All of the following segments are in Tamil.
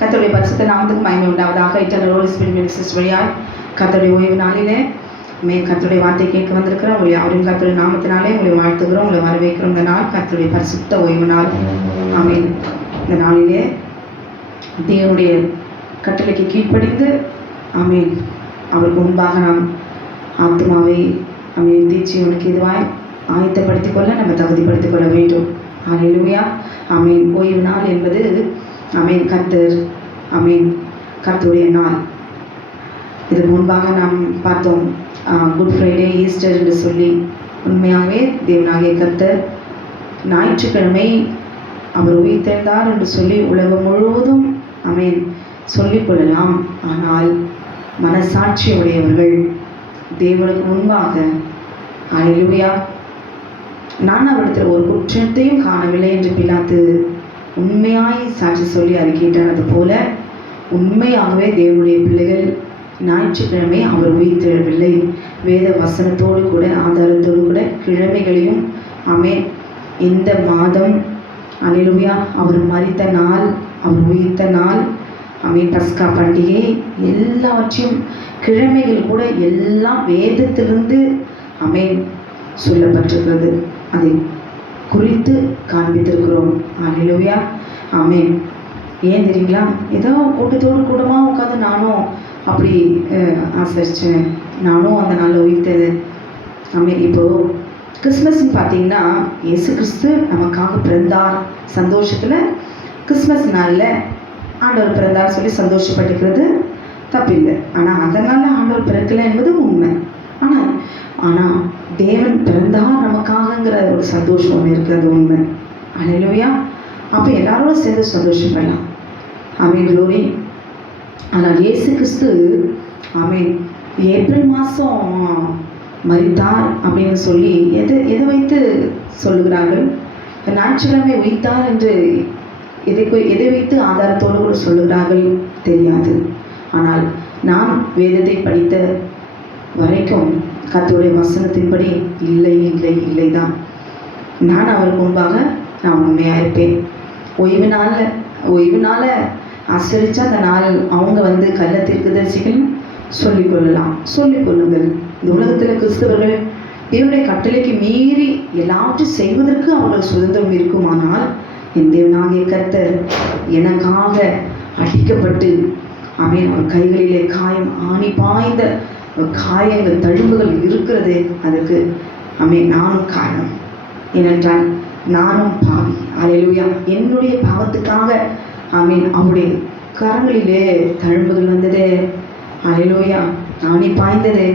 கர்த்தருடைய பரிசுத்த நாமத்துக்கு மகிமை உண்டாவதாக. இட்டர்னல் ஹோலி ஸ்பிரிட் மினிஸ்ட்ரிஸ் வழியாய் கர்த்தருடைய ஓய்வு நாளிலே கர்த்தருடைய வார்த்தை கேட்க வந்திருக்கிறோம். உங்களை அவரின் கர்த்தருடைய நாமத்தினாலே உங்களை வாழ்த்துகிறோம், உங்களை வரவேற்கிறோம். இந்த நாள் கர்த்தருடைய பரிசுத்த ஓய்வு நாள். ஆமென். இந்த நாளிலே தேவனுடைய கட்டளைக்கு கீழ்ப்படிந்து ஆமென் அவருக்கு முன்பாக நாம் ஆத்மாவை தீட்சியவனுக்கு இதுவாய் ஆயத்தப்படுத்திக் கொள்ள நம்ம தகுதிப்படுத்திக் கொள்ள வேண்டும். ஹல்லேலூயா. ஆமென். ஓய்வு நாள் என்பது ஆமென் கர்த்தர் ஆமென் கர்த்தருடைய நாள். இதுக்கு முன்பாக நாம் பார்த்தோம் குட் ஃப்ரைடே, ஈஸ்டர் என்று சொல்லி. உண்மையாகவே தேவனாகிய கர்த்தர் ஞாயிற்றுக்கிழமை அவர் உயிர்த்தெழுந்தார் என்று சொல்லி உலகம் முழுவதும் ஆமென் சொல்லிக்கொள்ளலாம். ஆனால் மனசாட்சி உடையவர்கள் தேவனுக்கு முன்பாக ஹல்லேலூயா நான் அவரிடத்தில் ஒரு குற்றத்தையும் காணவில்லை என்று பிலாத்து உண்மையாய் சாட்சி சொல்லி அறிக்கையிட்டார். அதுபோல உண்மையாகவே தேவனுடைய பிள்ளைகள் ஞாயிற்றுக்கிழமை அவர் உயிர்த்தெழவில்லை. வேத வசனத்தோடு கூட ஆதாரத்தோடு கூட கிழமைகளையும் ஆமென் இந்த மாதம் ஹல்லேலூயா அவர் மரித்த நாள், அவர் உயிர்த்த நாள், ஆமென் பஸ்கா பண்டிகை எல்லாவற்றையும் கிழமைகள் கூட எல்லாம் வேதத்திலிருந்து ஆமென் சொல்லப்பட்டிருக்கிறது. அதை குறித்து காண்பித்திருக்கிறோம். ஹல்லேலூயா. ஆமென். ஏன் தெரியுங்களா? ஏதோ கூட்டத்தோடு கூட்டமாக உட்காந்து நானும் அப்படி ஆசரித்தேன், நானும் அந்த நாளில் உயிர்த்தது. ஆமென். இப்போது கிறிஸ்மஸ்ன்னு பார்த்தீங்கன்னா இயேசு கிறிஸ்து நமக்காக பிறந்தார் சந்தோஷத்தில் கிறிஸ்மஸ் நாளில் ஆண்டவர் பிறந்தார் சொல்லி சந்தோஷப்பட்டுக்கிறது தப்பில்லை. ஆனால் அந்த நாளில் ஆண்டவர் பிறக்கலை என்பது உண்மை. ஆனால் தேவன் பிறந்தார் நமக்காகங்கிற ஒரு சந்தோஷம் ஒன்று இருக்கிறது உண்மை. ஹல்லேலூயா. அப்போ எல்லாரோட சேர்ந்து சந்தோஷப்படலாம். ஆமென். க்ளோரி. ஆனால் இயேசு கிறிஸ்து ஆமென் ஏப்ரல் மாதம் மரித்தார் அப்படின்னு சொல்லி எதை வைத்து சொல்லுகிறார்கள்? ஞாயிற்றுக்கிழமை உயிர்த்தார் என்று எதை வைத்து ஆதாரத்தோடு கூட சொல்லுகிறார்கள் தெரியாது. ஆனால் நான் வேதத்தை படித்த வரைக்கும் கர்த்தருடைய வசனத்தின்படி இல்லை தான். நான் அவருக்கு முன்பாக நான் உண்மையாக இருப்பேன். ஓய்வு நாளை ஆச்சரித்தா அந்த நாள் அவங்க கள்ளத்தீர்க்கதரிசிகள் சொல்லிக்கொள்ளுங்கள். இந்த உலகத்தில் கிறிஸ்தவர்கள் தேவனுடைய கட்டளைக்கு மீறி எல்லாவற்றையும் செய்வதற்கு அவர்கள் சுதந்திரம் இருக்குமானால் என் தேவனாகிய கர்த்தர் எனக்காக அடிக்கப்பட்டு ஆமென் அவர் கைகளிலே காயம் ஆணி பாய்ந்த காயங்கள் தழும்புகள் இருக்கிறது. அதுக்கு ஆமென் நானும் காரணம். ஏனென்றால் நானும் பாவி. ஹல்லேலூயா. என்னுடைய பாவத்துக்காக ஆமென் அவருடைய கரங்களிலே தழும்புகள் வந்தது. ஹல்லேலூயா. ஆணி பாய்ந்தது.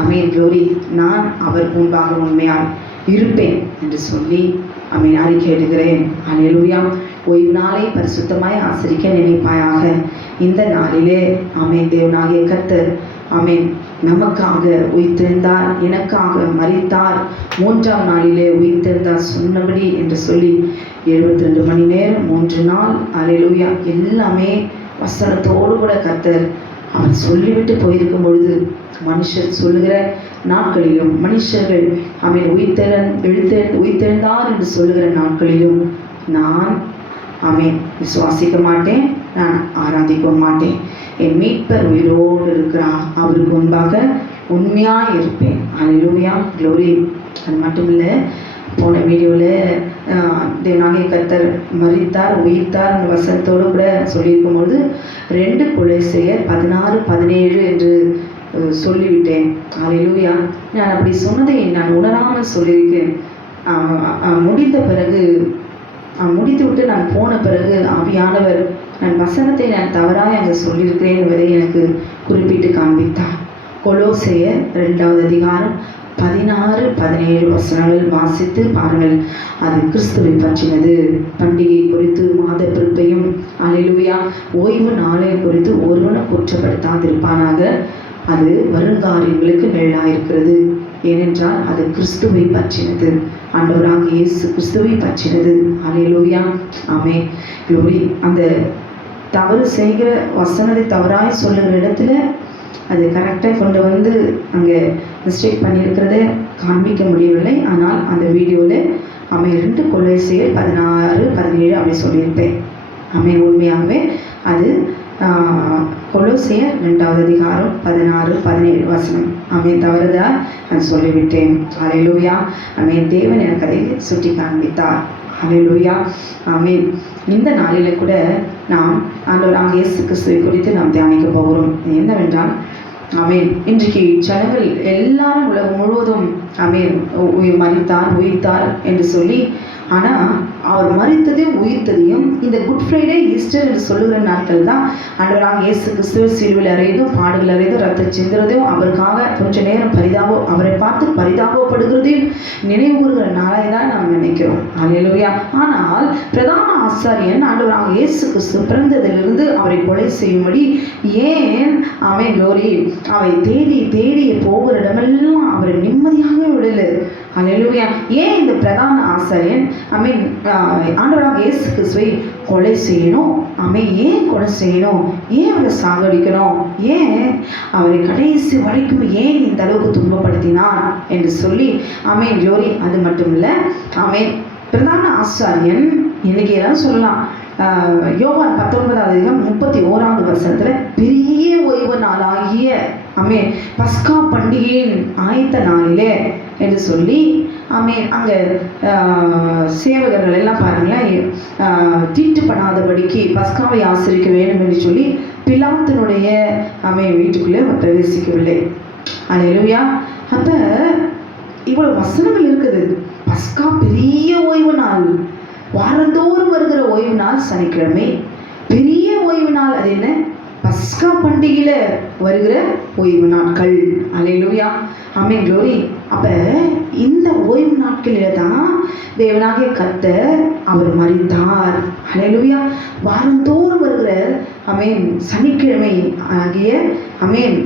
ஆமென். க்ளோரி. நான் அவர் முன்பாக உண்மையால் இருப்பேன் என்று சொல்லி ஆமென் அறிக்கையிடுகிறேன். ஹல்லேலூயா. ஓய்வு நாளை பரிசுத்தமாய் ஆசரிக்க நினைப்பாயாக. இந்த நாளிலே ஆமென் தேவனாகிய கர்த்தர் ஆமென் நமக்காக உயிர்த்தெழுந்தார், எனக்காக மரித்தார், 3ஆம் நாளிலே உயிர்த்தெழுந்தார் சொன்னபடி என்று சொல்லி 72 மணி நேரம் 3 நாள் ஹல்லேலூயா எல்லாமே வசனத்தோடு கூட கர்த்தர் அவர் சொல்லிவிட்டு போயிருக்கும் பொழுது மனுஷர் சொல்லுகிற நாட்களிலும் மனுஷர்கள் ஆமென் உயிர்த்தெழுந்தார் என்று சொல்லுகிற நாட்களிலும் நான் ஆமென் விசுவாசிக்க மாட்டேன், நான் ஆராதிக்க மாட்டேன். என் மீட்பர் உயிரோடு இருக்கிறார், அவருக்கு முன்பாக உண்மையாக இருப்பேன். ஹல்லேலூயா. க்ளோரி. அது மட்டும் இல்லை, போன வீடியோவில் தேவனாகிய கர்த்தர் மரித்தார் உயிர்த்தார் என்ற வசனத்தோடு கூட சொல்லியிருக்கும்பொழுது 2 கொலோசியர் 16-17 என்று சொல்லிவிட்டேன். ஹல்லேலூயா. நான் அப்படி சொன்னதை நான் உணராமல் சொல்லியிருக்கேன். முடிந்த பிறகு முடித்துவிட்டு நான் போன பிறகு ஆவியானவர் நான் வசனத்தை நான் தவறாக அங்கே சொல்லியிருக்கிறேன் என்பதை எனக்கு குறிப்பிட்டு காண்பித்தார். கொலோசியர் 2ஆம் அதிகாரம் 16-17 வசனங்கள் வாசித்து பாருங்கள். அது கிறிஸ்துவை பற்றினது. பண்டிகை குறித்து, மாத பிறப்பையும் ஹல்லேலூயா ஓய்வு நாளை குறித்து ஒருவனும் குற்றப்படுத்தாதிருப்பானாக. அது வருங்காரியங்களுக்கு மேலாயிருக்கிறது. ஏனென்றால் அது கிறிஸ்துவை பற்றினது. ஆண்டவராக இயேசு கிறிஸ்துவை பற்றினது. ஹல்லேலூயா. ஆமென். க்ளோரி. அந்த தவறு செய்கிற வசனத்தை தவறாய் சொல்லுகிற இடத்துல அது கரெக்டாக கொண்டு அங்கே மிஸ்டேக் பண்ணியிருக்கிறத காண்பிக்க முடியவில்லை. ஆனால் அந்த வீடியோவில் 2 கொலோசியர் 16-17 அப்படி சொல்லியிருப்பேன். உண்மையாகவே அது கொலோசியர் 2வது அதிகாரம் 16-17 வசனம். ஆமென். தவறுதா நான் சொல்லிவிட்டேன். ஹல்லேலூயா. ஆமென். தேவன் எனக்கு அதை சுட்டி காண்பித்தார். ஹல்லேலூயா. ஆமென். இந்த நாளில் கூட நாம் ஆண்டவராகிய இயேசு கிறிஸ்துவை குறித்து நாம் தியானிக்க போகிறோம். என்னவென்றால் ஆமென், இன்றைக்கு ஜனங்கள் எல்லாரும் உலகம் முழுவதும் ஆமென் மரித்தார் உயிர்த்தார் என்று சொல்லி, ஆனால் அவர் மரித்ததையும் உயிர்த்ததையும் இந்த குட் ஃப்ரைடே ஈஸ்டர் என்று சொல்லுகிற நாட்கள் தான் ஆண்டவராகிய இயேசு கிறிஸ்துவ சிலுவையில் அறையதும் பாடுகள் அறையதும் ரத்தம் சிந்துறதையும் அவருக்காக கொஞ்ச நேரம் அவரை பார்த்து பரிதாபப்படுகிறதையும் நினைவு கூறுகிற நாளை தான் நாம் நினைக்கிறோம். ஹல்லேலூயா. ஆனால் பிரதான ஆசாரியன் ஆண்டவராகிய இயேசு கிறிஸ்து பிறந்ததிலிருந்து அவரை கொலை செய்யும்படி ஏன் ஆமென் க்ளோரி அவை தேடி தேடி போகிற இடமெல்லாம் அவரை நிம்மதியாகவே விடலை. ஹல்லேலூயா. ஏன் இந்த பிரதான ஆசாரியன் ஆமென் ஆண்டவராகிய இயேசு கிறிஸ்துவை கொலை செய்யணும்? ஆமென். ஏன் கொலை செய்யணும்? ஏன் அவரை சாகடிக்கணும்? ஏன் அவரை கடைசி வரைக்கும் ஏன் இந்த அளவுக்கு துன்பப்படுத்தினார் என்று சொல்லி ஆமென் க்ளோரி. அது மட்டும் இல்லை, ஆமென் பிரதான ஆசாரியன் இன்னைக்கு ஏதாவது சொல்லலாம். யோவான் 19வது அதிகாரம் 31வது வசனத்துல பெரிய ஓய்வு நாளாகிய ஆமென் பஸ்கா பண்டிகையின் ஆயத்த நாளிலே என்று சொல்லி ஆமென் அங்கே சேவகர்கள் எல்லாம் பாருங்களேன் தீட்டுப்படாதபடிக்கு பஸ்காவை ஆசரிக்க வேண்டும் என்று சொல்லி பிலாத்தினுடைய ஆமென் வீட்டுக்குள்ளே பிரவேசிக்கவில்லை. ஹல்லேலூயா. அப்போ இவ்வளவு வசனங்கள் இருக்குது. பஸ்கா பெரிய ஓய்வு நாள், வாரந்தோறும் வருகிற ஓய்வு நாள் சனிக்கிழமை. பெரிய ஓய்வு நாள் அது என்ன? பஸ்கா பண்டிகையில வருகிற ஓய்வு நாட்கள். ஹல்லேலூயா. ஆமென் க்ளோரி. அப்ப இந்த ஓய்வு நாட்களில தான் தேவனாகிய கர்த்தர் அவர் மரித்தார். ஹல்லேலூயா. வாரந்தோறும் வருகிற ஆமென் சனிக்கிழமை ஆகிய ஆமென்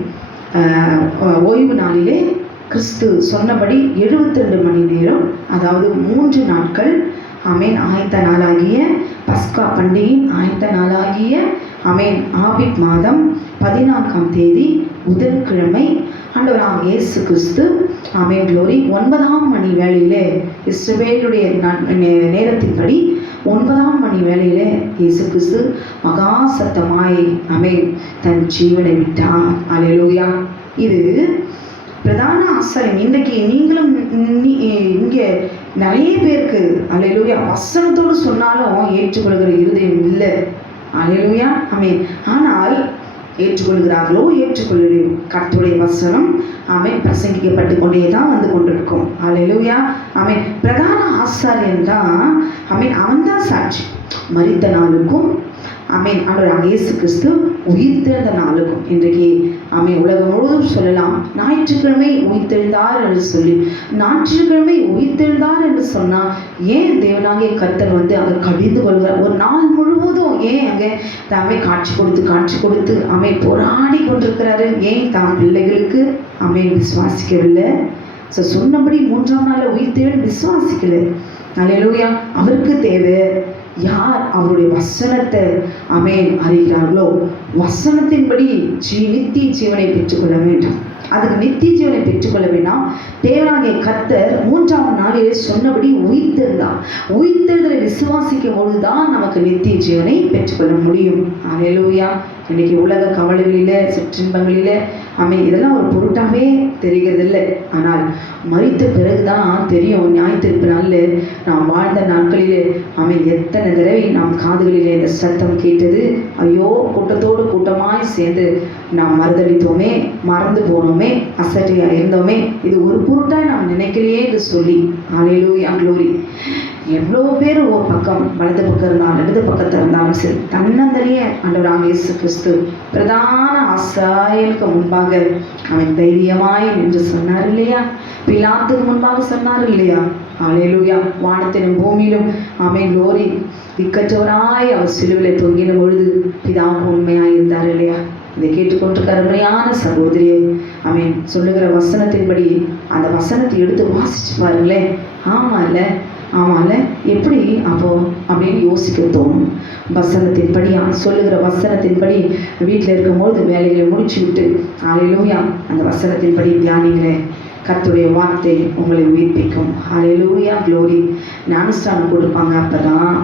ஓய்வு நாளிலே கிறிஸ்து சொன்னபடி 72 மணி நேரம், அதாவது 3 நாட்கள் ஆமென் ஆயத்த நாளாகிய பஸ்கா பண்டிகையின் ஆயத்த நாளாகிய ஆமென் ஆபிப் மாதம் 14ஆம் தேதி புதன்கிழமை ஆண்டவராகிய இயேசு கிறிஸ்து ஆமென் க்ளோரி 9ஆம் மணி வேளையிலே இஸ்ரவேலுடைய நேரத்தின்படி 9ஆம் மணி வேளையிலே இயேசு கிறிஸ்து மகா சத்தமாய் ஆமென் தன் ஜீவனை விட்டார். ஹல்லேலூயா. இது பிரதான ஆசாரியன். இன்றைக்கு நீங்களும் இங்கே நிறைய பேருக்கு ஹல்லேலூயா வசனத்தோடு சொன்னாலும் ஏற்றுக்கொள்கிற இருதயம் இல்லை. ஹல்லேலூயா. ஆமென். ஆனால் ஏற்றுக்கொள்கிறார்களோ ஏற்றுக்கொள்ளலையோ கர்த்தருடைய வசனம் ஆமென் பிரசங்கிக்கப்பட்டு கொண்டே தான் வந்து கொண்டிருக்கும். ஹல்லேலூயா. ஆமென். பிரதான ஆசாரியன் தான் ஆமென் அவன் தான் சாட்சி. மரித்த நாளுக்கும் ஆமென் ஆண்டவராகிய இயேசு கிறிஸ்து உயிர்த்தெழுந்த நாளுக்கும். இன்றைக்கு ஆமென் உலகம் முழுவதும் சொல்லலாம் ஞாயிற்றுக்கிழமை உயிர்த்தெழுந்தார் என்று சொல்லி. ஞாயிற்றுக்கிழமை உயிர்த்தெழுந்தார் என்று சொன்னால் ஏன் தேவனாகிய கர்த்தர் வந்து அவர் கடிந்து கொள்கிறார்? ஒரு நாள் முழுவதும் ஏன் அங்கே தாமே காட்சி கொடுத்து ஆமென் போராடி கொண்டிருக்கிறாரு. ஏன் தாம் பிள்ளைகளுக்கு ஆமென் விசுவாசிக்கவில்லை? சொன்னபடி 3ஆம் நாள் உயிர்த்தெழுந்து விசுவாசிக்கல. ஹல்லேலூயா. அவருக்கு தேவை யார் அவருடைய வசனத்தை ஆமென் அறிகிறார்களோ, வசனத்தின்படி நித்திய ஜீவனை பெற்றுக்கொள்ள வேண்டும். அதுக்கு நித்திய ஜீவனை பெற்றுக்கொள்ள வேண்டாம். தேவனாகிய கர்த்தர் 3ஆம் நாளிலே சொன்னபடி உயிர்த்தெழுந்தார். உயிர்த்தெழுதலை விசுவாசிக்கும் பொழுதுதான் நமக்கு நித்திய ஜீவனை பெற்றுக்கொள்ள முடியும். ஹல்லேலூயா. இன்னைக்கு உலக கவலைகளில சிற்றின்பங்களில ஆமென் இதெல்லாம் ஒரு பொருட்டாவே தெரிகிறதில்லை. ஆனால் மரித்த பிறகுதான் தெரியும். ஞாயிற்றுக்கிழமை நாளில் நாம் வாழ்ந்த நாட்களிலே ஆமென் எத்தனை தடவை நாம் காதுகளிலே இந்த சத்தம் கேட்டது. ஐயோ கூட்டத்தோடு கூட்டமாய் சேர்ந்து நாம் மறுதளித்தோமே, மறந்து போனோமே, அசட்டையா இருந்தோமே, இது ஒரு பொருட்டாய் நாம் நினைக்கலையே என்று சொல்லி ஹல்லேலூயா க்ளோரி. எவ்வளோ பேர் ஒரு பக்கம் வலது பக்கம் இருந்தாலும் இடது பக்கத்தில் இருந்தாலும் சரி தன்னந்தனியே ஆண்டவராகிய இயேசு கிறிஸ்து பிரதான ஆசாரியனுக்கு முன்பாக அவன் தைரியமாய் நின்று சொன்னார் இல்லையா? பிலாத்துக்கு முன்பாக சொன்னார் இல்லையா? ஹல்லேலூயா. வானத்திலும் பூமியிலும் ஆமென் க்ளோரி திக்கற்றவராய் அவர் சிலுவையில் தொங்கின பொழுது பிதாவும் உண்மையாய் இருந்தார் இல்லையா? இதை கேட்டுக்கொண்டிருக்கிற அருமையான சகோதரியை ஆமென் சொல்லுகிற வசனத்தின்படி அந்த வசனத்தை எடுத்து வாசிச்சு பாருங்களேன். ஆமாம்ல எப்படி அப்போ அப்படின்னு யோசிக்க தோணும். வசனத்தின்படி சொல்லுகிற வசனத்தின்படி வீட்டில் இருக்கும்போது வேலைகளை முடிச்சு விட்டு ஹல்லேலூயா அந்த வசனத்தின்படி தியானிங்களேன். கர்த்தருடைய வார்த்தை உங்களை உயிர்ப்பிக்கும். ஹல்லேலூயா க்ளோரி. ஞானஸ்தானம் கொடுப்பாங்க. அப்போதான்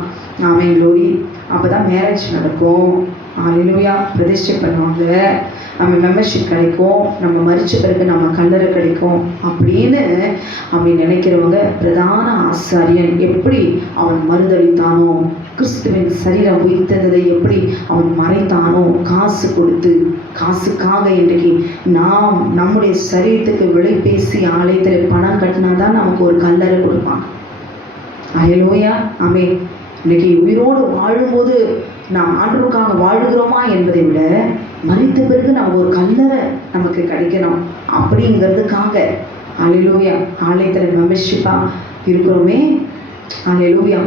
ஆமென் க்ளோரி. அப்போதான் மேரேஜ் நடக்கும். ஹல்லேலூயா. பிரதிஷ்டை பண்ணுவாங்க, நம்ம மெம்பர்ஷிப் கிடைக்கும், நம்ம மரிச்ச பிறகு நம்ம கல்லறை கிடைக்கும் அப்படின்னு அப்படி நினைக்கிறவங்க, பிரதான ஆசாரியன் எப்படி அவன் மறுதளித்தானோ, கிறிஸ்துவின் சரீரம் உயிர்த்ததை எப்படி அவன் மறைத்தானோ, காசு கொடுத்து, காசுக்காக இன்றைக்கு நாம் நம்முடைய சரீரத்துக்கு விலை பேசி ஆலயத்தில் பணம் கட்டினாதான் நமக்கு ஒரு கல்லறை கொடுப்பாங்க. ஹல்லேலூயா. ஆமென். இன்னைக்கு உயிரோடு வாழும்போது நாம் ஆண்டவருக்காக வாழுகிறோமா என்பதை விட மரித்த பிறகு நம்ம ஒரு கல்லறை நமக்கு கிடைக்கணும் அப்படிங்கிறதுக்காக ஹல்லேலூயா ஆலயத்தில் மெம்பர்ஷிப்பாக இருக்கிறோமே. ஹல்லேலூயா.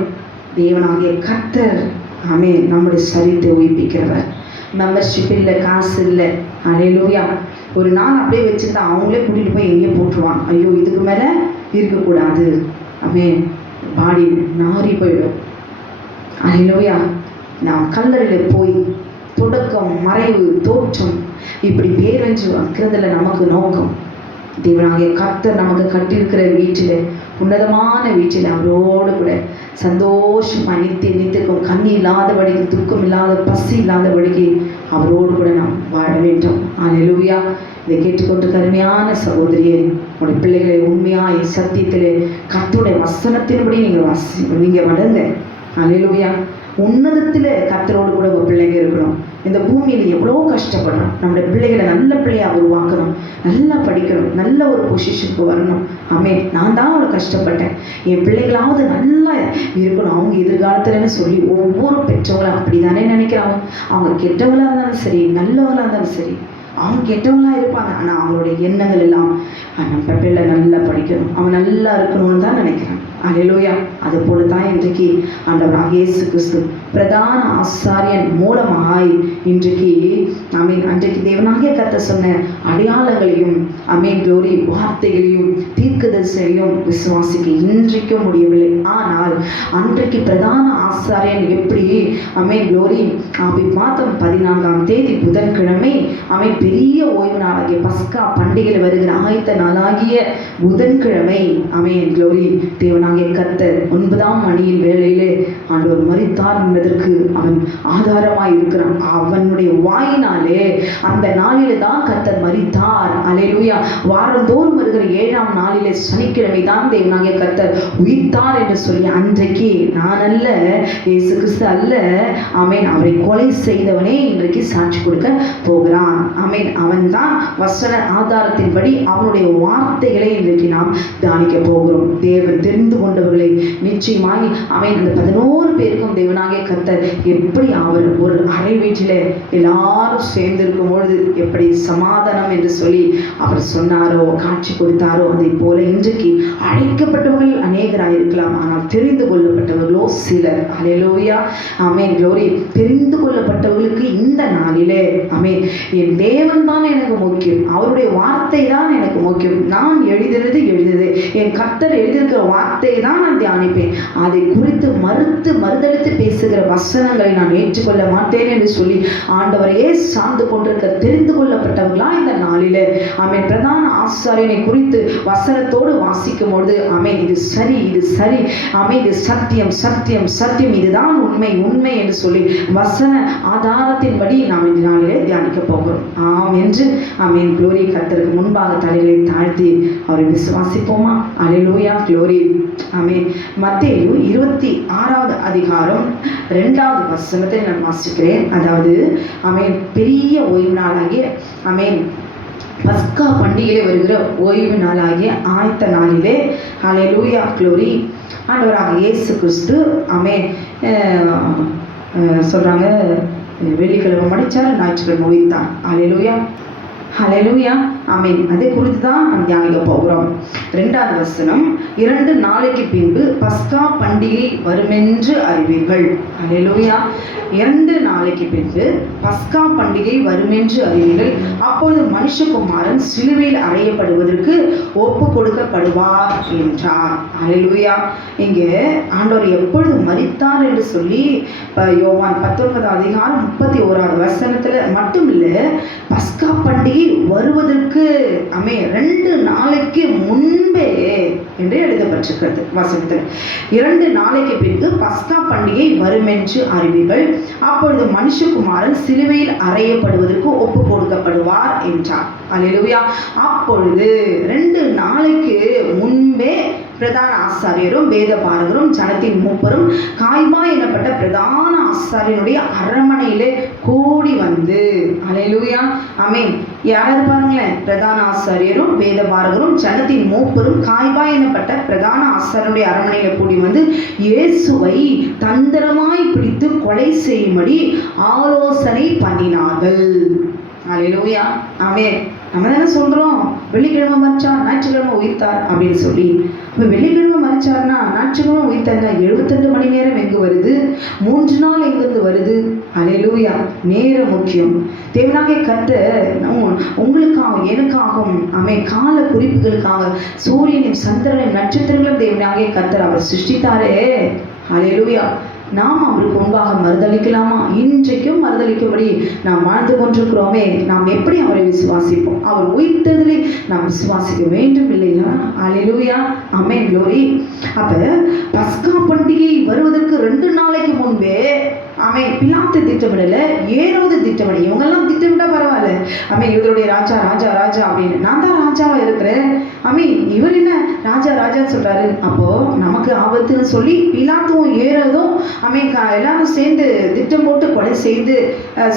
தேவனாகிய கர்த்தர் ஆமென் நம்முடைய சரீரத்தை உயிர்ப்பிக்கிறவர். மெம்பர்ஷிப் இல்லை, காசு இல்லை. ஹல்லேலூயா. ஒரு நாள் அப்படியே வச்சுருந்தா அவங்களே கூட்டிகிட்டு போய் எங்கேயும் போட்டுருவாங்க. ஐயோ இதுக்கு மேலே இருக்கக்கூடாது, ஆமென், பாடி நாறி போயிடும். ஹல்லேலூயா. நாம் கல்லறையில் போய் தொடக்கம், மறைவு, தோற்றம் இப்படி பேரஞ்சு வைக்கிறதுல நமக்கு நோக்கம். தேவனாகிய கர்த்தர் நமக்கு கட்டியிருக்கிற வீட்டில், உன்னதமான வீட்டில் அவரோடு கூட சந்தோஷமாக நித்தியக்கும் கண்ணி இல்லாதபடிக்கு, துக்கம் இல்லாத, பசி இல்லாதபடிக்கு அவரோடு கூட நாம் வாழ வேண்டும். ஹல்லேலூயா. இதை கேட்டுக்கொண்டு கருமையான சகோதரியே, உங்களுடைய பிள்ளைகளை உண்மையாய் சத்தியத்திலே கர்த்தருடைய வசனத்தின்படி நீங்கள் வளருங்க. ஹல்லேலூயா. உன்னதத்தில் கர்த்தரோடு கூட உங்கள் பிள்ளைங்க இருக்கணும். இந்த பூமியில் எவ்வளோ கஷ்டப்படுறோம். நம்முடைய பிள்ளைகளை நல்ல பிள்ளையாக உருவாக்கணும், நல்லா படிக்கணும், நல்ல ஒரு பொசிஷனுக்கு வரணும். ஆமென். நான் தான் அவ்வளோ கஷ்டப்பட்டேன், என் பிள்ளைகளாவது நல்லா இருக்கணும் அவங்க எதிர்காலத்துலன்னு சொல்லி ஒவ்வொரு பெற்றவங்களும் அப்படி தானே நினைக்கிறாங்க. அவங்க கெட்டவங்களாக இருந்தாலும் சரி, நல்லவங்களாக இருந்தாலும் சரி, அவங்க கெட்டவங்களாக இருப்பாங்க. ஆனால் அவங்களுடைய எண்ணங்கள் எல்லாம் நம்ம பிள்ளை நல்லா படிக்கணும், அவன் நல்லா இருக்கணும்னு தான் நினைக்கிறான். ஹல்லேலூயா. அது போல தான் இன்றைக்கு ஆண்டவராகிய இயேசு கிறிஸ்து பிரதான ஆசாரியன் மூலமாய் இன்றைக்கு ஆமென் அன்றைக்கு தேவனாகிய கர்த்தர் சொன்ன அடையாளங்களையும் ஆமென் க்ளோரி வார்த்தைகளையும் தீர்க்கதரிசனையும் விசுவாசிக்க இன்றைக்கும் முடியவில்லை. ஆனால் அன்றைக்கு பிரதான ஆசாரியன் எப்படி ஆமென் க்ளோரி அப்படி மாதம் 14ஆம் தேதி புதன்கிழமை ஆமென் பெரிய ஓய்வு நாளாகிய பஸ்கா பண்டிகையில் வருகிற ஆயத்த நாளாகிய புதன்கிழமை ஆமென் க்ளோரி தேவனாகிய கர்த்தர் 9ஆம் மணியில் வேளையிலே ஆண்டவர் மரித்தார் என்பதற்கு அவன் ஆதாரமாய் இருக்கிறான். அவனுடைய வாயினாலே அந்த நாளிலே தான் கர்த்தர் மரித்தார். ஹல்லேலூயா. வாரந்தோறும் வருகிற 7ஆம் நாளிலே சனிக்கிழமை தான் தேவனாகிய கர்த்தர் உயிர்த்தார் என்று சொல்லி அன்றைக்கு நான் அல்ல, இயேசு கிறிஸ்து அல்ல, ஆமென், அவரை கொலை செய்தவனே இன்றைக்கு சாட்சி கொடுக்க போகிறான். ஆமென். அவன் தான் வசன ஆதாரத்தின்படி அவனுடைய வார்த்தைகளை இன்றைக்கு நாம் தியானிக்க போகிறோம். தேவன் தெரிந்து கொண்டவர்களை நிச்சயமாய் ஆமென் அந்த 11 பேருக்கும் தேவனாகிய கர்த்தர் எப்படி அவர் ஒரு அறை வீட்டில் எல்லாரும் சேர்ந்து இருக்கும் பொழுது எப்படி சமாதானம் என்று சொல்லி அவர் சொன்னாரோ, காட்சி கொடுத்தாரோ, அதை போல இன்றைக்கு அழைக்கப்பட்டவர்கள் அநேகராக இருக்கலாம், ஆனால் தெரிந்து கொள்ளப்பட்டவர்களோ சிலர். ஹல்லேலூயா. ஆமென் க்ளோரி. தெரிந்து கொள்ளப்பட்டவர்களுக்கு இந்த நாளிலே ஆமென் என் தேவன் தான் எனக்கு முக்கியம், அவருடைய வார்த்தை தான் எனக்கு முக்கியம், நான் எழுதுறது என் கர்த்தர் எழுதியிருக்கிற வார்த்தை தான் நான் தியானிப்பேன், அதை குறித்து மறுதளித்து பேசுகிற வசனங்களை நான் ஏற்றுக்கொள்ள மாட்டேன் என்று சொல்லி ஆண்டவரையே சார்ந்து கொண்டிருக்க தெரிந்து கொள்ளப்பட்டவர்களா இந்த நாளிலே ஆமென் பிரதான ஆசாரியனை குறித்து வசனத்தோடு வாசிக்கும் பொழுது ஆமென் இது சரி ஆமென் இது சத்தியம் இதுதான் உண்மை என்று சொல்லி வசன ஆதாரத்தின்படி நாம் இந்த நாளிலே தியானிக்க போகிறோம். ஆம் என்று ஆமென் க்ளோரி. கர்த்தருக்கு முன்பாக தலைகளை தாழ்த்தி அவரை விசுவாசிப்போமா? ஹல்லேலூயா. க்ளோரி. ஆமென். மத்தேயு 26வது அதிகாரம் 2வது வசனத்தை நான் வாசிக்கிறேன். அதாவது ஆமென் பெரிய ஓய்வு நாளாகிய ஆமென் பஸ்கா பண்டிகையிலே வருகிற ஓய்வு நாளாகிய ஆயத்த நாளிலே ஹல்லேலூயா க்ளோரி ஆண்டவராக இயேசு கிறிஸ்து ஆமென் சொல்றாங்க வெள்ளிக்கிழமை மடிச்சார், ஞாயிற்றுக்கிழமை உயிர்த்தார். ஹல்லேலூயா. ஹல்லேலூயா. ஆமென். அதை குறித்து தான் நாம் தியானிக்க போகிறோம். 2வது வசனம், 2 நாளைக்கு பின்பு பஸ்கா பண்டிகை வருமென்று அறிவீர்கள். ஹல்லேலூயா. 2 நாளைக்கு பின்பு பஸ்கா பண்டிகை வருமென்று அறிவீர்கள். அப்பொழுது மனுஷகுமாரன் சிலுவையில் அறையப்படுவதற்கு ஒப்பு கொடுக்கப்படுவார் என்றார். ஹல்லேலூயா. இங்கே ஆண்டவர் எப்பொழுது மரித்தார் என்று சொல்லி யோவான் 19 அதிகாரம் 31வது வசனத்துல மட்டும் இல்லை, பஸ்கா பண்டிகை வருவதற்கு 2 நாளைக்கு முன்பே என்று எழுதப்பட்டிருக்கிறது வசனத்தில். 2 நாளைக்கு பிறகு பஸ்கா பண்டிகை வரும் என்று அறிவீர்கள். அப்பொழுது மனுஷகுமாரன் சிலுவையில் அறையப்படுவதற்கு ஒப்பு கொடுக்கப்படுவார் என்றார். அல்லேலூயா. அப்பொழுது 2 நாளைக்கு முன்பே பிரதான ஆசாரியரும் வேத பாரகரும் ஜனத்தின் மூப்பரும் காய்பா எனப்பட்ட பிரதான ஆசாரியனுடைய அரண்மனையிலே கூடி வந்து, அல்லேலூயா, ஆமென். யாராவது பாருங்களேன், பிரதான ஆசாரியரும் வேத பாரகரும் ஜனத்தின் மூப்பரும் காய்பா எனப்பட்ட பிரதான ஆசாரியனுடைய அரண்மனையில கூடி வந்து இயேசுவை தந்திரமாய் பிடித்து கொலை செய்யும்படி ஆலோசனை பண்ணினார்கள். அல்லேலூயா, ஆமென். நம்ம தானே சொல்றோம், வெள்ளிக்கிழமை மறிச்சார், ஞாயிற்றுக்கிழமை உயிர்த்தார் அப்படின்னு சொல்லி. இப்போ வெள்ளிக்கிழமை மறிச்சார்னா ஞாயிற்றுக்கிழமை உயிர்த்தார்னா 72 மணி நேரம் எங்கு வருது? 3 நாள் எங்கிருந்து வருது? அல்லேலூயா. நேரம் முக்கியம். தேவனாகிய கர்த்தர் உங்களுக்காகவும் எனக்காகவும் கால குறிப்புகளுக்காக சூரியனையும் சந்திரனையும் நட்சத்திரங்களும் தேவனாகிய கர்த்தர் அவர் சிருஷ்டித்தாரே. அல்லேலூயா. நாம் அவருக்கு முன்பாக மறுதளிக்கலாமா? இன்றைக்கும் மறுதளிக்கும்படி நாம் வாழ்ந்து கொண்டிருக்கிறோமே, நாம் எப்படி அவரை விசுவாசிப்போம்? அவர் உயிர்த்ததிலே நாம் விசுவாசிக்க வேண்டும் இல்லையா? அல்லேலூயா, ஆமென், க்ளோரி. அப்ப பஸ்கா பண்டிகை வருவதற்கு 2 நாளைக்கு முன்பே பிலாத்து திட்டமிடல, ஏரோது திட்டமிட. இவங்கெல்லாம் திட்டமிட்டா பரவாயில்ல. இவருடைய ராஜா ராஜா ராஜா அப்படின்னு, நான் தான் ராஜாவா இருக்கிறேன். இவர் என்ன ராஜா ராஜான்னு சொல்றாரு? அப்போ நமக்கு ஆபத்துன்னு சொல்லி பிலாத்தும் ஏரோதும் எல்லாரும் சேர்ந்து திட்டம் போட்டு கொலை செய்து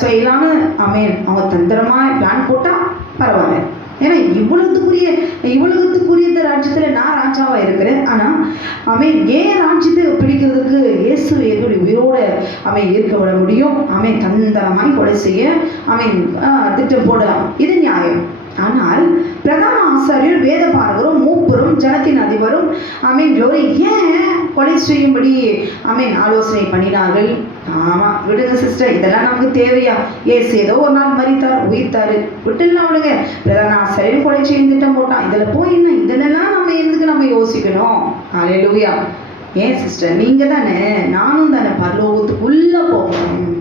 செய்யலான்னு அவங்க தந்திரமா பிளான் போட்டா பரவாயில்ல. ஏன்னா இவ்வளவுக்குரிய ராஜ்யத்துல நான் ராஜாவா இருக்கிறேன். ஆனா ஏன் ராஜ்யத்தை பிடிக்கிறதுக்கு இயேசு எப்படி உயிரோட இருக்க விட முடியும்? தந்திரமாய் கொலை செய்ய திட்டம் போடலாம், இது நியாயம். ஆனால் பிரதான ஆசாரியர் வேத பாரகரும் மூப்பரும் ஜனத்தின் அதிபரும் க்ளோரி ஏன் கொலை செய்யும்படி ஆலோசனை பண்ணினார்கள்? ஆமா, விடுங்க சிஸ்டர், இதெல்லாம் நமக்கு தேவையா? ஏசு ஏதோ ஒரு நாள் மரித்தார், உயிர்த்தாரு, விட்டுலாம் விடுங்க. பிரதான ஆசாரியர் கொலை செய்யும் திட்டம் போட்டான், இதுல போய் என்ன இதெல்லாம் நம்ம யோசிக்கணும்? அல்லேலூயா. ஏன் சிஸ்டர், நீங்க தானே நானும் தானே பரலோகத்துக்குள்ள போகணும்.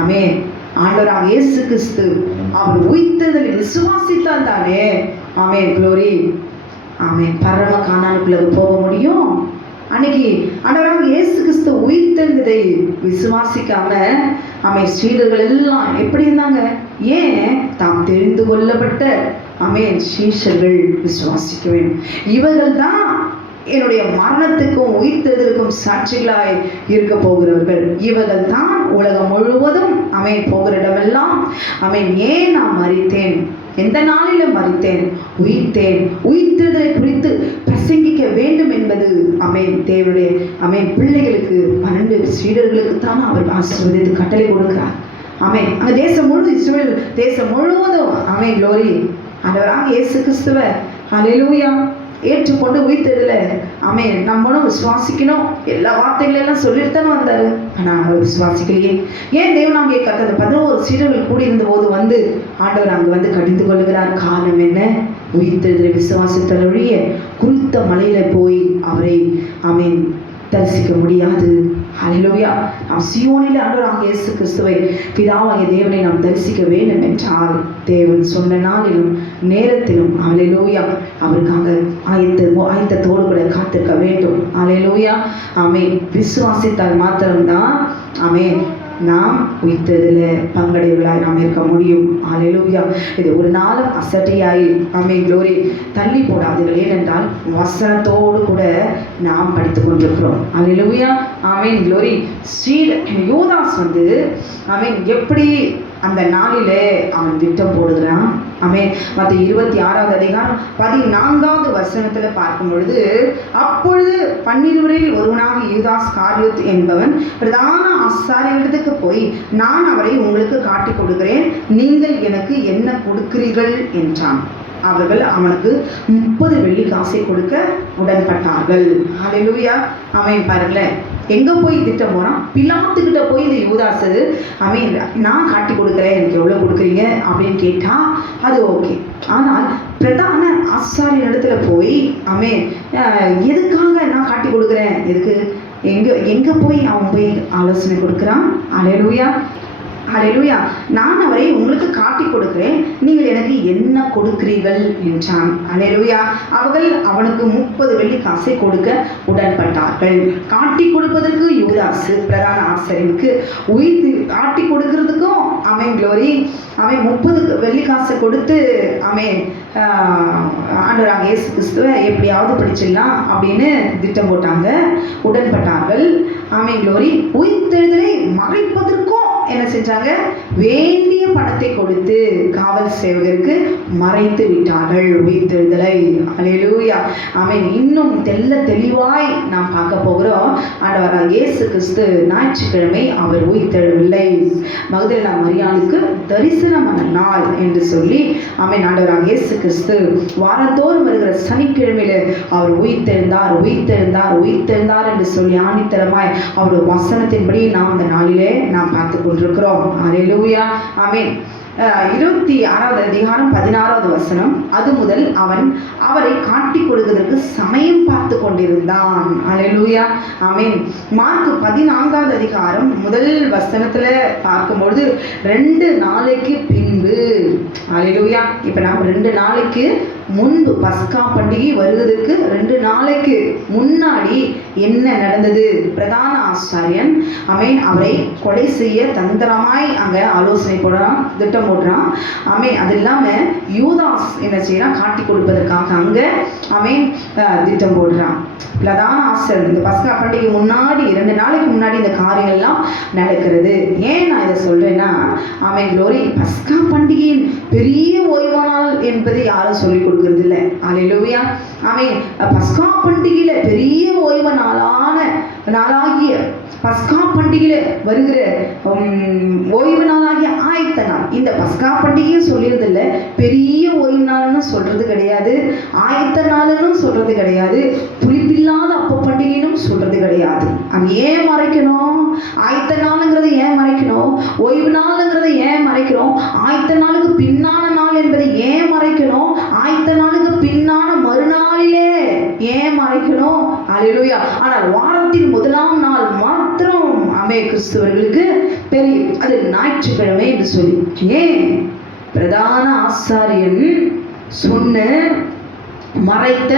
ஆமென். ஆண்டவராக இயேசு கிறிஸ்து அவர் உயிர்த்ததை விசுவாசித்தால் தானே க்ளோரி பரம கானானுக்குள்ள போக முடியும். அன்னைக்கு ஆண்டவராக இயேசு கிறிஸ்து உயிர்த்தெழுந்ததை விசுவாசிக்காம சீடர்கள் எல்லாம் எப்படி இருந்தாங்க? ஏன் தாம் தெரிந்து கொள்ளப்பட்ட சீஷர்கள் விசுவாசிக்க வேண்டும். இவர்கள் தான் என்னுடைய மரணத்துக்கும் உயிர்த்தெழுதலுக்கும் சாட்சிகளாய் இருக்க போகிறவர்கள். இவர்கள் தான் உலகம் முழுவதும் போகிற இடமெல்லாம் ஏன் நான் மரித்தேன், எந்த நாளில மரித்தேன், உயிர்த்தேன், உயிர்த்தெழுதலை குறித்து பிரசங்கிக்க வேண்டும் என்பது தேவனுடைய பிள்ளைகளுக்கு 12 சீடர்களுக்கு தான் அவர் ஆசீர்வதித்து கட்டளை கொடுக்கிறார். அங்க தேசம் முழுவதும், இஸ்ரவேல் தேசம் முழுவதும் க்ளோரி ஆண்டவராக இயேசு கிறிஸ்துவை அல்லேலூயா ஏற்றுக்கொண்டு உயிர்த்ததுல நம்மளும் விசுவாசிக்கணும். எல்லா வார்த்தைகளெல்லாம் சொல்லிட்டு தானே வந்தாரு. ஆனா அவங்க விசுவாசிக்கலையே. ஏன் தேவனாகிய கர்த்தர் 11 சீடர்கள் கூடி இருந்த போது வந்து ஆண்டவர் அங்க வந்து கடிந்து கொள்ளுகிறார். காரணம் என்ன? உயிர்த்தெழுதலை விசுவாசித்தல் ஒழிய குறித்த மலையில போய் அவரை தரிசிக்க முடியாது. அல்லேலூயா. நாம் சீயோனிலே ஆண்டவராகிய இயேசு கிறிஸ்துவை பிதாவாகிய தேவனை நாம் தரிசிக்க வேண்டும் என்றால் தேவன் சொன்ன நாளிலும் நேரத்திலும் அல்லேலூயா அவருக்காக ஆயத்தத்தோடு கூட காத்திருக்க வேண்டும். அல்லேலூயா. விசுவாசித்தால் மாத்திரம்தான் நாம் உயிர்த்ததில் பங்கடைவுகளாய் நாம் இருக்க முடியும். அல்லேலூயா. இது ஒரு நாளும் அசட்டையாய் க்ளோரி தள்ளி போடாதீர்கள். ஏனென்றால் வசனத்தோடு கூட நாம் படித்து கொண்டிருக்கிறோம். அல்லேலூயா. க்ளோரி. யூதாஸ் வந்து எப்படி அந்த நாளிலே அவன் திட்டம் போடுகிறான். மற்ற 26வது அதிகாரம் 14வது வசனத்துல பார்க்கும் பொழுது, அப்பொழுது 12 ஒருவனாக யூதாஸ் காரியோத் என்பவன் பிரதான ஆசாரியரிடத்துக்கு போய், நான் அவரை உங்களுக்கு காட்டி கொடுக்கிறேன், நீங்கள் எனக்கு என்ன கொடுக்கிறீர்கள் என்றான். அவர்கள் அவனுக்கு 30 வெள்ளி காசை கொடுக்க உடன்பட்டார்கள். அல்லேலூயா. பாருங்களேன், எங்க போய் திட்டம் போறான்? பிலாத்துக்கிட்ட போய் இந்த யூதாசு நான் காட்டி கொடுக்குறேன், எனக்கு எவ்வளவு கொடுக்குறீங்க அப்படின்னு கேட்டா அது ஓகே. ஆனால் பிரதான ஆசாரிய இடத்துல போய் எதுக்காக நான் காட்டி கொடுக்குறேன், எதுக்கு எங்க போய் அவன் போய் ஆலோசனை கொடுக்குறான்? அல்லேலூயா. ஹல்லேலூயா. நான் அவரை உங்களுக்கு காட்டி கொடுக்கிறேன், நீங்கள் எனக்கு என்ன கொடுக்கிறீர்கள் என்றான். ஹல்லேலூயா. அவர்கள் அவனுக்கு 30 வெள்ளிக்காசை கொடுக்க உடன்பட்டார்கள். காட்டி கொடுப்பதற்கு யூதாசு பிரதான ஆசாரியனுக்கு உயிர் காட்டி கொடுக்கிறதுக்கும் அவன் க்ளோரி அவன் 30 வெள்ளிக்காசை கொடுத்து அவன் ஆண்டவராக இயேசு கிறிஸ்துவை எப்படியாவது பிடிச்சிடலாம் அப்படின்னு திட்டம் போட்டாங்க, உடன்பட்டார்கள். அவன் க்ளோரி உயிர்த்தெழுதலை மறைப்பதற்கும் என்ன செஞ்சாங்க, வேண்டிய பணத்தை கொடுத்து காவல் சேவகருக்கு மறைத்து விட்டார்கள் உயிர்த்தெழுதலை. ஹல்லேலூயா. அவன் இன்னும் தெளிவாய் நாம் பார்க்க போகிறோம். ஆண்டவராக இயேசு கிறிஸ்து ஞாயிற்றுக்கிழமை அவர் உயிர்த்தெழவில்லை. மகதலேனா மரியாளுக்கு தரிசனமான நாள் என்று சொல்லி அவன் ஆண்டவராக இயேசு கிறிஸ்து வாரத்தோறும் வருகிற சனிக்கிழமையில அவர் உயிர்த்தெழுந்தார் என்று சொல்லி ஆணித்தரமாய் அவருடைய வசனத்தின்படி நாம் இந்த நாளிலே நாம் பார்த்து கொண்டிருக்கிறோம். ஹல்லேலூயா. ஆமென். 26வது அதிகாரம் 16வது வசனம். அது முதல் அவன் அவரை காட்டி கொடுக்கிறதுக்கு சமயம் பார்த்து கொண்டிருந்தான். ஹல்லேலூயா. ஆமென். மார்க் 14வது அதிகாரம் முதல் வசனத்துல பார்க்கும்பொழுது 2 நாளைக்கு பின்பு, ஹல்லேலூயா, இப்ப நாம் 2 நாளைக்கு முன்பு பஸ்கா பண்டிகை வருவதற்கு 2 நாளைக்கு முன்னாடி என்ன நடந்தது? பிரதான ஆசாரியன் அவன் அவரை கொலை செய்ய தந்திரமாய் அங்க ஆலோசனை போடுறான், திட்டம் போடுறான். அவன் அது இல்லாம யூதாஸ் என்ன செய்யறான், காட்டி கொடுப்பதற்காக அங்க அவன் திட்டம் போடுறான். பிரதான ஆசாரியன் இந்த பஸ்கா பண்டிகை முன்னாடி 2 நாளைக்கு முன்னாடி இந்த காரியம் எல்லாம் நடக்கிறது. ஏன் நான் இதை சொல்றேன்னா, அவன் க்ளோரி பஸ்கா பண்டிகையின் பெரிய ஓய்வானால் என்பது யாரும் சொல்லிக் கொடுக்கிறது இல்லை. ஹல்லேலூயா. அவன் பஸ்கா பண்டிகையில பெரிய ஓய்வு நாளாகிய பஸ்கா பண்டிகையில வருகிற ஓய்வு நாளாகிய ஆயத்த நாள். இந்த பஸ்கா பண்டிகையை சொல்லியது இல்லை, பெரிய ஓய்வு நாள்னு சொல்றது கிடையாது, ஆயத்த நாள்னு சொல்றது கிடையாது, புளிப்பில்லாத அப்ப பண்டிகைன்னு சொல்றது கிடையாது. அது ஏன் மறைக்கணும்? ஆயத்த நாளுங்கிறது ஏன் மறைக்கணும்? ஓய்வு நாளுங்கிறத ஏன் மறைக்கிறோம்? ஆயத்த நாளுக்கு பின்னான நாள் என்பதை ஏன் மறைக்கணும்? ஆயத்த நாளுக்கு பின்னான மறுநாளிலே ஏன் மறைக்கணும்? ஹல்லேலூயா. ஆனால் வாரத்தின் முதலாம் நாள் மாத்திரம் கிறிஸ்தவர்களுக்கு பெரிய அது ஞாயிற்றுக்கிழமை என்று சொல்லி, ஏன் பிரதான ஆசாரியன் சொன்ன மறைத்த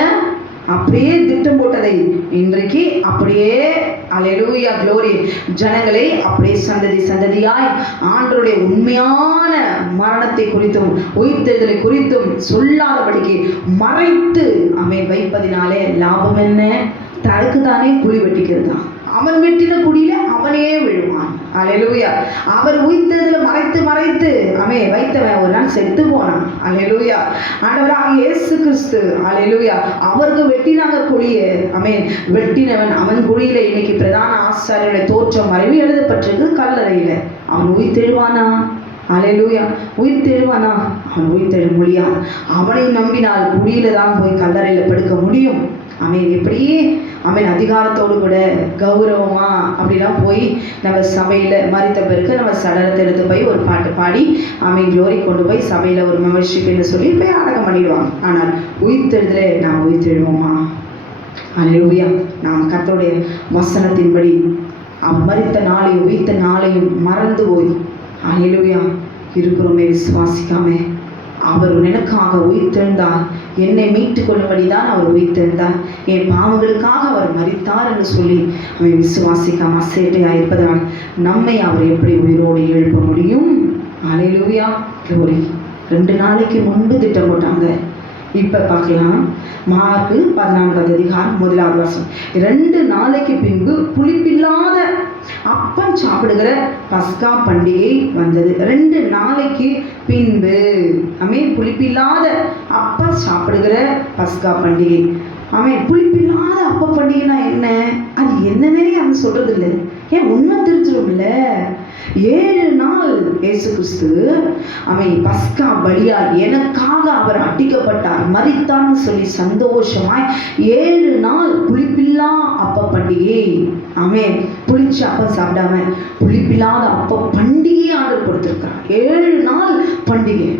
அப்படியே திட்டம் போட்டதை இன்றைக்கு அப்படியே அல்லேலூயா க்ளோரி ஜனங்களை அப்படியே சந்ததியாய் ஆண்டவருடைய உண்மையான மரணத்தை குறித்தும் உயிர்த்தெழுதலை குறித்தும் சொல்லாதபடிக்கு மறைத்து வைப்பதினாலே லாபம் என்ன? தனக்கு தானே குழி வெட்டிக்கிறது. அவன் வெட்டின குடியில அவனே விழுவான். அல்லேலூயா. அவர் உயிர்த்தெழுதலை மறைத்து வைத்தவன் ஒரு நாள் செத்து போனான். அல்லேலூயா. ஆண்டவராக இயேசு கிறிஸ்து அல்லேலூயா அவருக்கு வெட்டினாங்க குழிய. வெட்டினவன் அவன் குழியில இன்னைக்கு பிரதான ஆசாரியருடைய தோற்றம் மறைவு எழுதப்பட்டிருக்கு கல்லறையில. அவன் உயிர்த்தெழுவானா? அல்லேலூயா. உயிர்த்தெழுவானா? அவன் உயிர்த்தெழ முடியாது. அவனை நம்பினால் குழியில தான் போய் கல்லறையில படுக்க முடியும். எப்படியே அதிகாரத்தோடு கூட கௌரவமா அப்படிலாம் போய் நம்ம சபையில மறித்த பிறகு நம்ம சடலத்தை எடுத்து போய் ஒரு பாட்டு பாடி க்ளோரி கொண்டு போய் சபையில ஒரு மெம்பர்ஷிப் என்று சொல்லி போய் அடக்கம் பண்ணிடுவாங்க. ஆனால் உயிர்த்தெழுதலே நாம் உயிர்த்தெழுவோமா? அல்லேலூயா. நாம் கர்த்தருடைய வசனத்தின்படி மறித்த நாளையும் உயிர்த்த நாளையும் மறந்து போய் அல்லேலூயா இருக்கிறோமே, விசுவாசிக்காம அவர் எனக்காக உயிர்த்தெழுந்தார், என்னை மீட்டுக் கொள்ளும்படிதான் அவர் உயிர்த்தெழுந்தார், என் பாவங்களுக்காக அவர் மரித்தார் என்று சொல்லி அவன் விசுவாசிக்காம அசேட்டையாக இருப்பதால் நம்மை அவர் எப்படி உயிரோடு எழுப்ப முடியும்? அல்லேலூயா. க்ளோரி. 2 நாளைக்கு முன்பு திட்டம் போட்டாங்க. இப்ப பார்க்கலாம். மார்க் 14வது அதிகாரம் 1வது வசனம். 2 நாளைக்கு பின்பு புளிப்பில்லாத அப்பம் சாப்பிடுகிற பஸ்கா பண்டிகை வந்தது. 2 நாளைக்கு பின்பு புளிப்பில்லாத அப்பம் சாப்பிடுகிற பஸ்கா பண்டிகை. புளிப்பில்லாத அப்ப பண்டிகைனா என்ன? அது என்னன்னே அவன் சொல்றது இல்லை. ஏன் உண்மை தெரிஞ்சிடும்ல. 7 நாள் இயேசு கிறிஸ்து பஸ்கா பலியா எனக்காக அவர் அடிக்கப்பட்டார், மரித்தான்னு சொல்லி சந்தோஷமாய் 7 நாள் புளிப்பில்லா அப்ப பண்டிகை. புளிச்ச அப்பம் சாப்பிடாம புளிப்பில்லாத அப்ப பண்டிகையை ஆர்டர் கொடுத்திருக்கிறார். 7 நாள் பண்டிகை.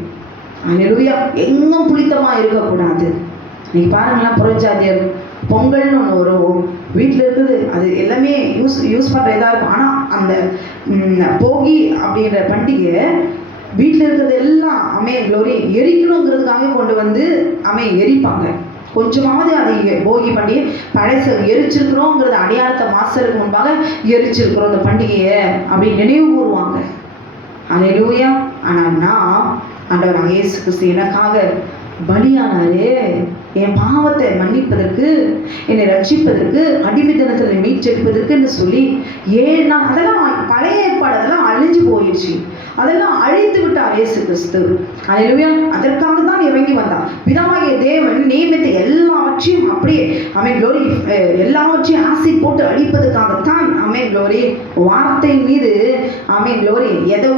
அல்லேலூயா. எங்கும் புளித்தமா இருக்கக்கூடாது. நீ பாருங்களா, புறஜாதியர் பொங்கல்னு ஒன்று வரும், வீட்டில் இருக்குது அது எல்லாமே யூஸ் பண்ணுற இதாக இருக்கும். ஆனால் அந்த போகி அப்படின்ற பண்டிகை வீட்டில் இருக்கிறது எல்லாம் க்ளோரி எரிக்கணுங்கிறதுக்காக கொண்டு வந்து எரிப்பாங்க. கொஞ்சமாவது அதை போகி பண்டிகை பழச எரிச்சிருக்கிறோங்கிறது அடையாளத்தை மாசருக்கு முன்பாக எரிச்சிருக்கிறோம் இந்த பண்டிகையை அப்படின்னு நினைவு கூறுவாங்க. அல்லேலூயா. ஆனால் நான் ஆண்டவராகிய இயேசு கிறிஸ்து எனக்காக பலியானாரே, என் பாவத்தை மன்னிப்பதற்கு, என்னை ரட்சிப்பதற்கு, அடிமைத்தனத்தில் மீட்டெடுப்பதற்கு என்று சொல்லி நான் அதெல்லாம் பழைய ஏற்பாடு அதெல்லாம் அழிஞ்சு போயிடுச்சு, அதெல்லாம் அழித்து விட்டார் இயேசு கிறிஸ்து. அல்லேலூயா. அதற்காக தான் இறங்கி வந்தார். பிதாவாகிய தேவன் நியமித்த எல்லாவற்றையும் அப்படியே க்ளோரி எல்லாவற்றையும் ஆசை போட்டு அழிப்பதற்காகத்தான் க்ளோரி வார்த்தை மீது க்ளோரி எதை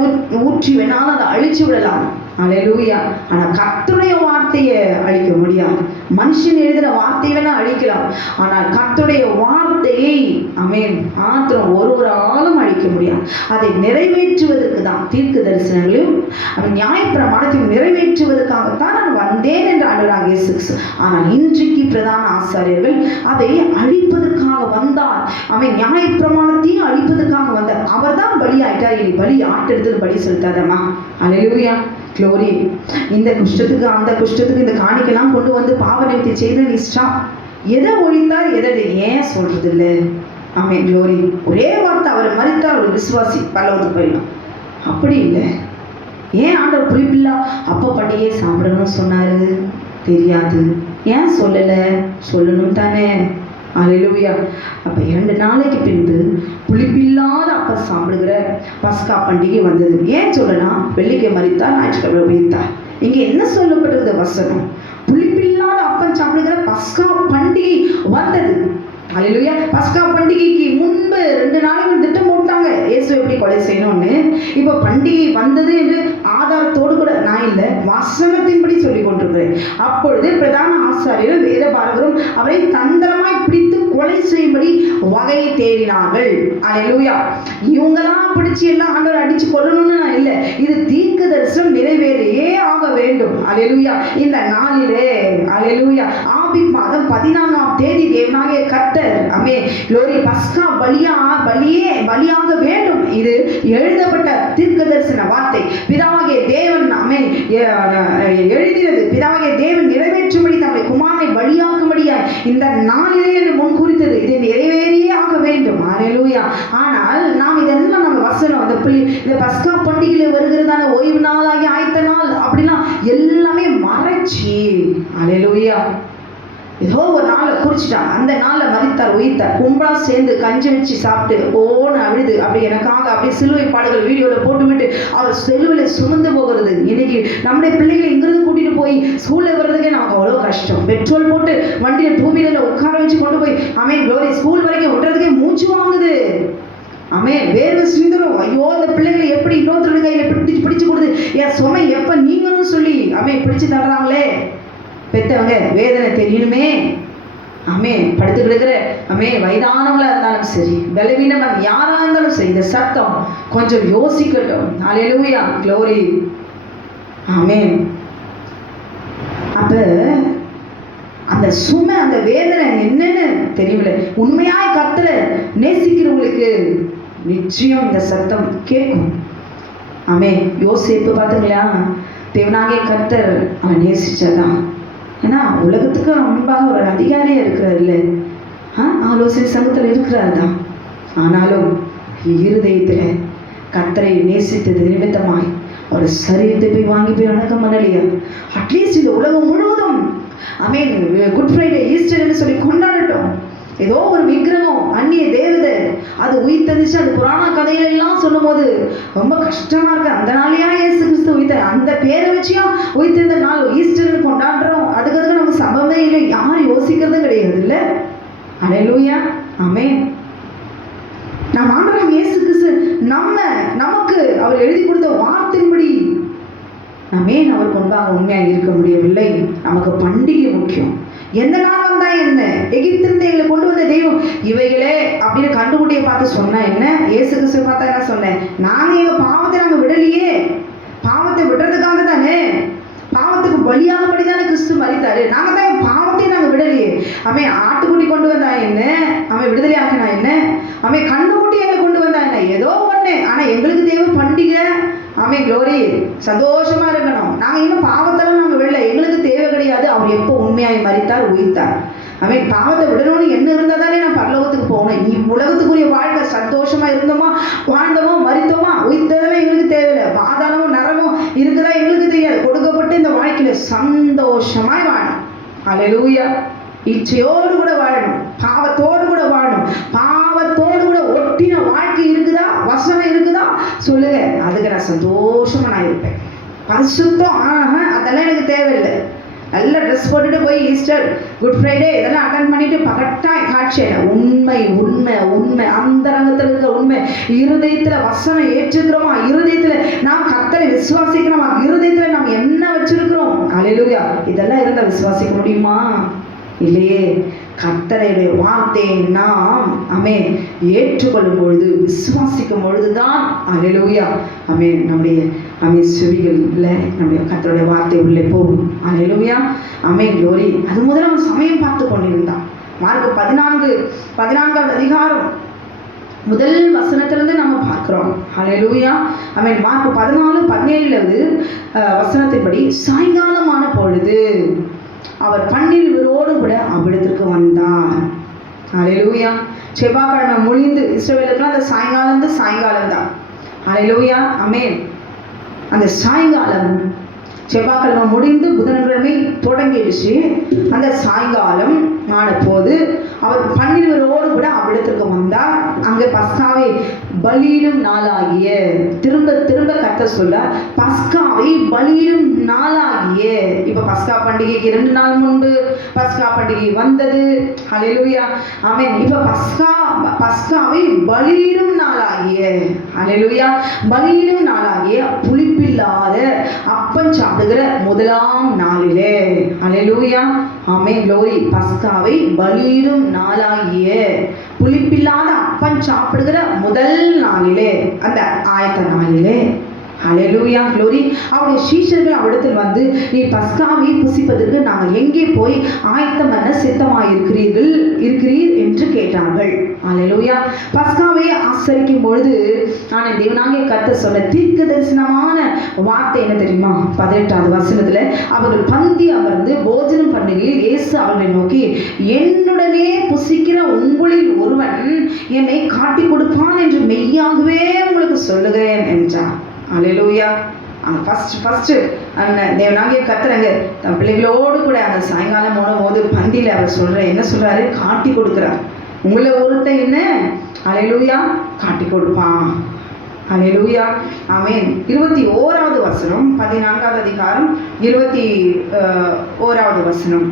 ஊற்றி வேணாலும் அதை அழிச்சு விடலாம். அல்லேலூயா. ஆனால் கர்த்தருடைய வார்த்தையை அழிக்க முடியாது. மனுஷன் எழுதுகிற வார்த்தையை வேணா அழிக்கலாம், ஆனால் கர்த்தருடைய வார்த்தையை மாத்திரம் ஒரு ஆளும் அழிக்க முடியாது. அதை நிறைவேற்றுவதற்கு தான் தீர்க்க தரிசனங்களையும் நியாயப்பிரமாணத்தையும் நிறைவேற்றுவதற்காகத்தான் நான் வந்தேன் என்று ஆண்டவராகிய இயேசு கிறிஸ்து. ஆனால் இன்றைக்கு பிரதான ஆசாரியர்கள் அதை அழிப்பதற்காக வந்தார். நியாயப்பிரமாணத்தையும் அழிப்பதற்காக வந்தார். அவர் தான் பலியாயிட்டார். இனி பலி ஆட்டெடுத்து பலி செலுத்தாதம்மா. அல்லேலூயா. க்ளோரி. இந்த குஷ்டத்துக்கு அந்த குஷ்டத்துக்கு இந்த காணிக்கெல்லாம் கொண்டு வந்து பாவநிவர்த்தி செய்து இஷ்டம். எதை ஒழித்தார் எதை ஏன் சொல்றது இல்லை? க்ளோரி. ஒரே வார்த்தை, அவர் மரித்தார் ஒரு விசுவாசி பரலோகத்துக்கு போயிடலாம். அப்படி இல்லை. ஏன் ஆண்டவர் புளிப்பில்லா அப்போ பண்டிகையை சாப்பிடணும்னு சொன்னாரு? தெரியாது. ஏன் சொல்லலை? சொல்லணும் தானே. அல்லேலூயா. அப்போ 2 நாளைக்கு பின்பு புளிப்பில்லாத அப்பம் சாப்பிடுகிற பஸ்கா பண்டிகை வந்தது. ஏன் சொல்லலாம்? வெள்ளிக்கை மரித்தார், ஞாயிற்றுக்கிழமை உயிர்த்தார். இங்கே என்ன சொல்லப்பட்டிருந்த வசனம்? புளிப்பில்லாத அப்பம் சாப்பிடுகிற பஸ்கா பண்டிகை வந்தது. அல்லேலூயா. பஸ்கா பண்டிகைக்கு முன்பு 2 நாளைக்கு திட்டம் போட்டாங்க இயேசு எப்படி கொலை செய்யணும்னு. இப்போ பண்டிகை வந்தது என்று ஆதாரத்தோடு கூட நான் இல்லை, வசனத்தின்படி சொல்லி கொண்டிருக்கிறேன். அப்பொழுது பிரதான ஆசாரியரும் வேத பாரகரும் அவரை தந்திரமாய் பிடித்து கொலை செய்யும்படி வகையை தேடினார்கள். அல்லேலூயா. இவங்கெல்லாம் பிடிச்சி எல்லாம் ஆண்டவர் அடிச்சு கொள்ளணும்னு நான் இல்லை, இது தீர்க்க தரிசனம் நிறைவேறியே ஆக வேண்டும். அல்லேலூயா. இந்த நாளிலே அல்லேலூயா ஆபீப் மாதம் 14ஆம் தேதி தேவனாகிய கர்த்தர் க்ளோரி பஸ்கா பலியாக வேண்டும். இது எழுதப்பட்ட தீர்க்க தரிசன வார்த்தை. பிதாவாகிய தேவன் எழுதினது. பிதாவாகிய தேவன் நிறைவேற்றும்படி தம்முடைய குமாரனை பலியாக்கும்படியாய் இந்த நாளிலே என்று முன்குறித்தது. இது நிறைவேறியே ஆக வேண்டும். அல்லேலூயா. ஆனால் நாம் இதெல்லாம் நம்ம வசனம் இந்த பஸ்கா பண்டிகையில் வருகிறதான ஓய்வு நாளாகி ஆயத்த நாள் அப்படின்னா எல்லாமே மறைச்சி அல்லேலூயா ஏதோ ஒரு நாளை குறிச்சிட்டான். அந்த நாளை மரித்தார், உயிர்த்தார். கும்பலா சேர்ந்து கஞ்சி வச்சு சாப்பிட்டு ஓன்னு அழுது அப்படி எனக்காக அப்படியே சிலுவை பாடுகள் வீடியோவில் போட்டுவிட்டு அவர் செலுவில் சுமந்து போகிறது. இன்னைக்கு நம்முடைய பிள்ளைகளை இங்கிருந்து கூட்டிட்டு போய் ஸ்கூலில் வர்றதுக்கே நமக்கு அவ்வளோ கஷ்டம். பெட்ரோல் போட்டு வண்டியில் 2 வீலரில் உட்கார வச்சு கொண்டு போய் க்ளோரி ஸ்கூல் வரைக்கும் விட்டுறதுக்கே மூச்சு வாங்குது. வேறு சிந்தரும். ஐயோ அந்த பிள்ளைகளை எப்படி இன்னொருத்தருடைய கையில் பிடிச்சு கொடுது, என் சுமை எப்போ நீங்களும் சொல்லி பிடிச்சு தர்றாங்களே. பெற்றவங்க வேதனை தெரியணுமே. படுத்து கிடக்கிற வயதானவங்களா இருந்தாலும் சரி, பலவீனமாக யாரா இருந்தாலும் சரி, இந்த சத்தம் கொஞ்சம் யோசிக்கட்டும். அல்லேலூயா. க்ளோரி. அப்ப அந்த சுமை அந்த வேதனை என்னன்னு தெரியல. உண்மையாய் கர்த்தரை நேசிக்கிறவங்களுக்கு நிச்சயம் இந்த சத்தம் கேட்கும். யோசிப்பு பார்த்தீங்களா? தேவனாகிய கர்த்தர் அவன் நேசிச்சாதான். ஏன்னா உலகத்துக்கு முன்பாக ஒரு அதிகாரியாக இருக்கிறார் இல்லை, ஆலோசனை சங்கத்தில் இருக்கிறார் தான். ஆனாலும் இருதயத்தில் கர்த்தரை நேசித்தது நிமித்தமாய் ஒரு சரீரத்தை போய் வாங்கி போய் வணக்கம் பண்ணலையா? அட்லீஸ்ட் இந்த உலகம் முழுவதும் குட் ஃப்ரைடே ஈஸ்டர்னு சொல்லி கொண்டாடட்டும். ஏதோ ஒரு விக்கிரகம் அந்நிய தேவதை அது உயிர்த்தந்துச்சு. அது புராண கதைகளெல்லாம் சொல்லும் போது ரொம்ப கஷ்டமா இருக்கு. அந்த நாளையா இயேசு கிறிஸ்து உயிர்த்த அந்த பேரை வச்சியும் உயிர்த்திருந்த நாள் ஈஸ்டர்னு கொண்டாடுறோம். அதுக்கு நமக்கு சம்பவமே இல்லை, யாரும் யோசிக்கிறதும் கிடையாது இல்லை. அல்லேலூயா. நாம் ஆண்டவராகிய இயேசு கிறிஸ்து நமக்கு அவர் எழுதி கொடுத்த வார்த்தையின்படி நாம் ஏன் அவருக்கு முன்பாக உண்மையாக இருக்க முடியவில்லை? நமக்கு பண்டிகை முக்கியம். எந்த நாள் வந்தா என்ன? எகிப்திலிருந்து எங்களை கொண்டு வந்த தெய்வம் இவைகளே அப்படின்னு கண்டுகுட்டியை பார்த்து சொன்னா என்ன? இயேசு கிறிஸ்து பார்த்தா என்ன சொன்னேன்? எங்க பாவத்தை விடலையே. பாவத்தை விடுறதுக்காக தானே, பாவத்துக்கு பலியாகபடி தானே கிறிஸ்து மரித்தாரு. நாங்க தான் பாவத்தை விடலையே. ஆட்டுக்குட்டி க்ளோரி. சந்தோஷமா இருக்கணும். நாங்கள் இன்னும் பாவத்தெல்லாம் நாங்கள் விடல, எங்களுக்கு தேவை கிடையாது. அவர் எப்போ உண்மையாய் மரித்தார், உயிர்த்தார். பாவத்தை விடணும்னு என்ன இருந்தால் தானே நான் பரலோகத்துக்கு போகணும். உலகத்துக்குரிய வாழ்க்கை சந்தோஷமா இருந்தோமா, வாழ்ந்தோமா, மரித்தோமா, உயிர்த்ததெல்லாம் எங்களுக்கு தேவையில்லை. பாதாளமும் நரமும் இருக்குதா எங்களுக்கு தெரியாது. கொடுக்கப்பட்டு இந்த வாழ்க்கையில சந்தோஷமாய் வாழணும். அல்லேலூயா. இச்சையோடு கூட வாழணும், பாவத்தோடு கூட வாழணும். பாவத்தோடு கூட ஒட்டின வாழ்க்கை இருக்குதா, வசனம் இருக்குதா சொல்லுங்க. அதுக்கு நான் சந்தோஷமா நான் இருப்பேன். பரிசுத்தம் அதெல்லாம் எனக்கு தேவையில்லை. நல்ல ட்ரெஸ் போட்டுட்டு போய் ஈஸ்டர், குட் ஃப்ரைடே இதெல்லாம் அட்டன் பண்ணிட்டு பகட்டாய் காட்சி. உண்மை உண்மை உண்மை அந்த ரங்கத்தில் இருக்க உண்மை. இருதயத்துல வசனம் ஏற்றுக்கிறோமா, இருதயத்துல நாம் கர்த்தரை விசுவாசிக்கிறோமா, இருதயத்துல நாம் என்ன வச்சிருக்கிறோம். அல்லேலூயா. இதெல்லாம் இருந்தா விசுவாசிக்க முடியுமா? இல்லையே. கர்த்தருடைய வார்த்தையை நாம் ஏற்றுக்கொள்ளும் பொழுது, விசுவாசிக்கும் பொழுதுதான் அல்லேலூயா நம்முடைய செவிகள்ல நம்முடைய கர்த்தருடைய வார்த்தை உள்ளே போகும். அல்லேலூயா. க்ளோரி. அது முதல்ல அவன் சமயம் பார்த்து கொண்டிருந்தான். மார்க் 14வது அதிகாரம் முதல் வசனத்திலிருந்து நம்ம பார்க்கிறோம். அல்லேலூயா. மார்க் 14:17 வசனத்தின்படி, சாயங்காலமான பொழுது அவர் 12 கூட அவ்விடத்திற்கு வந்தார். அல்லேலூயா. செவ்வாய்க்கிழமை முடிந்து இஸ்ரவேலுக்குலாம் அந்த சாயங்காலம் தான். அல்லேலூயா. அந்த சாயங்காலம் செவ்வாய்க்கிழமை முடிந்து புதன்கிழமை தொடங்கிடுச்சு. அந்த சாயங்காலம் ஆன போது அவர் 12 கூட அவ்விடத்திற்கு வந்தார். அங்கே பஸ்காவை பலியிடும் நாளாகிய, திரும்ப திரும்ப கர்த்தர் சொல்றார், பஸ்காவை பலியிடும் நாளாகிய. இப்ப பஸ்கா பண்டிகைக்கு 2 நாள் முன்பு பஸ்கா பண்டிகை வந்தது. அல்லேலூயா. இப்ப பஸ்காவை பலியிடும் நாளாகிய, அல்லேலூயா, பலியிடும் நாளாகிய புளிப்பில்லாத அப்பம் சாப்பிடுகிற முதலாம் நாளிலே. அல்லேலூயா. க்ளோரி. பஸ்காவை பலியிடும் நாளாகிய புளிப்பில்லாத அப்பம் சாப்பிடுகிற முதல் நாளிலே, அந்த ஆயத்த நாளிலே. அல்லேலூயா. க்ளோரி. அவருடைய சீஷர்கள் அவரிடத்தில் வந்து, நீ பஸ்காவை புசிப்பதற்கு நாங்கள் எங்கே போய் ஆயத்தம் பண்ண சித்தமாயிருக்கிறீர் என்று கேட்டார்கள். அல்லேலூயா. பஸ்காவை ஆசரிக்கும் பொழுது தேவனாகிய கர்த்தர் சொன்ன தீர்க்க தரிசனமான வார்த்தை என்ன தெரியுமா? 18வது வசனத்துல, அவர்கள் பந்தி அமர்ந்து போஜனம் பண்ணுகையில் இயேசு அவர்களை நோக்கி, என்னுடனே புசிக்கிற உங்களில் ஒருவன் என்னை காட்டி கொடுப்பான் என்று மெய்யாகவே உங்களுக்கு சொல்லுகிறேன் என்றார். அல்லேலூயா. ஃபர்ஸ்ட் தேவனாகிய கர்த்தர் தன் பிள்ளைகளோடு கூட அந்த சாயங்காலம் போது பந்தியில் அவர் என்ன சொல்றாரு? காட்டி கொடுக்கிறார். உங்களை ஒருத்தன் என்ன அல்லேலூயா காட்டி கொடுப்பான். அல்லேலூயா. 21வது வசனம், 14வது அதிகாரம் 21வது வசனம்.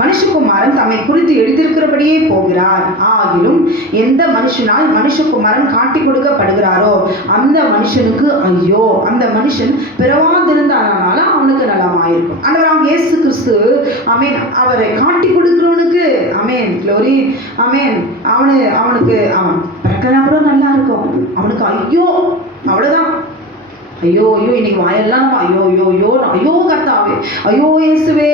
மனுஷகுமாரன் தம்மை குறித்து எழுதியிருக்கிறபடியே போகிறார். ஆகிலும் எந்த மனுஷனால் மனுஷகுமாரன் காட்டி கொடுக்கப்படுகிறாரோ அந்த மனுஷனுக்கு ஐயோ, அந்த மனுஷன் பிறவாதிருந்தானால அவனுக்கு நலமாயிருக்கும். ஆண்டவராகிய இயேசு கிறிஸ்து அவரை காட்டி கொடுக்கிறவனுக்கு க்ளோரி. அவனுக்கு அவன் பிறக்கலாம் கூட நல்லா இருக்கும். அவனுக்கு ஐயோ, அவ்வளவுதான். ஐயோ இன்னைக்கு வாயெல்லாம் ஐயோ கர்த்தாவே, ஐயோ இயேசுவே,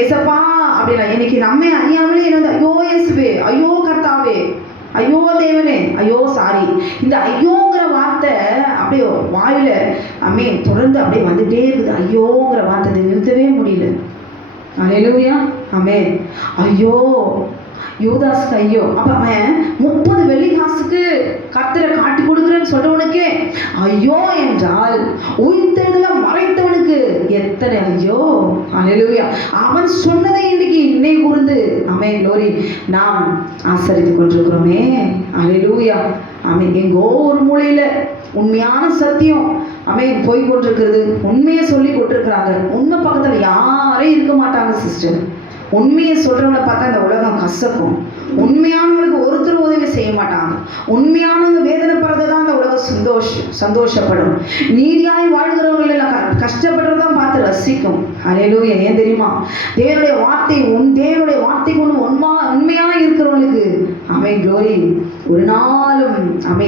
ஏசப்பா அப்படின்னா இன்னைக்கு நம்மை அறியாமலே இருந்து ஐயோ இயேசுவே, ஐயோ கர்த்தாவே, ஐயோ தேவனே, ஐயோ சாரி. இந்த ஐயோங்கிற வார்த்தை அப்படியே வாயில தொடர்ந்து அப்படியே வந்துட்டே இருக்குது. ஐயோங்கிற வார்த்தை நிறுத்தவே முடியல. அல்லேலூயா. ஐயோ, யூதாஸ்க்கு ஐயோ. அப்ப அவன் 30 வெள்ளி காசுக்கு கர்த்தரை காட்டி கொடுக்குறேன்னு சொல்றவனுக்கே ஐயோ என்றால், உயிர்த்தெழுதல மறைத்தவனுக்கு எத்தனை ஐயோ. அல்லேலூயா. அவன் சொன்னதை இன்னைக்கு இன்னை கூர்ந்து க்ளோரி நாம் ஆசரித்துக் கொண்டிருக்கிறோமே. அல்லேலூயா. எங்கோ ஒரு மூலையில உண்மையான சத்தியம் போய் கொண்டிருக்கிறது. உண்மையை சொல்லி கொண்டிருக்கிறாங்க. உண்மை பக்கத்துல யாரும் இருக்க மாட்டாங்க சிஸ்டர். உண்மையை சொல்றவங்களை பார்த்தா இந்த உலகம் கசக்கும். உண்மையானவங்களுக்கு ஒருத்தர் உதவி செய்ய மாட்டாங்க. உண்மையானவங்க வேதனைப்படுறதுதான் இந்த உலகம் சந்தோஷப்படும். நீதியாய் வாழ்கிறவங்க எல்லாம் கஷ்டப்படுறதான் பார்த்து ரசிக்கும். அல்லேலூயா. ஏன் தெரியுமா? தேவனுடைய வார்த்தைக்கு ஒன்று உண்மையா இருக்கிறவங்களுக்கு க்ளோரி ஒரு நாளும்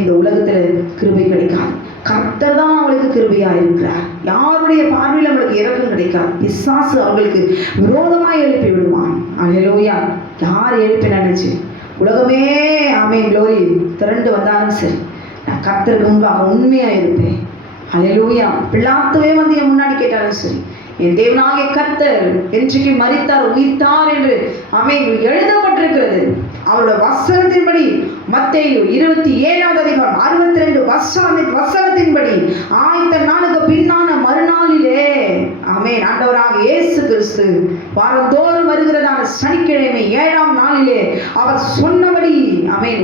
இந்த உலகத்துல கிருபை கிடைக்காது. கர்த்தர் தான் அவளுக்கு கிருபையா இருக்கிறார். யாருடைய பார்வையில் அவளுக்கு இரக்கம் கிடைக்காது. பிசாசு அவங்களுக்கு விரோதமாய் எழுப்பி விடுவான். அல்லேலூயா. யார் எழுப்பி நினைச்சு உலகமே க்ளோரி திரண்டு வந்தாலும் சரி, நான் கர்த்தருக்கு முன்பாக உண்மையா இருப்பேன். அல்லேலூயா. பிலாத்துவே வந்து என் முன்னாடி கேட்டாலும் சரி, என் தேவனாகிய கர்த்தர் என்றைக்கு மரித்தார் உயிர்த்தார் என்று எழுதப்பட்டிருக்கிறது. அவரோட வசனத்தின்படி மத்தேயு 27வது அதிகாரம் 62 வசனத்தின்படி ஆயத்த நாளுக்கு பின்னான மறுநாளிலே ஆண்டவராக இயேசு கிறிஸ்து வாரந்தோறும் வருகிறதான சனிக்கிழமை 7ஆம் நாளிலே அவர் சொன்னபடி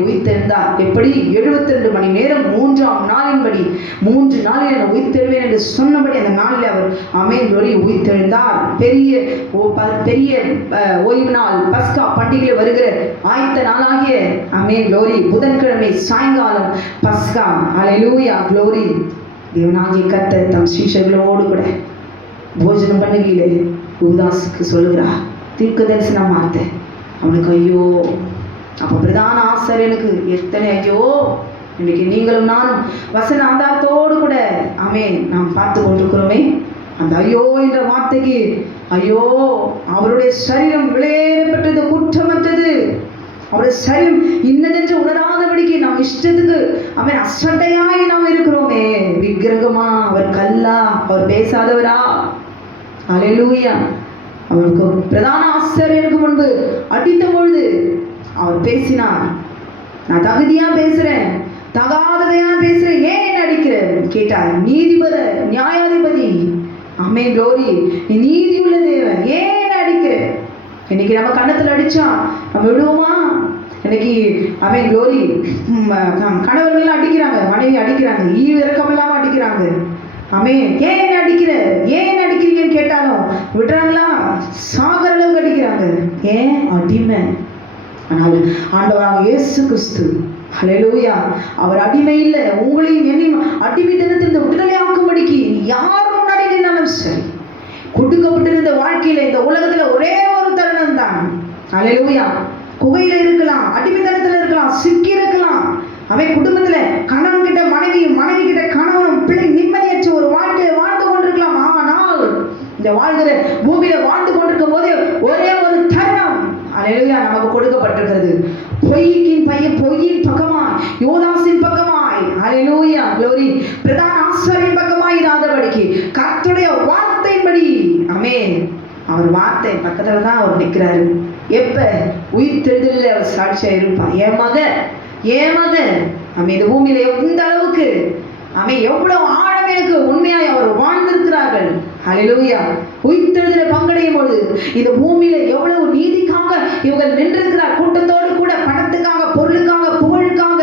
உயிர்த்தெழுந்தார். எப்படி? 72 மணி நேரம் 3ஆம் நாளின்படி 3 நாளில் நான் உயிர்த்தெழுவேன் என்று சொன்னபடி அந்த நாளில் அவர் உயிர்த்தெழுந்தார். பெரிய ஓய்வு நாள் பஸ்கா பண்டிகை வருகிற ஆயத்த நாளாகிய க்ளோரி புதன்கிழமை சாயங்காலம் பஸ்கா. அல்லேலூயா, க்ளோரி. தேவனாகிய கர்த்தர் தம் சீஷர்களோடு கூட போஜனம் பண்ணுகையிலே யூதாசுக்கு சொல்லுகிறார் தீர்க்க தரிசனம் வார்த்தை. அவனுக்கு ஐயோ, அப்போ பிரதான ஆசாரியனுக்கு எத்தனை ஐயோ. இன்னைக்கு நீங்களும் நானும் வசன ஆதாரத்தோடு கூட நாம் பார்த்து கொண்டிருக்கிறோமே. அந்த ஐயோ என்ற வார்த்தைக்கு ஐயோ, அவருடைய சரீரம் விளையேறப்பட்டது, குற்றமற்றது. அவருடைய சரீரம் இன்னதென்று உணராதபடிக்கு நாம் இஷ்டத்துக்கு அசட்டையாய் நாம் இருக்கிறோமே. விக்கிரகமா? அவர் கல்லா? அவர் பேசாதவரா? அல்லேலூயா. அவருக்கு பிரதான ஆசாரியருக்கு முன்பு அடித்த பொழுது அவர் பேசினார், நான் தகுதியா பேசுறேன், தகாததையா பேசுறேன், ஏன் என்ன அடிக்கிறேன் கேட்டார். நியாயாதிபதி க்ளோரி, நீ நீதி உள்ள தேவன், ஏன் அடிக்கிற? இன்னைக்கு நம்ம கன்னத்தில் அடிச்சா நம்ம விடுவோமா? இன்னைக்கு க்ளோரி கணவர்கள் அடிக்கிறாங்க, மனைவி அடிக்கிறாங்க, இறக்கம் இல்லாம அடிக்கிறாங்க. ஏன் என்ன அடிக்கிற, ஏன் அடிக்கிறீங்கன்னு கேட்டாலும் விடுறாங்களா? சாகர அளவுக்கு அடிக்கிறாங்க. ஏன்? அடிமை. ஆனால் ஆண்டவராக இயேசு கிறிஸ்து அல்லேலூயா, அவர் அடிமை இல்லை. உங்களையும் என்னையும் அடிமைத்தனத்திலிருந்து விடுதலை ஆக்கும்படிக்கு யார் முன்னாடி நின்னாலும் சரி, கொடுக்கப்பட்டிருந்த வாழ்க்கையில இந்த உலகத்துல ஒரே ஒரு தருணம் தான். அல்லேலூயா. குகையில இருக்கலாம், அடிமைத்தனத்துல இருக்கலாம், சிக்கி இருக்கலாம். குடும்பத்துல கணவன் கிட்ட மனைவியும், மனைவி கிட்ட கணவனும், பிள்ளை நிம்மதியற்ற ஒரு வாழ்க்கையை வாழ்ந்து கொண்டிருக்கலாம். ஆனால் இந்த வாழ்கிற பூமியில வாழ்ந்து கொண்டிருக்கும் போதே ஒரே ஒரு தருணம் அல்லேலூயா நமக்கு கொடுக்கப்பட்டிருக்கிறது. பொய்யின் பக்கமாய், யோதாசின் பக்கமாய், அல்லேலூயா, க்ளோரி, பிரதான ஆசாரியன் பக்கமாய் இராதபடிக்கு கர்த்தருடைய வார்த்தையின்படி அவர் வார்த்தை பக்கத்துல தான் அவர் நிற்கிறாரு. எப்ப? உயிர்த்தெழுதலில் அவர் சாட்சியா இருப்பார். என் மகன் இந்த பூமியில எந்த அளவுக்கு எவ்வளவு ஆழம் எனக்கு உண்மையாய் அவர் வாழ்ந்திருக்கிறார்கள். அல்லேலூயா. உயிர்த்தெழுதல பங்கடையும் பொழுது இந்த பூமியில எவ்வளவு நீதிக்காக இவர்கள் நின்றிருக்கிறார். கூட்டத்தோடு கூட பணத்துக்காக, பொருளுக்காக, புகழுக்காக,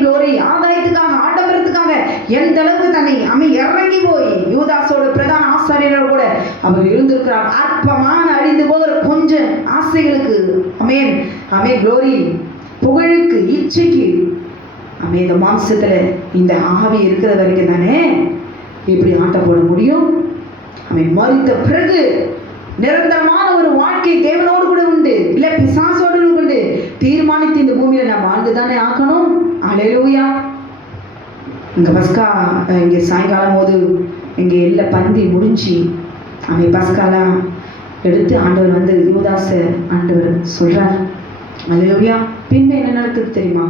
க்ளோரி, ஆதாயத்துக்காக, ஆடம்பரத்துக்காக எந்த அளவுக்கு தன்னை இறங்கி போய் யூதாசோட பிரதான ஆசாரியர்கள் கூட அவர் இருந்திருக்கிறார். அற்பமான அழிந்து போகிற கொஞ்சம் ஆசைகளுக்கு க்ளோரி, புகழுக்கு, இச்சைக்கு இந்த மாம்சத்துல இந்த ஆவி இருக்கிற வரைக்கும் தானே இப்படி ஆட்டம் போட முடியும். மரித்த பிறகு நிரந்தரமான ஒரு வாழ்க்கை தேவனோடு கூட உண்டு, இல்ல பிசாசோடு உண்டு. தீர்மானித்து இந்த பூமியில நான் வாழ்ந்துதானே ஆக்கணும். அல்லேலூயா. இங்க பஸ்கா, இங்க சாயங்காலம் போது இங்க எல்லாம் பந்தி முடிஞ்சு பஸ்காலாம் எடுத்து ஆண்டவர் வந்து யூதாச ஆண்டவர் சொல்றார். அல்லேலூயா. பின்பு என்ன நடக்குது தெரியுமா?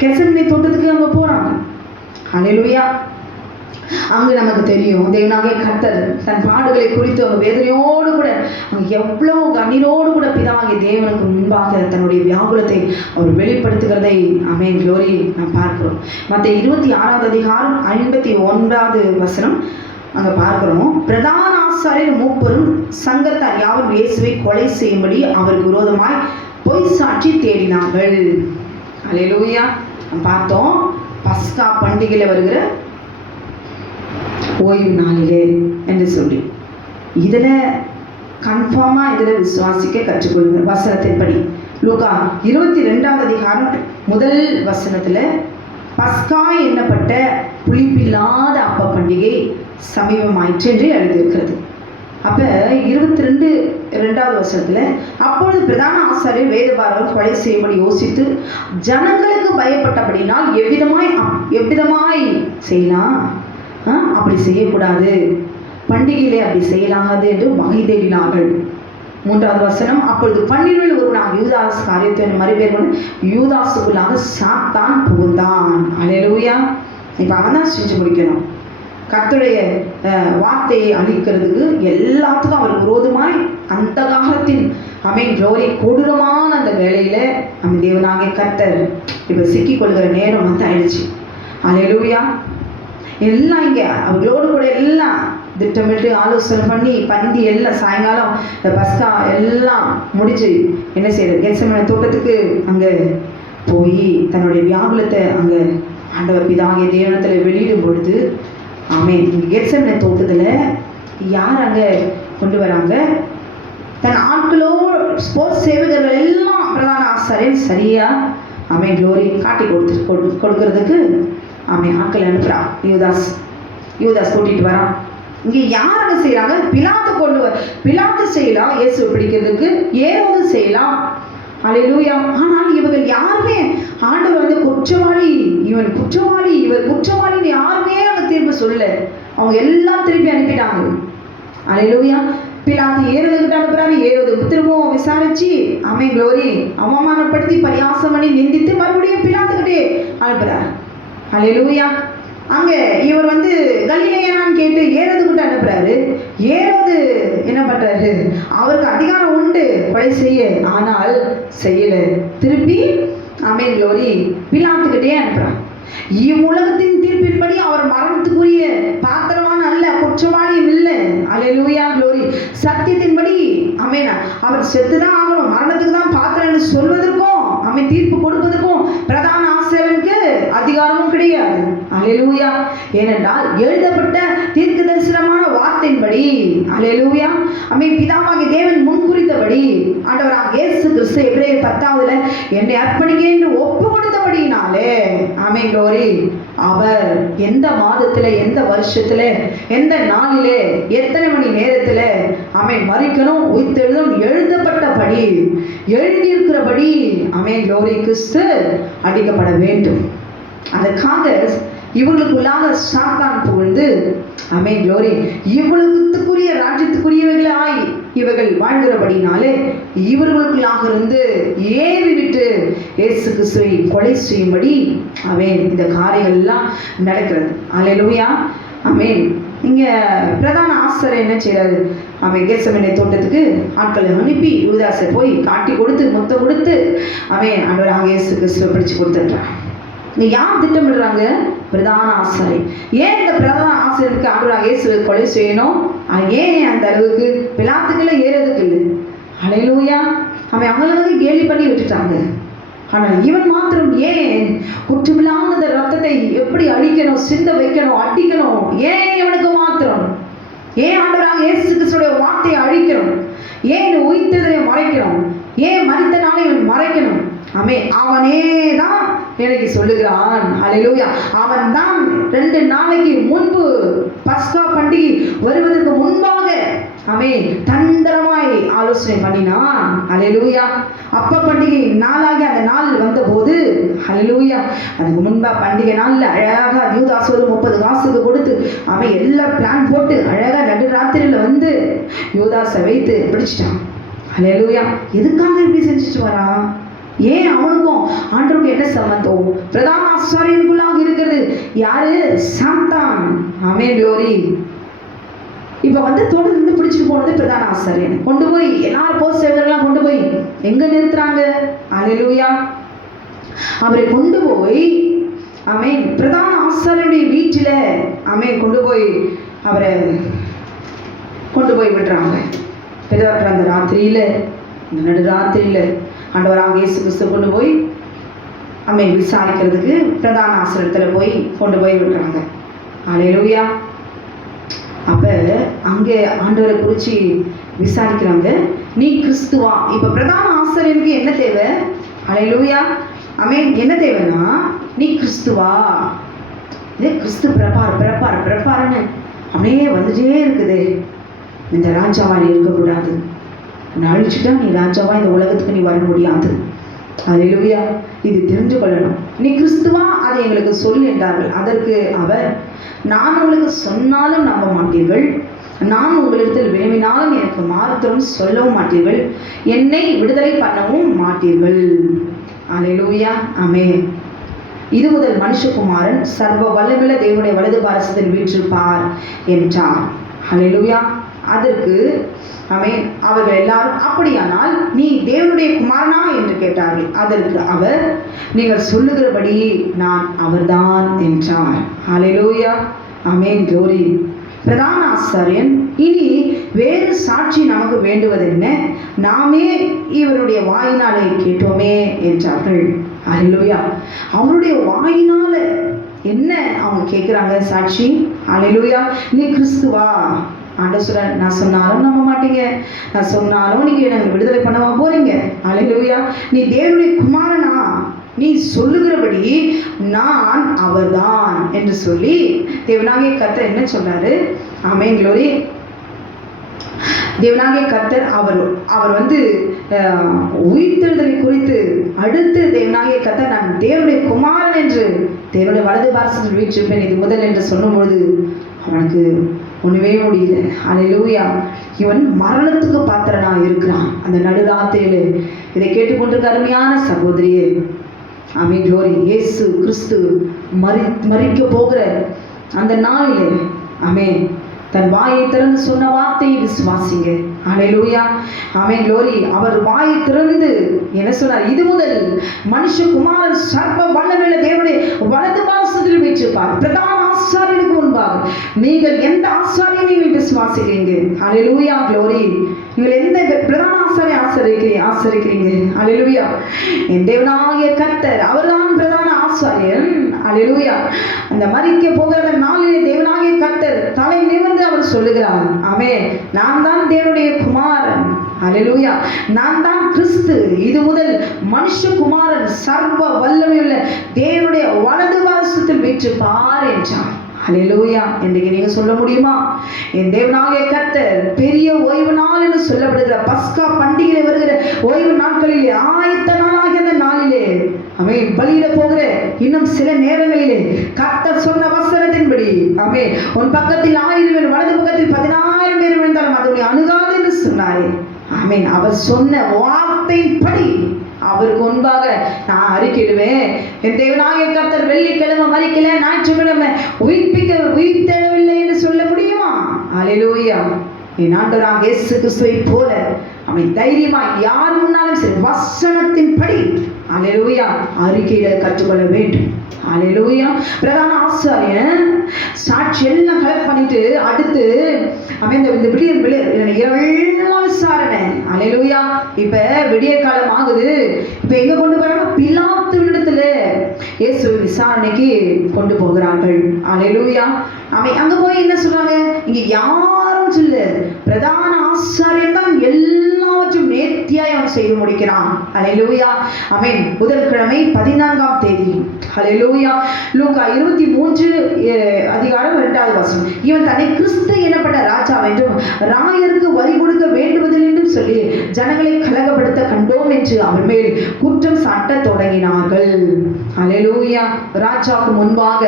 கெத்செமனே தோட்டத்துக்கு அங்க போறாங்க. அல்லேலூயா. அங்கு நமக்கு தெரியும் தேவனாகிய கர்த்தர் தன் பாடுகளை குறித்து அவங்க வேதனையோடு கூட அங்க எவ்வளவு கண்ணீரோடு கூட பிதாவாகிய தேவனுக்கு முன்பாக தன்னுடைய வியாகுலத்தை அவர் வெளிப்படுத்துகிறதை க்ளோரி நாம் பார்க்கிறோம். மத்தேயு 26வது அதிகாரம் 51வது வசனம் அங்க பார்க்கிறோம். பிரதான ஆசாரியர் மூப்பரும் சங்கத்தார் யாவரும் இயேசுவை கொலை செய்யும்படி அவருக்கு விரோதமாய் பொய் சாட்சி தேடினார்கள். அல்லேலூயா. பார்த்தோம் பஸ்கா பண்டிகையில வருகிற ஓய்வு நாளிலே என்று சொல்லி இதுல கன்ஃபார்மா இதுல விசுவாசிக்க கற்றுக்கொள்ளுங்க. வசனத்தின்படி லூக்கா 22வது அதிகாரம் முதல் வசனத்துல பஸ்கா எண்ணப்பட்ட புளிப்பில்லாத அப்ப பண்டிகை சமீபமாயிற்று என்று எழுதியிருக்கிறது. அப்ப 22வது வசனத்துல அப்பொழுது பிரதான ஆசாரியர் வேதபாரகர் கொலை செய்யும்படி யோசித்து ஜனங்களுக்கு பயப்பட்டபடினால் எவ்விதமாய் செய்யலாம், அப்படி செய்யக்கூடாது, பண்டிகையிலே அப்படி செய்யலாது என்று வகை தேடினார்கள். 3வது வசனம், அப்பொழுது 12 ஒருவனாக யூதாஸ் காரியத்தை மறுபேர் யூதாசுக்குள்ளாக சாத்தான் புகுந்தான். அல்லேலூயா. இப்போ அவன் தான் செஞ்சு முடிக்கணும். கர்த்தருடைய வார்த்தையை அழிக்கிறதுக்கு எல்லாத்துக்கும் அவர் விரோதமாய் அந்த காலத்தின் க்ளோரி கொடூரமான அந்த வேலையில நம்ம தேவனாகிய கர்த்தர் இப்போ சிக்கிக்கொள்கிற நேரம் வந்து ஆயிடுச்சு. அல்லேலூயா. எல்லாம் இங்கே அவர்களோடு கூட எல்லாம் திட்டமிட்டு ஆலோசனை பண்ணி பந்தி எல்லாம் சாயங்காலம் இந்த பஸ்கா எல்லாம் முடிச்சு என்ன செய்யறது, கெத்செமனே தோட்டத்துக்கு அங்கே போய் தன்னுடைய வியாகுலத்தை அங்கே ஆண்டவர் பிதாகிய தேவனத்தில் வெளியிடும் பொழுது கெத்செமனே தோட்டத்தில் யார் அங்கே கொண்டு வராங்க, தன் ஆட்களோடு ஸ்போர்ட்ஸ் சேவகர்கள் எல்லாம் பிரதான ஆசாரியன் சரியா க்ளோரி காட்டி கொடுக்கறதுக்கு ஆட்கள் அனுப்புறா. யூதாஸ் கூட்டிட்டு வரான். இங்கே யார் என்ன செய்யறாங்க, பிலாத்து செய்யலாம் இயேசுவை பிடிக்கிறதுக்கு, ஏரோது செய்யலாம். அல்லேலூயா. ஆனால் இவர்கள் யாருமே ஆண்டவர் வந்து குற்றவாளி, இவன் குற்றவாளி, இவர் குற்றவாளின்னு யாருமே அவங்க தீர்ப்பு சொல்லல. அவங்க எல்லாம் திருப்பி அனுப்பிட்டாங்க. அல்லேலூயா. பிலாத்து ஏரோதுகிட்ட அனுப்புறாரு. ஏரோது திரும்பவும் விசாரிச்சு க்ளோரி அவமானப்படுத்தி பரியாசம் பண்ணி நிந்தித்து மறுபடியும் பிலாத்துக்கிட்டே அனுப்புறாரு. அல்லேலூயா. அங்கே இவர் வந்து கலிலேயான்னு கேட்டு ஏரோதுகிட்ட அனுப்புறாரு. ஏரோது என்ன பண்றாரு, அவருக்கு அதிகாரம் உண்டு கொலை செய்ய, ஆனால் செய்யல. திருப்பி க்ளோரி பிலாத்துக்கிட்டே அனுப்புறார். இவ்வுலகத்தின் தீர்ப்பின்படி அவர் மரணத்துக்குரிய பாத்திரமான அல்ல, குற்றவாளியும் இல்லை. அல்லேலூயா. க்ளோரி. சத்தியத்தின்படி அவர் செத்துதான் ஆகணும், மரணத்துக்கு தான் பாத்திரம்னு சொல்வதற்கும் தீர்ப்பு கொடுப்பதற்கும் பிரதான ஆசாரியனுக்கு அதிகாரமும் கிடையாது. அல்லேலூயா. ஏனென்றால் எழுதப்பட்ட தீர்க்க தரிசனமான வார்த்தையின்படி அல்லேலூயா பிதாவாகிய தேவன் முன்குறித்தபடி ஆண்டவராக இயேசு கிறிஸ்து எபிரேயர் 10 என்னை அர்ப்பணிக்க என்று ஒப்பு கொடுத்தபடியினாலே க்ளோரி அவர் எந்த மாதத்துல, எந்த வருஷத்துல, எந்த நாளிலே, எத்தனை மணி நேரத்துல மரிக்கணும் உயிர்த்தெழுதும் எழுதப்பட்டபடி எழுதியிருக்கிறபடி க்ளோரி கிறிஸ்து அடிக்கப்பட வேண்டும். அதற்காக இவர்களுக்குள்ளாக சாத்தான் புகழ்ந்து க்ளோரி இவர்களுக்குரிய ராஜ்யத்துக்குரியவைகளாய் இவர்கள் வாழ்கிறபடினாலே இவர்களுக்குள்ளாக இருந்து ஏறி விட்டு இயேசு கிறிஸ்துவை கொலை செய்யும்படி இந்த காரியங்கள் எல்லாம் நடக்கிறது. அல்லேலூயா. இங்க பிரதான ஆசாரியர் என்ன செய்யறாரு, கெத்செமனே தோட்டத்துக்கு ஆட்களை அனுப்பி யூதாசை போய் காட்டி கொடுத்து முத்தம் கொடுத்து ஆண்டவராகிய இயேசு கிறிஸ்துவை பிடிச்சு கொடுத்துட்றான். இங்க யார் திட்டமிடுறாங்க, பிரதான ஆசாரியர். ஏன் இந்த பிரதான ஆசாரியருக்கு ஆண்டவராகிய இயேசுவை கொலை செய்யணும், ஏன் அந்த அளவுக்கு பிலாத்துக்குள்ள ஏறதுக்கு இல்லை. அல்லேலூயா. அவங்கள கேலி பண்ணி விட்டுட்டாங்க. ஆனால் இவன் மாத்திரம் ஏன் குற்றமில்லாத ரத்தத்தை எப்படி அழிக்கணும், சிந்த வைக்கணும், அடிக்கணும், ஏன் இவனுக்கு மாத்திரம், ஏன் ஆண்டவராக இயேசு கிறிஸ்துவோட வார்த்தையை அழிக்கணும், ஏன் உயிர்த்ததை மறைக்கணும், ஏன் மரித்த நாளை இவன் மறைக்கணும். அவனே தான் எனக்கு சொல்லுகிறான். அல்லேலூயா. அவன் தான் 2 நாளைக்கு முன்பு பஸ்கா பண்டிகை வருவதற்கு முன்பாக தந்திரமாய் ஆலோசனை பண்ணினான். அல்லேலூயா. அப்ப பண்டிகை நாளாகி அந்த நாள் வந்த போது அல்லேலூயா அதுக்கு முன்பா பண்டிகை நாள்ல அழகா யூதாஸ் 30 காசுக்கு கொடுத்து எல்லாம் பிளான் போட்டு அழகா நடுராத்திரியில வந்து யூதாஸை வைத்து பிடிச்சிட்டான். அல்லேலூயா. எதுக்காக இப்படி செஞ்சுட்டு வரா, ஏன் அவனுக்கும் ஆண்டவருக்கு என்ன சம்பந்தம்? பிரதான ஆசாரியனுக்குள்ளாக இருக்கிறது யாரு, சாத்தான். க்ளோரி. இப்ப வந்து தோட்டத்திலிருந்து பிடிச்சிட்டு போனது பிரதான ஆசாரியன். கொண்டு போய் எல்லாரும் போஸ்ட் சேவகர்கள்லாம் கொண்டு போய் எங்க நிறுத்துறாங்க. அல்லேலூயா. அவரை கொண்டு போய் பிரதான ஆசாரியனுடைய வீட்டில கொண்டு போய் அவரை கொண்டு போய் விடுறாங்க. அந்த ராத்திரியில, நடுராத்திரியில ஆண்டவராக இயேசு கிறிஸ்து கொண்டு போய் விசாரிக்கிறதுக்கு பிரதான ஆசிரியத்துல போய் கொண்டு போய் விடுறாங்க. அல்லேலூயா. அப்ப அங்கே ஆண்டவரை குறிச்சு விசாரிக்கிறாங்க, நீ கிறிஸ்துவா? இப்ப பிரதான ஆசிரியருக்கு என்ன தேவை? அல்லேலூயா. என்ன தேவைன்னா, நீ கிறிஸ்துவா? கிறிஸ்து பிரபாரன்னு அப்படியே வந்துட்டே இருக்குது. இந்த ராஜாவா நீ இருக்கக்கூடாது, உன்னை அழிச்சுட்டா நீ ராஜாவா இந்த உலகத்துக்கு நீ வர முடியாது. அல்லேலூயா. இது தெரிஞ்சு கொள்ளணும். நீ கிறிஸ்துவா? அதை எங்களுக்கு சொல் என்றார்கள். அதற்கு அவர், நான் உங்களுக்கு சொன்னாலும் நம்ப மாட்டீர்கள், நான் உங்களிடத்தில் வினவினாலும் எனக்கு மாறுத்தரும் சொல்லவும் மாட்டீர்கள், என்னை விடுதலை பண்ணவும் மாட்டீர்கள். அல்லேலூயா, ஆமென். இது முதல் மனுஷகுமாரன் சர்வ வல்லமையுள்ள தேவனுடைய வலது பாரசத்தில் வீற்றிருப்பார் என்றார். அல்லேலூயா. அதற்கு ஆமென் அவர்கள் எல்லாரும், அப்படியானால் நீ தேவனுடைய குமாரனா என்று கேட்டார்கள். அதற்கு அவர், நீங்கள் சொல்லுகிறபடி நான் அவர்தான் என்றார். அல்லேலூயா, ஆமென். க்ளோரி. பிரதான ஆசாரியன், இனி வேறு சாட்சி நமக்கு வேண்டுவதென்ன? நாமே இவருடைய வாயினாலே கேட்டோமே என்றார்கள். அல்லேலூயா. அவருடைய வாயினால என்ன அவங்க கேட்குறாங்க சாட்சி? அல்லேலூயா. நீ கிறிஸ்துவா? ஆண்டவர் சொல்றார், நான் சொன்னாலும் நம்ப மாட்டீங்க, நான் சொன்னாலும் நீங்க எனக்கு விடுதலை பண்ணவா போறீங்க? அல்லேலூயா. நீ தேவனுடைய குமாரனா? நீ சொல்லுகிறபடி நான் அவர்தான் என்று சொல்லி தேவனாகிய கர்த்தர் என்ன சொன்னாரு? ஆமென். க்ளோரி. தேவனாகிய கர்த்தர் அவர் உயிர்த்தெழுதலை குறித்து அடுத்து தேவனாகிய கர்த்தர், நான் தேவனுடைய குமாரன் என்று தேவனுடைய வலது பாரசத்தில் வீற்றிருப்பேன் இது முதல் என்று சொல்லும்பொழுது அவனுக்கு ஒண்ணுமே முடியல. அல்லேலூயா. இவன் மரணத்துக்கு பாத்திரனா இருக்கிறான் அந்த நடுராத்திரியிலே. இதை கேட்டுக்கொண்டிருக்க அருமையான சகோதரியே, ஆமென். க்ளோரி. இயேசு கிறிஸ்து மரிக்க போகிற அந்த நாளிலே ஆமென் தன் வாயை திறந்து சொன்ன வார்த்தையை விசுவாசிங்க. அல்லேலூயா, ஆமென். க்ளோரி. அவர் வாயை திறந்து என்ன சொன்னார்? இது முதல் மனுஷகுமாரன் சர்வ வல்லமையுள்ள தேவனுடைய வலது பாரசத்தில் வீற்றிருப்பார். பிரதான ஆசாரியனுக்கு முன்பாக நீங்கள் எந்த ஆசாரியை நீங்கள் விசுவாசிக்கிறீங்க? அல்லேலூயா, க்ளோரி. நீங்கள் எந்த பிரதான ஆசாரியை ஆசரிக்கிறீங்க? அல்லேலூயா. என் தேவனாகிய கர்த்தர் அவர்தான் பிரதான ஆசாரியன். அல்லேலூயா. அந்த மரிக்க போகிற நாளிலே தேவனாகிய கர்த்தர் தலை நிமிர்ந்து அவர் சொல்லுகிறார், ஆமென், நான் தான் தேவனுடைய குமாரன். அல்லேலூயா. நான் தான் கிறிஸ்து. இது முதல் மனுஷகுமாரன் சர்வ வல்லமையுள்ள தேவனுடைய வலது பாரசத்தில் வீற்றிருப்பார் என்றார். அல்லேலூயா. இன்றைக்கு நீங்க சொல்ல முடியுமா? என் தேவனாகிய கர்த்தர் பெரிய ஓய்வு நாள் என்று சொல்லப்படுகிற பஸ்கா பண்டிகை வருகிற ஓய்வு நாட்களிலே ஆயத்த நாளாகிய அந்த நாளிலே ஆமென் பலியிட போகிற இன்னும் சில நேரங்களிலே கர்த்தர் சொன்ன வசனத்தின்படி ஆமென் உன் பக்கத்தில் 1000 பேர் வலது பக்கத்தில் 10000 பேர் விழுந்தாலும் அது உன்னை அணுகாது என்று சொன்னாரே. ஆமென். அவர் சொன்ன வார்த்தைப்படி அவருக்கு முன்பாக நான் அறிக்கையிடுவேன். என் தேவனாகிய கர்த்தர் வெள்ளிக்கிழமை மரிக்கல, ஞாயிற்றுக்கிழமை உயிர்த்தெழவில்லை என்று சொல்ல முடியுமா? அல்லேலூயா. என் ஆண்டவராகிய இயேசு கிறிஸ்துவை போல அவன் தைரியமா யார் முன்னாலும் சரி வசனத்தின்படி அல்லேலூயா அறிக்கையிட கற்றுக்கொள்ள வேண்டும். அல்லேலூயா. பிரதான ஆசாரியன் சாட்சி எல்லாம் கலெக்ட் பண்ணிட்டு அடுத்து அவன் இந்த இரவெல்லாம் விசாரணை. அல்லேலூயா. இப்ப விடிய காலம் ஆகுது. இப்ப எங்க கொண்டு போறாங்க? பிலாத்து இடத்துல இயேசு விசாரணைக்கு கொண்டு போகிறார்கள். அல்லேலூயா. அவன் அங்க போய் என்ன சொல்றாங்க? இங்க யாரும் சொல்ல, பிரதான ஆசாரியன் தான் எல்லாவற்றையும் நேர்த்தியாய் அவன் செய்து முடிக்கிறான். அல்லேலூயா. அவன் புதன்கிழமை 14ஆம் தேதி. அல்லேலூயா. லூக்கா 23:2 இவன் தன்னை கிறிஸ்து எனப்பட்ட ராஜா என்றும் ராயருக்கு வரி கொடுக்க வேண்டுவதில்லை என்றும் சொல்லி ஜனங்களை கலகப்படுத்த கண்டோம் என்று அவர் மேல் குற்றம் சாட்ட தொடங்கினார்கள். அல்லேலூயா. ராஜாவுக்கு முன்பாக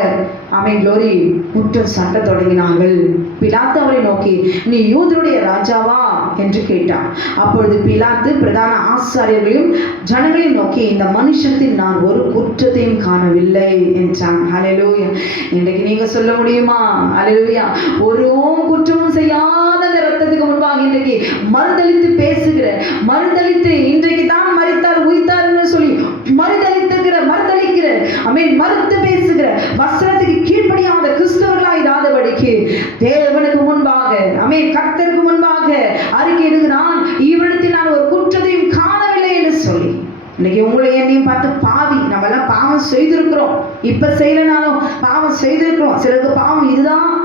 ஆமென் க்ளோரி குற்றம் சாட்ட தொடங்கினார்கள். பிலாத்து அவரை நோக்கி, நீ யூதருடைய ராஜாவா என்று கேட்டான். அப்பொழுது பிலாத்து பிரதான ஆசாரியர்களையும் ஜனங்களையும் நோக்கி, இந்த மனுஷத்தில் நான் ஒரு குற்றத்தையும் காணவில்லை என்றான். அல்லேலூயா. இன்றைக்கு நீங்க சொல்ல முடியுமா? அல்லேலூயா. ஒரு குற்றமும் செய்யாத ரத்தத்துக்கு முன்பாக இன்றைக்கு மறுதலித்து பேசுகிற, மறுதலித்து இன்றைக்கு தான் மரித்தார் உயிர்த்தார்னு சொல்லி மறுதலிக்கிற ஆமென் மறுத்து பேசுகிற, வசனத்துக்கு கீழ்ப்படியாத கிறிஸ்தவர்களாய் இராதபடிக்கு தேவனுக்கு முன்பாக ஆமென் கர்த்தருக்கு முன்பாக அறிக்கையிடுகிறான், இவனிடத்தில் நான் ஒரு குற்றத்தையும் காணவில்லை என்று சொல்லி. இன்னைக்கு உங்களை என்னையும் பார்த்து பாவி, நம்ம எல்லாம் பாவம் செய்திருக்கிறோம். இப்ப செய்யலனாலும் பாவம் செய்திருக்கிறோம். சிலருக்கு பாவம்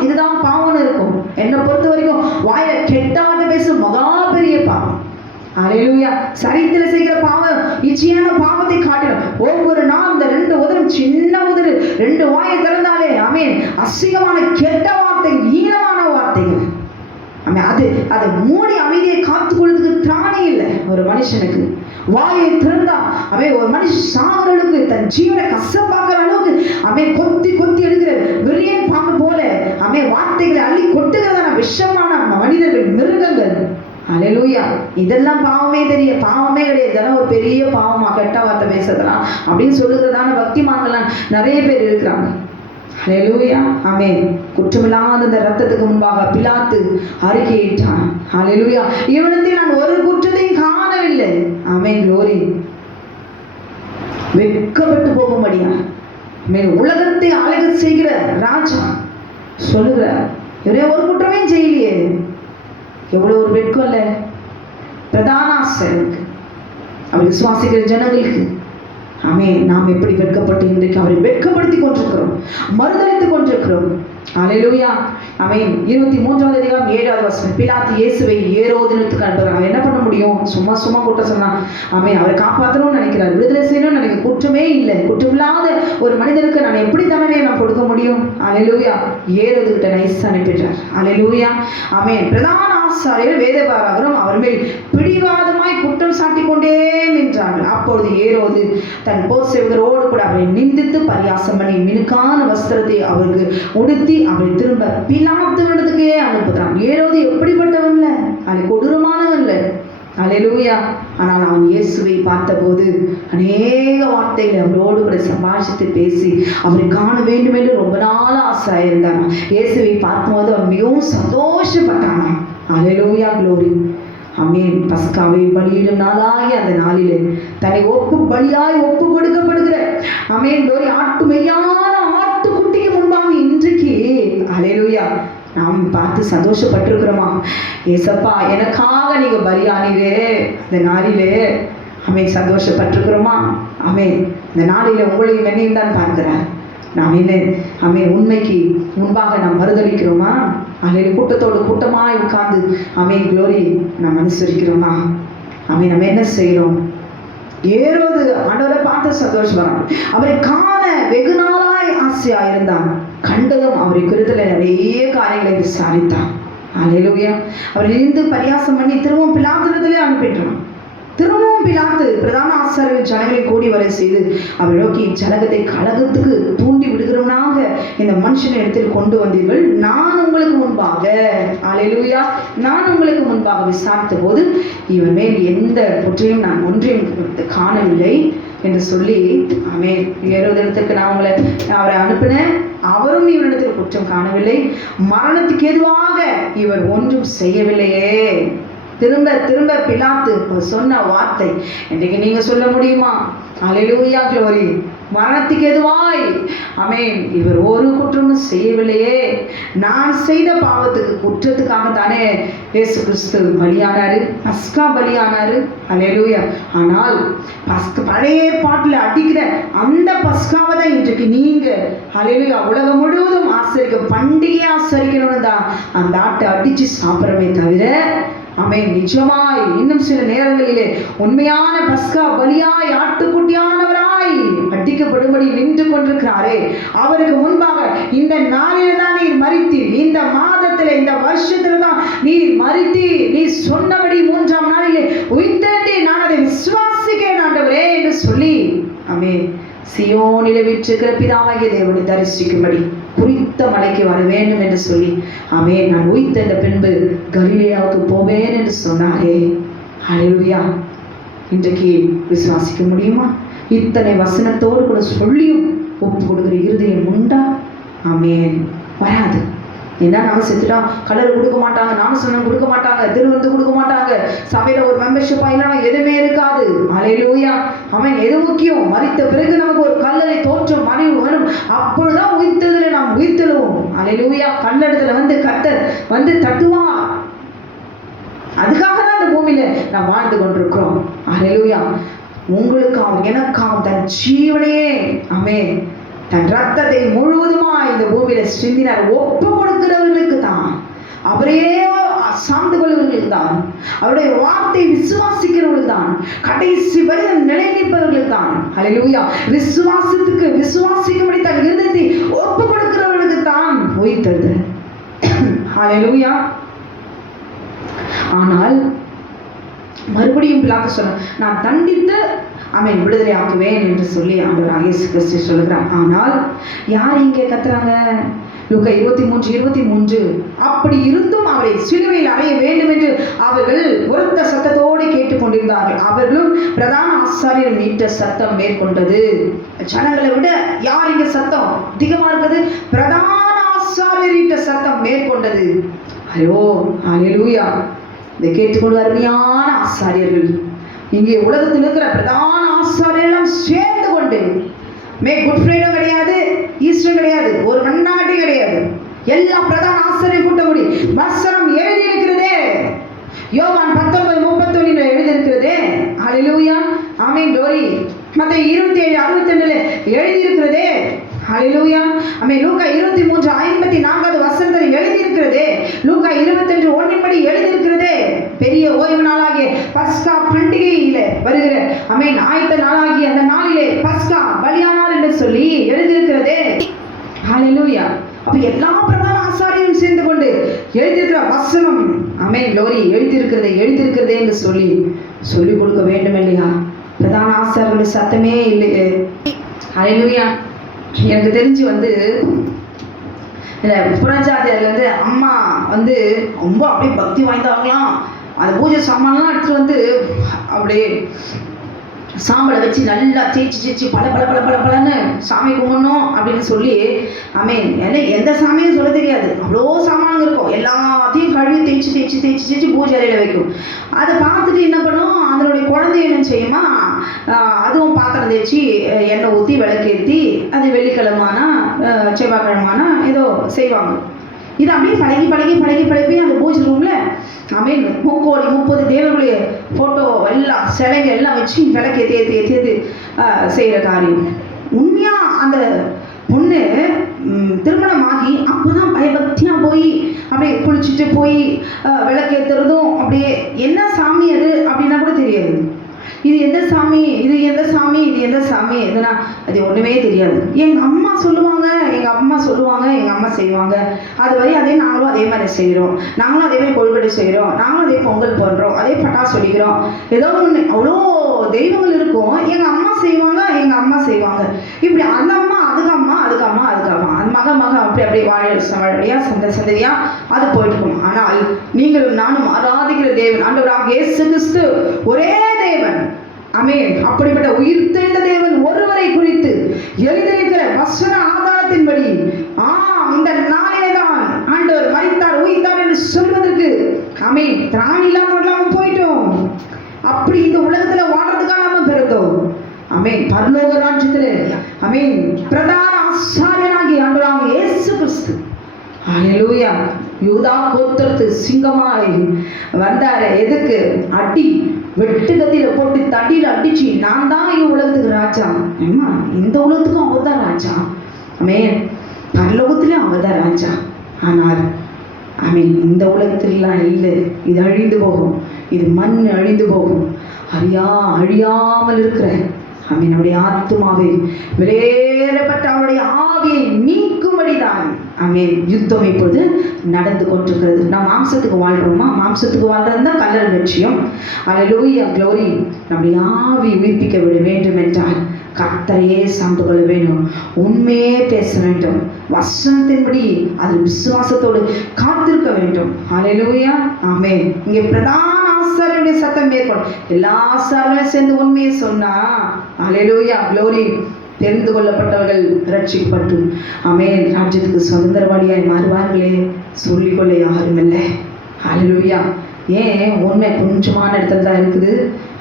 இதுதான் பாவம்னு இருக்கும். என்னை பொறுத்த வரைக்கும் வாயில கெட்ட வார்த்தை பேசும் மகா பெரிய பாவம். அல்லேலூயா. சரித்திர செய்கிற பாவம் இச்சையான பாவத்தை காட்டிலும் ஒவ்வொரு நாள் இந்த 2 உதடும் சின்ன உதடு 2 வாயை திறந்தாலே ஆமென் அசிங்கமான கெட்ட வார்த்தை, ஈனமான வார்த்தைகள். ஆமென் அது மூடி அமைதியை காத்துக்கொள்றதுக்கு திராணி இல்லை ஒரு மனுஷனுக்கு. வாயை திறந்தா அவன் ஒரு மனுஷன் சாகுறதுக்கு தன் ஜீவனை கஷ்டப்பாக்குற அளவுக்கு அவன் கொத்தி எடுக்கிற விரியன் பாம்பு போல வார்த்தைகளை அள்ளி கொட்டுகிறதான விஷமான மனிதர்கள், மிருகங்கள். அல்லேலூயா. இதெல்லாம் பாவமே பாவமே கிடையாது, இதெல்லாம் ஒரு பெரிய பாவமா கெட்ட வார்த்தை பேசுறதெல்லாம் அப்படின்னு சொல்லுகிறதான பக்திமான்கள்லாம் நிறைய பேர் இருக்கிறாங்க. அல்லேலூயா. ஆமென். குற்றமில்லாத இந்த ரத்தத்துக்கு முன்பாக பிலாத்து அறிக்கையிட்டான். அல்லேலூயா. இவனத்தில் நான் ஒரு குற்றத்தையும் காணவில்லை. ஆமென். க்ளோரி. வெட்கப்பட்டு போகும்படியா உலகத்தை ஆளுகை செய்கிற ராஜா சொல்லுகிற இவரே ஒரு குற்றமே செய்யலையே. எவ்வளவு ஒரு வெட்கம் இல்ல பிரதான ஆசிரியருக்கு, அவர் விசுவாசிக்கிற ஜனங்களுக்கு. நாம் எப்படி வெட்கப்பட்டு இன்றைக்கு அவரை வெட்கப்படுத்தி கொண்டிருக்கிறோம், மறுதளித்துக் கொண்டிருக்கிறோம். அல்லேலூயா. 23வது அதிகாரம் 7வது வசனம். பிலாத்து இயேசுவை ஏரோதினத்துக்கு அனுப்புறாங்க. என்ன பண்ண முடியும்? சும்மா கூட்டம் சொன்னான். அவரை காப்பாற்றணும்னு நினைக்கிறார், விடுதலை செய்யணும்னு நினைக்கிற. குற்றமே இல்லை, குற்றமில்லாத ஒரு மனிதனுக்கு நான் எப்படி தண்டனை நான் கொடுக்க முடியும்? அல்லேலூயா. ஏரோதுகிட்ட நைஸ் அனுப்பிட்டார். அல்லேலூயா. பிரதான ஆசாரியர் வேதபாரகரும் அவர் மேல் பிடிவாதமாய் குற்றம் சாட்டி கொண்டே நின்றார்கள். அப்பொழுது ஏரோது தன் போர் சேவகரோடு கூட அவரை நிந்தித்து பரியாசம் பண்ணி மினுக்கான வஸ்திரத்தை அவருக்கு உடுத்தி அவரை திரும்ப பிலாத்துவிடத்துக்கே அனுப்புகிறான். ஏரோது எப்படிப்பட்டவன்ல, அது கொடூரமானவன்ல. அல்லேலூயா. ஆனால் அவன் இயேசுவை பார்த்தபோது அநேக வார்த்தைகளை அவரோடு கூட சம்பாஷித்து பேசி அவரை காண வேண்டும் என்று ரொம்ப நாள் ஆசை இருந்தான். இயேசுவை பார்க்கும்போது அவன் மிகவும் சந்தோஷப்பட்டான். அல்லேலூயா. க்ளோரி. பஸ்காவை பலியிடும் நாளாகி அந்த நாளிலே தன்னை பலியாய் ஒப்பு கொடுக்கப்படுகிற க்ளோரி ஆட்டு மெய்யான ஆட்டுக்குட்டிக்கு முன்பாக இன்றைக்கு அல்லேலூயா நாம் பார்த்து சந்தோஷப்பட்டிருக்கிறோமா? ஏசப்பா எனக்காக நீங்க பலியானீரே அந்த நாளிலே சந்தோஷப்பட்டிருக்கிறோமா? இந்த நாளில உங்களையும் என்னையும் தான் பார்க்கிறார். நாம் என்ன உண்மைக்கு முன்பாக நாம் மறுதளிக்கிறோமா? கூட்டத்தோடு கூட்டமாய் உட்கார்ந்து க்ளோரி நாம் அனுசரிக்கிறோமா? நம்ம என்ன செய்யறோம்? ஏரோது ஆண்டவரை பார்த்து சந்தோஷப்படுறான். அவரை காண வெகு நாளாய் ஆசையா இருந்தான். கண்டதும் அவரை குறித்துல நிறைய காரியங்களை விசாரித்தான். அல்லேலூயா. அவர் இருந்து பரியாசம் பண்ணி திரும்பவும் பிலாத்திலே அனுப்பிட்டான். திரும்பவும் பிலாத்து பிரதான ஆசாரியர் ஜனங்களை கூடி வரை செய்து அவரை நோக்கி, ஜனகத்தை கலகத்துக்கு தூண்டி விடுகிறவனாக இந்த மனுஷனை இடத்தில் கொண்டு வந்தீர்கள். நான் உங்களுக்கு முன்பாக அல்லேலூயா நான் உங்களுக்கு முன்பாக விசாரித்த போது இவன் மேல் எந்த குற்றையும் நான் ஒன்றையும் காணவில்லை என்று சொல்லி ஏரோதிடத்திற்கு நான் அவரை அனுப்பினேன். அவரும் இவனிடத்தில் குற்றம் காணவில்லை, மரணத்துக்கு எதுவாக இவர் ஒன்றும் செய்யவில்லையே. திரும்ப திரும்ப பிலாத்து சொன்ன வார்த்தை இன்றைக்கு நீங்க சொல்ல முடியுமா? அல்லேலூயா. க்ளோரி. மரணத்துக்கு எதுவாய் இவர் ஒரு குற்றமும் செய்யவில்லையே. நான் செய்த பாவத்துக்கு குற்றத்துக்காக தானே இயேசு கிறிஸ்து பலியானாரு, பஸ்கா பலியானாரு. அல்லேலூயா. ஆனால் பழைய பாட்டில் அடிக்கிற அந்த பஸ்காவை தான் இன்றைக்கு நீங்க அல்லேலூயா உலகம் முழுவதும் ஆசரிக்க பண்டிகை ஆசரிக்கணும்னு தான் அந்த ஆட்டை அடிச்சு சாப்பிட்றமே தவிர நிஜமாய் இன்னும் சில நேரங்களிலே உண்மையான பஸ்கா பலியாய் ஆட்டுக்குட்டியானவராய் அடிக்கப்படும்படி நின்று கொண்டிருக்கிறாரே, அவருக்கு முன்பாக இந்த நாளில தான் நீர் மரித்தீர், இந்த மாதத்துல இந்த வருஷத்துல தான் நீர் மரித்தீர், நீ சொன்னபடி 3ஆம் நாளிலே உயிர்த்தெழுந்தே நான் அதை விசுவாசிக்கிறேன் ஆண்டவரே என்று சொல்லி சியோனிலே வீற்றிருக்கிற பிதாவாகிய தேவனை தரிசிக்கும்படி குறித்த மலைக்கு வர வேண்டும் என்று சொல்லி நான் உயிர்த்தெழுந்த பின்பு கலிலேயாவுக்கு போவேன் என்று சொன்னாரே. அல்லேலூயா. இன்றைக்கு விசுவாசிக்க முடியுமா? இத்தனை வசனத்தோடு கூட சொல்லியும் ஒப்பு கொடுக்கிற இருதயம் உண்டா? வராது. ஏன்னா நம்ம செத்துட்டா கலர் கொடுக்க மாட்டாங்க, நாமசனம் கொடுக்க மாட்டாங்க, திருவிருந்து கொடுக்க மாட்டாங்க, சபையில ஒரு மெம்பர்ஷிப் இல்லைன்னா எதுவுமே இருக்காது. அல்லேலூயா. எது முக்கியம்? மரித்த பிறகு நமக்கு ஒரு கல்லறை தோற்றம் மறைவு வரும், அப்பொழுதுதான் உயிர்த்ததுல நாம் உயிர்த்தெழுவோம். அல்லேலூயா. கல்லடத்துல கர்த்தர் தட்டுவார். அதுக்காக தான் இந்த பூமியில நாம் வாழ்ந்து கொண்டிருக்கிறோம். அல்லேலூயா. உங்களுக்காகவும் எனக்காகவும் தன் ஜீவனையே தன் ரத்தத்தை முழுவதுமாய் இந்த பூமியில சிந்தினார். ஒப்பு கொடுக்கிறவர்களுக்கு தான், அவரையே சார்ந்து கொள்வர்களுக்கு தான், அவருடைய வார்த்தை விசுவாசிக்கிறவர்கள் தான், கடைசி வரை நிலை நிற்பவர்கள் தான். அல்லேலூயா. விசுவாசத்துக்கு விசுவாசிக்கும்படி தன் இருதயத்தை ஒப்பு கொடுக்கிறவர்களுக்கு தான் உயிர்த்தெழுதல். அல்லேலூயா. ஆனால் மறுபடியும் பிலாத்து சொன்னார், நான் தண்டித்து விடுதலை ஆக்குவேன் என்று சொல்லி ஆண்டவர் இயேசு கிறிஸ்து சொல்லுகிறார். ஆனால் யார் இங்கே கத்துறாங்க? லூக்கா 23:23. அப்படி இருந்தும் அவரை சிலுவையில் அறைய வேண்டும் என்று அவர்கள் உரத்த சத்தத்தோடு கேட்டுக்கொண்டிருந்தார்கள். அவர்களும் பிரதான ஆசாரியர் மீட்ட சத்தம் மேற்கொண்டது. ஜனங்களை விட யார் இங்க சத்தம் அதிகமா இருக்குது? பிரதான ஆசாரியர் சத்தம் மேற்கொண்டது. ஐயோ ஹல்லேலூயா! இதை கேட்டுக்கொண்டு அருமையான ஆசாரியர்கள் இங்கே உலகத்தில் இருக்கிற பிரதான ஆசாரியெல்லாம் சேர்ந்து கொண்டு, குட் ஃப்ரைடே கிடையாது, ஈஸ்டர் கிடையாது, ஒரு மண்ணாட்டி கிடையாது, எல்லா பிரதான ஆசாரியர் கூட்டமுடி வசனம் எழுதி இருக்கிறதே. யோவான் 19:31 எழுதியிருக்கிறதே. ஹல்லேலூயா, ஆமென், glory. மத்தேயு 27:62 எழுதி இருக்கிறதே. ஹல்லேலூயா, ஆமென். லூக்கா 23:54 எழுதி இருக்கிறதே. லூக்கா 22:1 எழுதி இருக்கிறதே. பெரிய ஓய்வு நாளாகிய பஸ்கா பண்டிகையில வருகிற ஆமென் ஆயத்த நாளாகிய அந்த நாளிலே பஸ்கா பலியானார் என்று சொல்லி எழுதி இருக்கிறதே. ஹல்லேலூயா. அப்ப எல்லா பிரதான ஆசாரியரும் சேர்ந்து கொண்டு எழுதியிருக்கிற வசனம் ஆமென் glory எழுதியிருக்கிறதே என்று சொல்லி கொடுக்க வேண்டும் இல்லையா? பிரதான ஆசாரியர்கள் சத்தமே இல்லையே. ஹல்லேலூயா. எனக்கு தெரிஞ்சு புறஜாதியிலேருந்து அம்மா ரொம்ப அப்படியே பக்தி வாய்ந்தவங்களாம். அந்த பூஜை சாமான்லாம் எடுத்துட்டு அப்படியே சாம்பலை வச்சு நல்லா தேய்ச்சி பல சாமி கும்பிடணும் அப்படின்னு சொல்லி ஆமென். எந்த சாமியும் சொல்ல தெரியாது, அவ்வளோ சாமான்கள் இருக்கும். எல்லாத்தையும் கழுவி தேய்ச்சி பூஜை அறையில் வைக்கும். அதை பார்த்துட்டு என்ன பண்ணும், அதனுடைய குழந்தை என்ன செய்யுமா, அதுவும் பாத்திரம் தேய்ச்சி எண்ணெய் ஊற்றி விளக்கேற்றி அது வெள்ளிக்கிழமானா செவ்வாய்க்கிழமானா ஏதோ செய்வாங்க. இது அப்படியே பழகி அந்த பூஜை ரூமில் ஆமென் 30 தேவர்களுடைய ஃபோட்டோ எல்லாம் சிலைங்க எல்லாம் வச்சு விளக்கே தேர்த்து செய்கிற காரியம். உண்மையாக அந்த பொண்ணு திருமணமாகி அப்போதான் பயபக்தியாக போய் அப்படியே குளிச்சுட்டு போய் விளக்கேற்றுறதும் அப்படியே என்ன சாமி அது அப்படின்னா கூட தெரியாது. இது எந்த சாமி எதுனா அது ஒன்றுமே தெரியாது. எங்கள் அம்மா சொல்லுவாங்க, எங்கள் அம்மா செய்வாங்க. அது வரை நாங்களும் அதே மாதிரி செய்கிறோம், நாங்களும் அதே மாதிரி கொழுக்கட்டை செய்கிறோம், நாங்களும் அதே பொங்கல் போடுறோம், அதே பட்டாசு வெடிக்கிறோம். ஏதோ ஒன்று அவ்வளோ தெய்வங்கள் இருக்கும். எங்கள் அம்மா செய்வாங்க. இப்படி அந்த அம்மா அதுக்கு அம்மா அந்த மக அப்படியே வாழையா சந்ததியா அது போயிட்டு இருக்கும். ஆனால் நீங்களும் நானும் ஆராதிக்கிற தேவன் ஆண்டவராக இயேசு கிறிஸ்து ஒரே தேவன். ஆமென். அப்படிப்பட்ட உயிர்த்தெழுந்த தேவன் ஒருவரை குறித்து எழுதியிருக்கிற வசன ஆதாரத்தின்படி இந்த நாளிலே தான் ஆண்டவர் மரித்தார் உயிர்த்தார் என்று சொல்வதற்கு ஆமென் திராணி இல்லாம போயிட்டோம். அப்படி இந்த உலகத்துல வாழ்றதுக்காக நாம பிறந்தோம். ஆமென். பரலோக ராஜ்யத்திலே ஆமென் பிரதான ஆசாரியனாகிய ஆண்டவராகிய இயேசு கிறிஸ்து ஹல்லேலூயா யூதா கோத்திரத்து சிங்கமாய் வந்தாரு. எதுக்கு? அடி வெட்டு கத்தியில போட்டு தடியில் அடிச்சு நான் தான் உலகத்துக்கு ராஜா. அம்மா இந்த உலகத்துக்கும் அவர் தான் ராஜா. ஆமென். பரலோகத்திலும் அவர் தான் ராஜா. ஆனால் ஆமென் இந்த உலகத்திலாம் இல்லை, இது அழிந்து போகும், இது மண் அழிந்து போகும். அழியாமல் இருக்கிற ஆமென் நம்முடைய ஆத்துமாவை வெளியேறப்பட்ட அவருடைய ஆவியை நீக்கும்படிதான் ஆமென் யுத்தம் இப்போது நடந்து கொண்டிருக்கிறது. நாம் மாம்சத்துக்கு வாழ்றோமா? மாம்சத்துக்கு வாழ்றதுதான் கல்லற லட்சியம். ஹல்லேலூயா, glory. நம்முடைய ஆவி உயிர்ப்பிக்க விட வேண்டும் என்றால் கர்த்தரையே சார்ந்து கொள்ள வேண்டும், உண்மையே பேச வேண்டும், வசனத்தின்படி அதில் விசுவாசத்தோடு காத்திருக்க வேண்டும். ஹல்லேலூயா, ஆமென். இங்கே பிரதான ஆசாரியருடைய சத்தம் மேற்கொள்ளும். எல்லா ஆசாரியர்களும் சேர்ந்து உண்மையை சொன்னா ஹல்லேலூயா, glory. தெரிந்து கொள்ளப்பட்டவர்கள் ரட்சிக்கப்பட்டு ஆமென் ராஜ்யத்துக்கு சுதந்திரவாளியாய் மாறுவார்களே, சொல்லிக்கொள்ள யாரும் இல்லை. ஹல்லேலூயா. ஏன் உண்மை கொஞ்சமான இடத்துல தான் இருக்குது.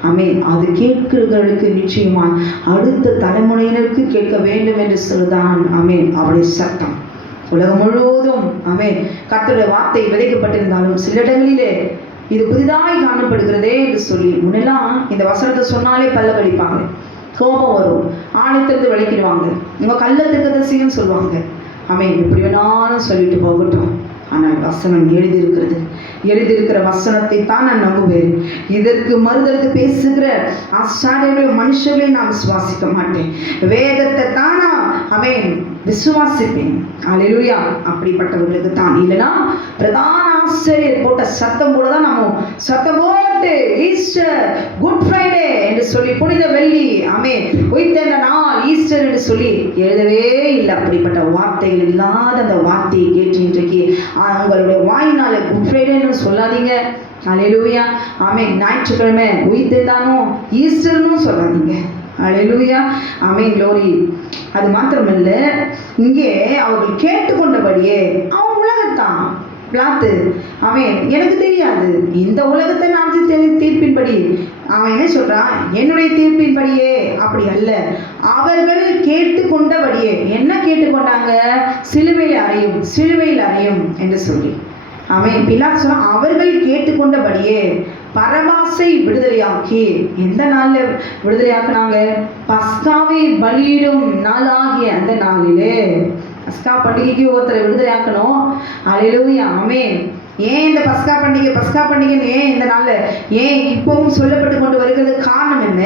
ஆமென். அது கேட்கிறவர்களுக்கு நிச்சயமா அடுத்த தலைமுறையினருக்கு கேட்க வேண்டும் என்று சொல்லுதான் ஆமென் அவருடைய சத்தம். உலகம் முழுவதும் ஆமென் கர்த்தருடைய வார்த்தை விதைக்கப்பட்டிருந்தாலும் சில இடங்களிலே இது புதிதாய் காணப்படுகிறதே என்று சொல்லி முன்னெல்லாம் இந்த வசனத்தை சொன்னாலே பல்ல கடிப்பாங்க, கோபம் வரும், ஆணைத்திருந்து விளக்கிடுவாங்க, இவங்க கள்ளத்துக்கு செய்யும் சொல்லுவாங்க. ஆமென். எப்படி வேணாலும் சொல்லிட்டு போகட்டும், ஆனால் வசனம் எழுதியிருக்கிற வசனத்தை தான் நான் நம்புவேன். இதற்கு மறுதலுக்கு பேசுகிற ஆசாரியர்களையும் மனுஷர்களையும் நான் விசுவாசிக்க மாட்டேன். வேதத்தை தானா ஆமென் விசுவாசிப்பேன். ஹல்லேலூயா. அப்படிப்பட்டவர்களுக்கு தான். இல்லைன்னா பிரதான ஆசிரியர் போட்ட சத்தம் கூட தான் நம்ம சத்தம் போட்டு ஈஸ்டர், குட் ஃப்ரைடே என்று சொல்லி, புனித வெள்ளி, ஆமென், உயிர்த்தெழுந்த நாள் ஈஸ்டர் என்று சொல்லி எழுதவே இல்லை. அப்படிப்பட்ட வார்த்தைகள் இல்லாத அந்த வார்த்தையை கேட்டு இன்றைக்கு உங்களுடைய வாயினால குட் ஃப்ரைடேன்னு சொல்லாதீங்க. அல்லேலூயா, ஆமென். ஞாயிற்றுக்கிழமை உயிர்த்தெழுந்தானோ ஈஸ்டர்னு சொல்லாதீங்க. அல்லேலூயா, ஆமென், க்ளோரி. அது மாத்திரமல்ல, இங்கே அவர்கள் கேட்டுக்கொண்டபடியே அவன் உலகத்தான் பிளாத்து, அவன் எனக்கு தெரியாது, இந்த உலகத்தை நான் தீர்ப்பின்படி, அவன் என்ன சொல்றான், என்னுடைய தீர்ப்பின்படியே, அப்படி அல்ல, அவர்கள் கேட்டுக்கொண்டபடியே. என்ன கேட்டுக்கொண்டாங்க? சிலுவையில் அறையும், சிலுவையில் அறையும் என்று சொல்லி. அவன் பிலாத்து சொன்னான், அவர்கள் கேட்டுக்கொண்டபடியே பரபாசை விடுதலையாக்கி. எந்த நாள்ல விடுதலையாக்குனாங்க? பஸ்காவை பலியிடும் நாளாகிய அந்த நாளிலே. பஸ்கா பண்டிகைக்கு ஒருத்தரை விடுதலையாக்கணும். அல்லேலூயா, ஆமென். ஏன் இந்த பஸ்கா பண்டிகைன்னு ஏன் இந்த நாள்ல ஏன் இப்பவும் சொல்லப்பட்டு கொண்டு வருகிறது? காரணம் என்ன?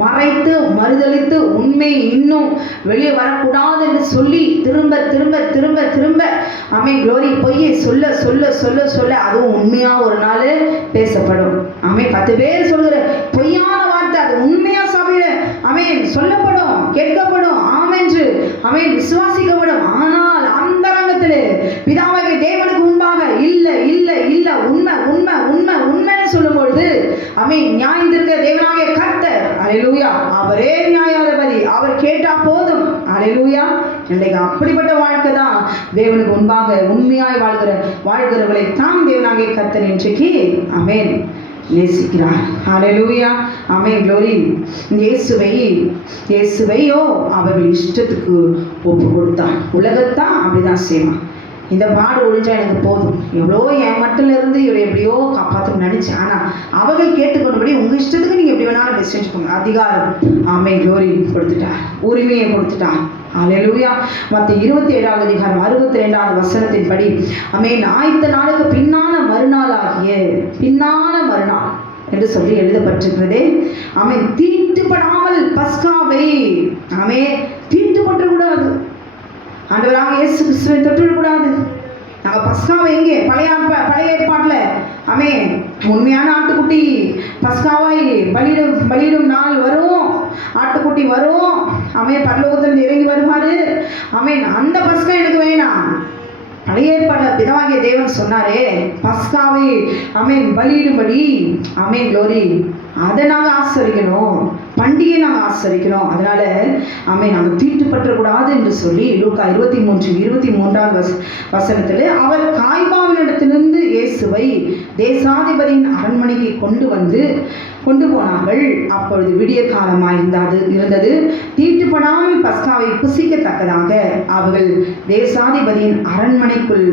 மறைத்து மறுதளித்து உண்மை இன்னும் வெளியே வரக்கூடாது என்று சொல்லி திரும்ப திரும்ப திரும்ப திரும்ப, ஆமென், க்ளோரி, பொய்யை சொல்ல சொல்ல சொல்ல சொல்ல அதுவும் உண்மையா ஒரு நாள் பேசப்படும். ஆமென். 10 பேர் சொல்கிற பொய்யான வார்த்தை அது உண்மையா சபையில, ஆமென், சொல்லப்படும், கேட்கப்படும், ஆமென்று, ஆமென், விசுவாசிக்கப்படும். ஆனால் அந்த ரங்கத்திலே பிதாவாகிய தேவனுக்கு முன்பாக இல்ல இல்ல இல்ல உண்மை உண்மை உண்மை உண்மைன்னு சொல்லும் பொழுது, ஆமென், நியாயந்திருக்க தேவனாகிய கர்த்தர், அல்லேலூயா, அவரே நியாயாதிபதி, அவர் கேட்டா போதும். அல்லேலூயா. இன்றைக்கு அப்படிப்பட்ட வாழ்க்கை தான் தேவனுக்கு முன்பாக உண்மையாய் வாழ்கிறவர்களை தாம் தேவனாகிய கர்த்தர் இன்றைக்கு, ஆமென், நேசிக்கிறார். அல்லேலூயா, ஆமென், க்ளோரி. இயேசுவையோ அவர்கள் இஷ்டத்துக்கு ஒப்பு கொடுத்தான். உலகத்தான் அப்படிதான் செய்வான். இந்த பாடு ஒழிஞ்சா எனக்கு போதும், எவ்வளோ என் மட்டும் இருந்து இவரை எப்படியோ காப்பாற்றணும்னு நினைச்சேன். ஆனால் அவர்கள் கேட்டுக்கொண்டபடி உங்கள் இஷ்டத்துக்கு நீங்கள் எப்படி வேணாலும் ட்ரெஸ் செஞ்சுக்கோங்க. அதிகாரம், ஆமென், க்ளோரி கொடுத்துட்டார், உரிமையை கொடுத்துட்டார். அல்லேலூயா. மத்தேயு 27வது அதிகாரம் 62வது வசனத்தின்படி, ஆமென், ஆயத்த நாளுக்கு பின்னான மறுநாள் என்று சொல்லி எழுதப்பட்டிருக்கிறதே. ஆமென். தீட்டுப்படாமல் பஸ்காவை, ஆமென், தீட்டுப்பற்றக்கூடாது. ஆண்டவராக இயேசு கிறிஸ்துவை தொட்டுவிடக்கூடாது. நாங்கள் பஸ்காவை எங்கே பழைய ஏற்பாட்டில், ஆமென், உண்மையான ஆட்டுக்குட்டி பஸ்காவாய் பலியிடும் நாள் வரும், ஆட்டுக்குட்டி வரும், ஆமென், பரலோகத்தில் இறங்கி வருவாரு, ஆமென். அந்த பஸ்கா எனக்கு வேணாம். பழைய ஏற்பாட்டில் பிதாவாகிய தேவன் சொன்னாரே பஸ்காவை, ஆமென், பலியிடும்படி, ஆமென், க்ளோரி, அதை நாங்கள் ஆசரிக்கணும், பண்டிகை நாங்கள் ஆசரிக்கிறோம். அதனால, ஆமென், நாங்கள் தீட்டுப்பற்றக்கூடாது என்று சொல்லி லூக்கா 23வது வசனத்தில் அவர் காய்பாவினிடத்திலிருந்து இயேசுவை தேசாதிபதியின் அரண்மனைக்கு கொண்டு போனார்கள். அப்பொழுது விடிய காலமாய் இருந்தது. தீட்டுப்படாமல் பஸ்காவை புசிக்கத்தக்கதாக அவர்கள் தேசாதிபதியின் அரண்மனைக்குள்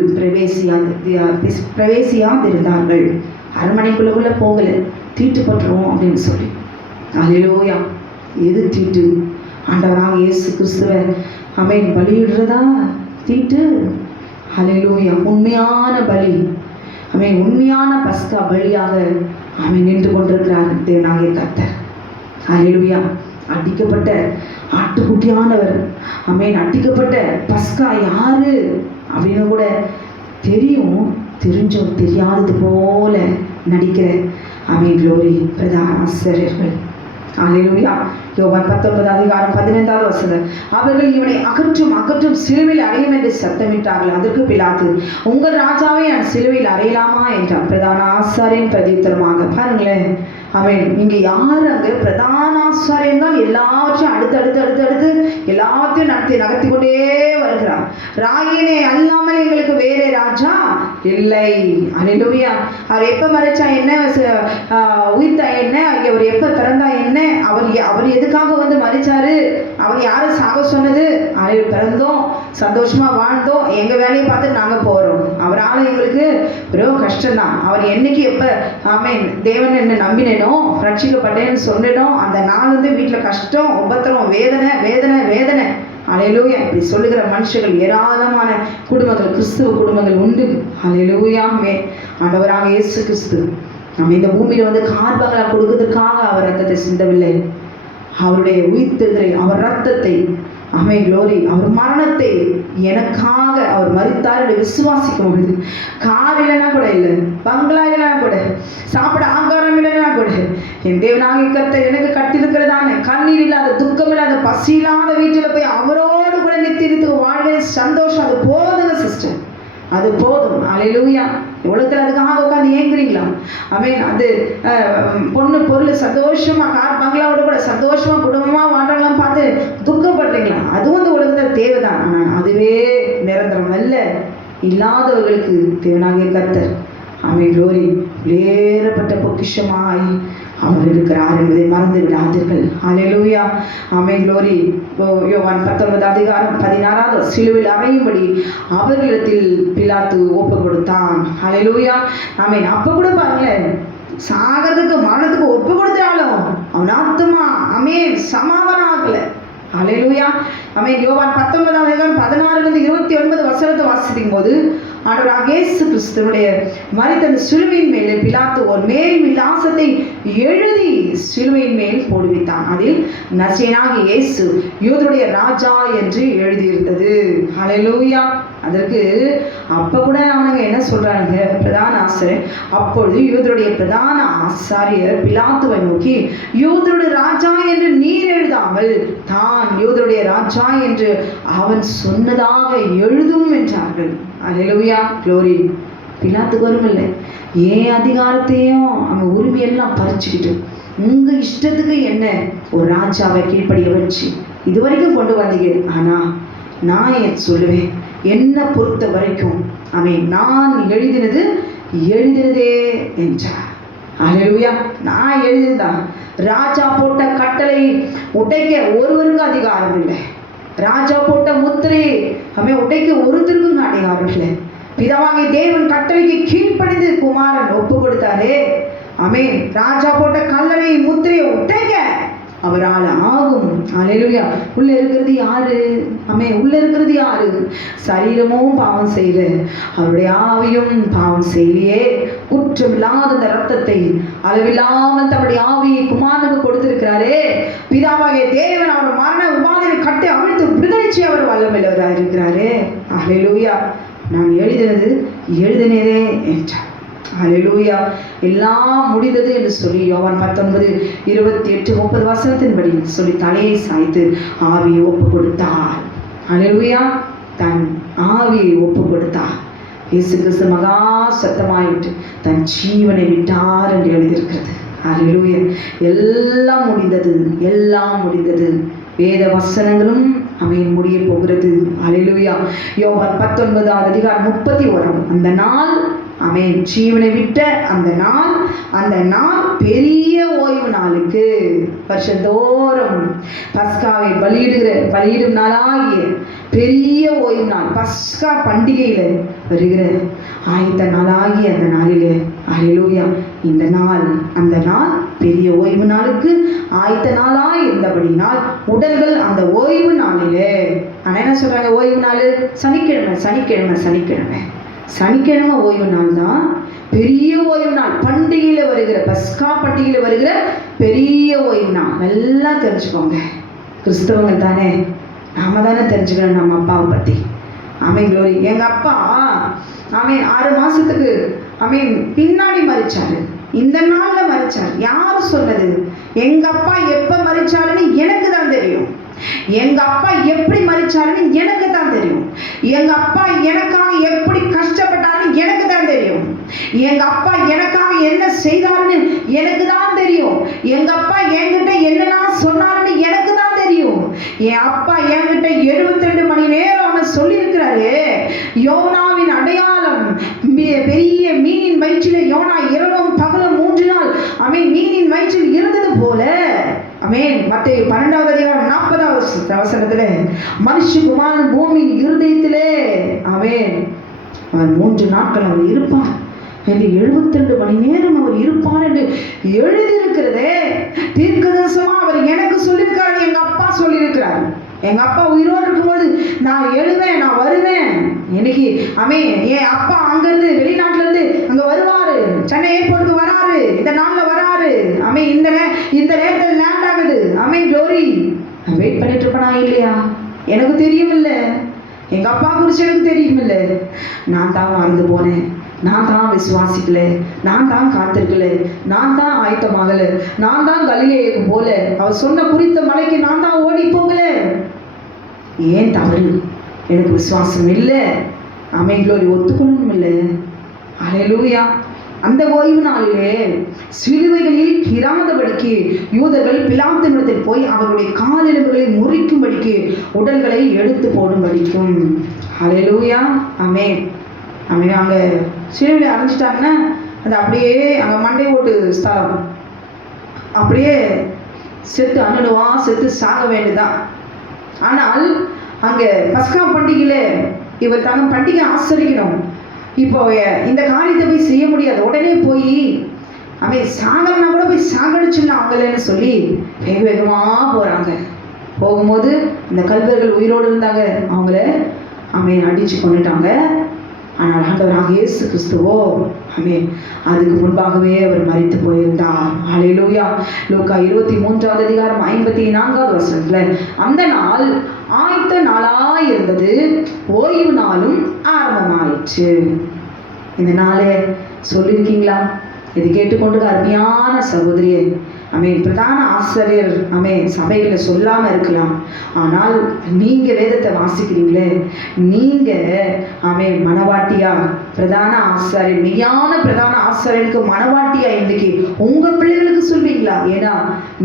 பிரவேசியாதிருந்தார்கள். அரண்மனைக்குள்ள போகல, தீட்டுப்பட்டுருவோம் அப்படின்னு சொல்லி. அல்லேலூயா. எது தீட்டு? ஆண்டவராக இயேசு கிறிஸ்துவை, ஆமென், பலியிடுறதா தீட்டு? அல்லேலூயா. உண்மையான பலி, ஆமென், உண்மையான பஸ்கா பலியாக ஆமென் நின்று கொண்டிருக்கிறார் தேவனாகிய கர்த்தர். அல்லேலூயா. அடிக்கப்பட்ட ஆட்டுக்குட்டியானவர், ஆமென், அடிக்கப்பட்ட பஸ்கா யாரு அப்படின்னு கூட தெரிஞ்சும் தெரியாதது போல நடிக்கிற, ஆமென், க்ளோரி, பிரதான ஆசிரியர்கள். அல்லேலூயா. யோவான் 19வது அதிகாரம் 15வது வசனம், அவர்கள் இவனை அகற்றும் சிலுவையில் அறையும் என்று சத்தமிட்டார்கள். அதற்கு பிலாத்து, உங்கள் ராஜாவை நான் சிலுவையில் அறையலாமா என்றான். பிரதான ஆசாரியன் பிரதியுத்தரமாக, பாருங்களேன், ஆமென், இங்க யாரு? அங்க பிரதான ஆசாரியன் தான் எல்லாவற்றையும் அடுத்து எல்லாத்தையும் நகர்த்தி கொண்டே வருகிறார். ராயினே அல்லாமல் எங்களுக்கு வேற ராஜா இல்லை. அல்லேலூயா. அவர் எப்ப மறைச்சா என்ன, உயிர்த்தா என்ன, அவர் எப்ப பிறந்தா என்ன, அவர் எதுக்காக வந்து மறிச்சாரு, அவர் யாரை சாக சொன்னது, அவர் பிறந்தோம், சந்தோஷமா வாழ்ந்தோம், எங்க வேலையை பார்த்து நாங்க போறோம். அவரால் எங்களுக்கு ரொம்ப கஷ்டம்தான். அவர் என்னைக்கு எப்ப, ஆமென், தேவன் என்ன நம்பினேனோ, ரட்சிக்கப்பட்டேன்னு சொன்னேனோ, அந்த நாள் வந்து வீட்டுல கஷ்டம், உபத்திரம், வேதனை வேதனை வேதனை. அல்லேலூயா. இப்படி சொல்லுகிற மனுஷர்கள் ஏராளமான குடும்பங்கள், கிறிஸ்துவ குடும்பங்கள் உண்டு. அல்லேலூயா. ஆண்டவராக இயேசு கிறிஸ்து நம்ம இந்த பூமியில வந்து கார்பங்களா கொடுக்கிறதுக்காக அவர் ரத்தத்தை சிந்தவில்லை. அவருடைய உயிர்த்தெழுதலை, அவர் ரத்தத்தை ஆமென், க்ளோரி. அவர் மரணத்தை எனக்காக அவர் மரித்தார் என்று விசுவாசிக்கும் பொழுது, கார் இல்லைன்னா கூட இல்லை, பங்களா இல்லைனா கூட, சாப்பிட ஆகாரம் இல்லைன்னா கூட, என் தேவனாகிய கர்த்தர் எனக்கு கட்டிருக்கிறதான கண்ணீர் இல்லாத, துக்கம் இல்லாத, பசி இல்லாத வீட்டில் போய் அவரோடு கூட நித்திரித்து வாழ்வேன். சந்தோஷம். அது போதுங்க சிஸ்டர், அது போதும். அல்லேலூயா. உலகத்தில் அதுக்காக உட்காந்து ஏங்குறீங்களா? ஆமென். அது பொண்ணு பொருள் சந்தோஷமா கார் பங்களாவோட கூட சந்தோஷமா குடும்பமா வாழ்றவங்களாம் பார்த்து துக்கப்படுறீங்களா? அதுவும் அந்த உலகத்தில் தேவைதான். ஆனால் அதுவே நிரந்தரம் அல்ல. இல்லாதவர்களுக்கு தேவனாகிய கர்த்தர் ஆமென், க்ளோரி, வேறப்பட்ட பொக்கிஷமாய் அவர் இருக்கிறார் என்பதை மறந்து விடாதீர்கள். அல்லேலூயா. ஆமென், க்ளோரி. யோவான் 19:16 சிலுவையில் அறையும்படி அவர்களிடத்தில் பிலாத்து ஒப்பு கொடுத்தான். அல்லேலூயா. ஆமென். அப்ப கூட பாருங்களேன், சாகிறதுக்கு மரணத்துக்கு ஒப்பு கொடுத்தாலும் அவன் ஆத்துமா ஆமென் சமாதானம் ஆகல. அல்லேலூயா. ஆமென். யோவான் 19:16-29 வாசிக்கும் போது ஆண்டவராகிய இயேசு கிறிஸ்துவுடைய மரித்த அந்த சிலுவையின் மேலே பிலாத்து ஒரு மேல் விலாசத்தை எழுதி சிலுவையின் மேல் போடுவித்தான். அதில் நசரேயனாகிய இயேசு யூதருடைய ராஜா என்று எழுதியிருந்தது. அல்லேலூயா. அதற்கு அப்ப கூட அவனுங்க என்ன சொல்றாங்க? பிரதான ஆசிரியர் அப்பொழுது யூதருடைய பிரதான ஆசாரியர் பிலாத்துவை நோக்கி, யூதருடைய ராஜா என்று நீர் எழுதாமல் தான் யூதருடைய ராஜா என்று அவன் சொன்னதாக எழுதும் என்றார்கள். அல்லேலூயா, க்ளோரி. பிலாத்துக்கு வரும் இல்லை, ஏன் அதிகாரத்தையும் அவங்க உரிமையெல்லாம் பறிச்சுக்கிட்டு உங்க இஷ்டத்துக்கு என்ன ஒரு ராஜாவை கீழ்ப்படிய வச்சு இதுவரைக்கும் கொண்டு வந்தீங்க. ஆனா நான் சொல்லுவேன், என்னை பொறுத்த வரைக்கும் அவன் நான் எழுதினதே என்றார். அல்லேலூயா. நான் எழுதினதான். ராஜா போட்ட கட்டளை உடைக்க ஒருவருக்கு அதிகாரம் இல்லை. ராஜா போட்ட முத்திரை அவன் உடைக்க ஒருத்தருக்கும் அதிகாரம் இல்லை. பிதாவாகிய தேவன் கட்டளைக்கு கீழ்ப்படிந்து குமாரன் ஒப்பு கொடுத்தாரே. ஆமென். ராஜா போட்ட கல்லறை முத்திரையை உடைக்க அவரால் ஆகும். அல்லேலூயா. உள்ள இருக்கிறது யாரு? ஆமென். உள்ள இருக்கிறது யாரு? சரீரமும் பாவம் செய்யல, அவருடைய ஆவியும் பாவம் செய்யலையே. குற்றமில்லாத அந்த ரத்தத்தை அளவில்லாமல் தம்முடைய ஆவியை குமாரனுக்கு கொடுத்திருக்கிறாரே. பிதாவாகிய தேவன் அவர் மரண உபாதையை கட்டி அவிழ்த்து விடுதலை அவர் வல்லமையுள்ளவராக இருக்கிறாரே. அல்லேலூயா. நான் எழுதினதே என்றார். அல்லேலூயா. எல்லாம் முடிந்தது என்று சொல்லி யோவான் 19:28-30 சொல்லி தலையை சாய்த்து ஆவியை ஒப்பு கொடுத்தார். அல்லேலூயா. தன் ஆவியை ஒப்பு கொடுத்தார். இயேசு கிறிஸ்து மகா சத்தமாயிட்டு தன் ஜீவனை விட்டார் என்று எழுதியிருக்கிறது. அல்லேலூயா. எல்லாம் முடிந்தது. வேத வசனங்களும் அவன் முடிய போகிறது. அல்லேலூயா. யோவான் 19:31 அந்த நாள் அவன் ஜீவனை விட்ட அந்த நாள் பெரிய ஓய்வு நாளுக்கு வருஷந்தோறும் பஸ்காவை பலியிடும் நாளாகிய பெரிய ஓய்வு நாள் பஸ்கா பண்டிகையில வருகிற ஆயத்த நாளாகிய அந்த நாளிலே. அல்லேலூயா. அந்த நாள் பெரிய ஓய்வு நாளுக்கு ஆயத்த நாளாய் இருந்தபடினால் உடல்கள் அந்த ஓய்வு நாளிலே. ஆனா என்ன சொல்றாங்க? ஓய்வு நாள் சனிக்கிழமை ஓய்வு நாள் தான் பெரிய ஓய்வு நாள். பண்டிகையில வருகிற பஸ்கா பண்டிகையில வருகிற பெரிய ஓய்வு நாள். நல்லா தெரிஞ்சுக்கோங்க. கிறிஸ்தவங்க தானே, நாம தானே தெரிஞ்சுக்கணும் நம்ம அப்பாவை பத்தி. ஆமென், க்ளோரி. எங்க அப்பா ஆமென் 6 மாசத்துக்கு ஆமென் பின்னாடி மரிச்சாரு. இந்த நாள்ல மரிச்சார். யாரு சொன்னது? எங்க அப்பா எப்ப மரிச்சாருன்னு எனக்கு தான் தெரியும். எங்க அப்பா எப்படி மரிச்சாருன்னு எனக்கு தான் தெரியும். எங்க அப்பா எனக்காக எப்படி கஷ்டப்பட்டாருன்னு எனக்கு தான் தெரியும். எங்க அப்பா எனக்காக என்ன செய்தாருன்னு எனக்கு தான் தெரியும். எங்க அப்பா என்கிட்ட என்னெல்லாம் சொன்னாருன்னு எனக்கு தான் தெரியும். என் அப்பா என்கிட்ட 72 மணி நேரம் சொல்லி இருக்கிறாரு. யோனாவின் அடையாளம் பெரிய மீனின் வயிற்றிலே யோனா இரவும் பகலும் 3 நாள் அவன் மீனின் வயிற்றில் இருந்தது போல. ஆமென். மத்தேயு 12:40 மனுஷகுமாரன் பூமியின் இருதயத்திலே ஆமென் அவன் 3 நாட்கள் அவர் இருப்பார் என்று 72 மணி நேரம் அவர் இருப்பார் என்று எழுதியிருக்கிறதே. தீர்க்கதரிசனமா அவர் எனக்கு சொல்லியிருக்கிறார். எங்க அப்பா சொல்லியிருக்கிறார். எங்க அப்பா உயிரோடு இருக்கும்போது நான் எழுவேன், நான் வருவேன். இன்னைக்கு என் அப்பா அங்கிருந்து வெளிநாட்டுல இருந்து அங்க வருவாரு, சென்னை ஏர்போர்ட்டுக்கு வராரு, இந்த நாள்ல வராரு. இந்த நேரத்தில் லேண்ட் ஆகுது. க்ளோரி. வெயிட் பண்ணிட்டு இருப்பனா இல்லையா? எனக்கு தெரியுமில்ல, எங்கள் அப்பா குறித்து எனக்கு தெரியுமில்ல, நான் தான் மறந்து போனேன், நான் தான் விசுவாசிக்கல, நான் தான் காத்திருக்கல, நான் தான் ஆயத்தமாகல, நான் தான் கலிலேயுக்கு போல, அவர் சொன்ன குறித்த மலைக்கு நான் தான் ஓடி போகல. ஏன் தவறு? எனக்கு விசுவாசம் இல்லை. ஆமென், க்ளோரி. ஒத்துக்கொள்ளணும் இல்லை. அல்லேலூயா. அந்த ஓய்வு நாளிலே சிலுவைகளில் இராதபடிக்கு யூதர்கள் பிலாத்தினிடத்தில் போய் அவருடைய காலெலும்புகளை முறிக்கும்படிக்கு உடல்களை எடுத்து போடும்படிக்கும். அல்லேலூயா. ஆமென். ஆமென். அங்கே சிலுவையில் அரைஞ்சிட்டாங்கன்னா அது அப்படியே அங்கே மண்டை ஓட்டு ஸ்தலம், அப்படியே செத்து அண்ணுடுவா, செத்து சாக வேண்டியதான். ஆனால் அங்கே பஸ்கா பண்டிகையில் இவர் தாங்க பண்டிகை ஆசரிக்கணும். இப்போ இந்த காரியத்தை போய் செய்ய முடியாது. உடனே போய் அவன் சாகரனா கூட போய் சாகடிச்சுன்னா அவங்களேன்னு சொல்லி வேக வேகமாக போகிறாங்க. போகும்போது இந்த கல்வர்கள் உயிரோடு இருந்தாங்க, அவங்கள அவன் அடித்து கொண்டுட்டாங்க. ஆனால் ஆண்டவராக இயேசு கிறிஸ்துவோ ஆமென், அதுக்கு முன்பாகவே அவர் மரித்து போயிருந்தார். அல்லேலூயா. லூக்கா 23வது அதிகாரம் 54வது வசனத்துல, அந்த நாள் ஆயத்த நாளாய் இருந்தது, ஓய்வு நாளும் ஆரம்பமாயிற்று. இந்த நாளே சொல்லியிருக்கீங்களா? இது கேட்டுக்கொண்டு அருமையான சகோதரியே, ஆமென், பிரதான ஆசிரியர் ஆமென் சபைகளை சொல்லாமல் இருக்கலாம், ஆனால் நீங்கள் வேதத்தை வாசிக்கிறீங்களே, நீங்கள் ஆமென் மனவாட்டியா, பிரதான ஆசிரியர், மெய்யான பிரதான ஆசிரியருக்கு மனவாட்டியா இன்னைக்கு உங்கள் பிள்ளைகளுக்கு சொல்வீங்களா? ஏன்னா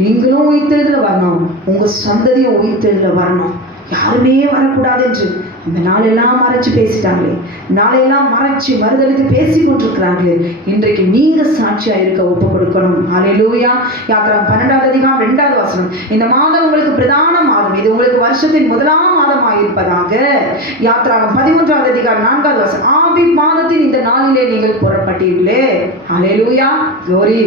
நீங்களும் உயிர்த்தெழுதல வரணும், உங்கள் சந்ததியும் உயிர்த்தெழுதல வரணும், யாருமே வரக்கூடாது என்று இந்த நாளெல்லாம் மறைச்சு பேசிட்டாங்களே, நாளெல்லாம் மறைச்சு மறுதலுக்கு பேசி கொண்டிருக்கிறாங்களே, இன்றைக்கு நீங்க சாட்சியா இருக்க ஒப்பு கொடுக்கணும். அல்லேலூயா. யாத்திராகமம் 12வது அதிகாரம் 2வது வசனம், இந்த மாதம் உங்களுக்கு பிரதான மாதம், இது உங்களுக்கு வருஷத்தின் முதலாம் மாதமாக இருப்பதாக. யாத்திராகமம் 13வது அதிகாரம் 4வது வசனம், ஆபீப் மாதத்தின் இந்த நாளிலே நீங்கள் புறப்பட்டீர்களே. அல்லேலூயா. க்ளோரி.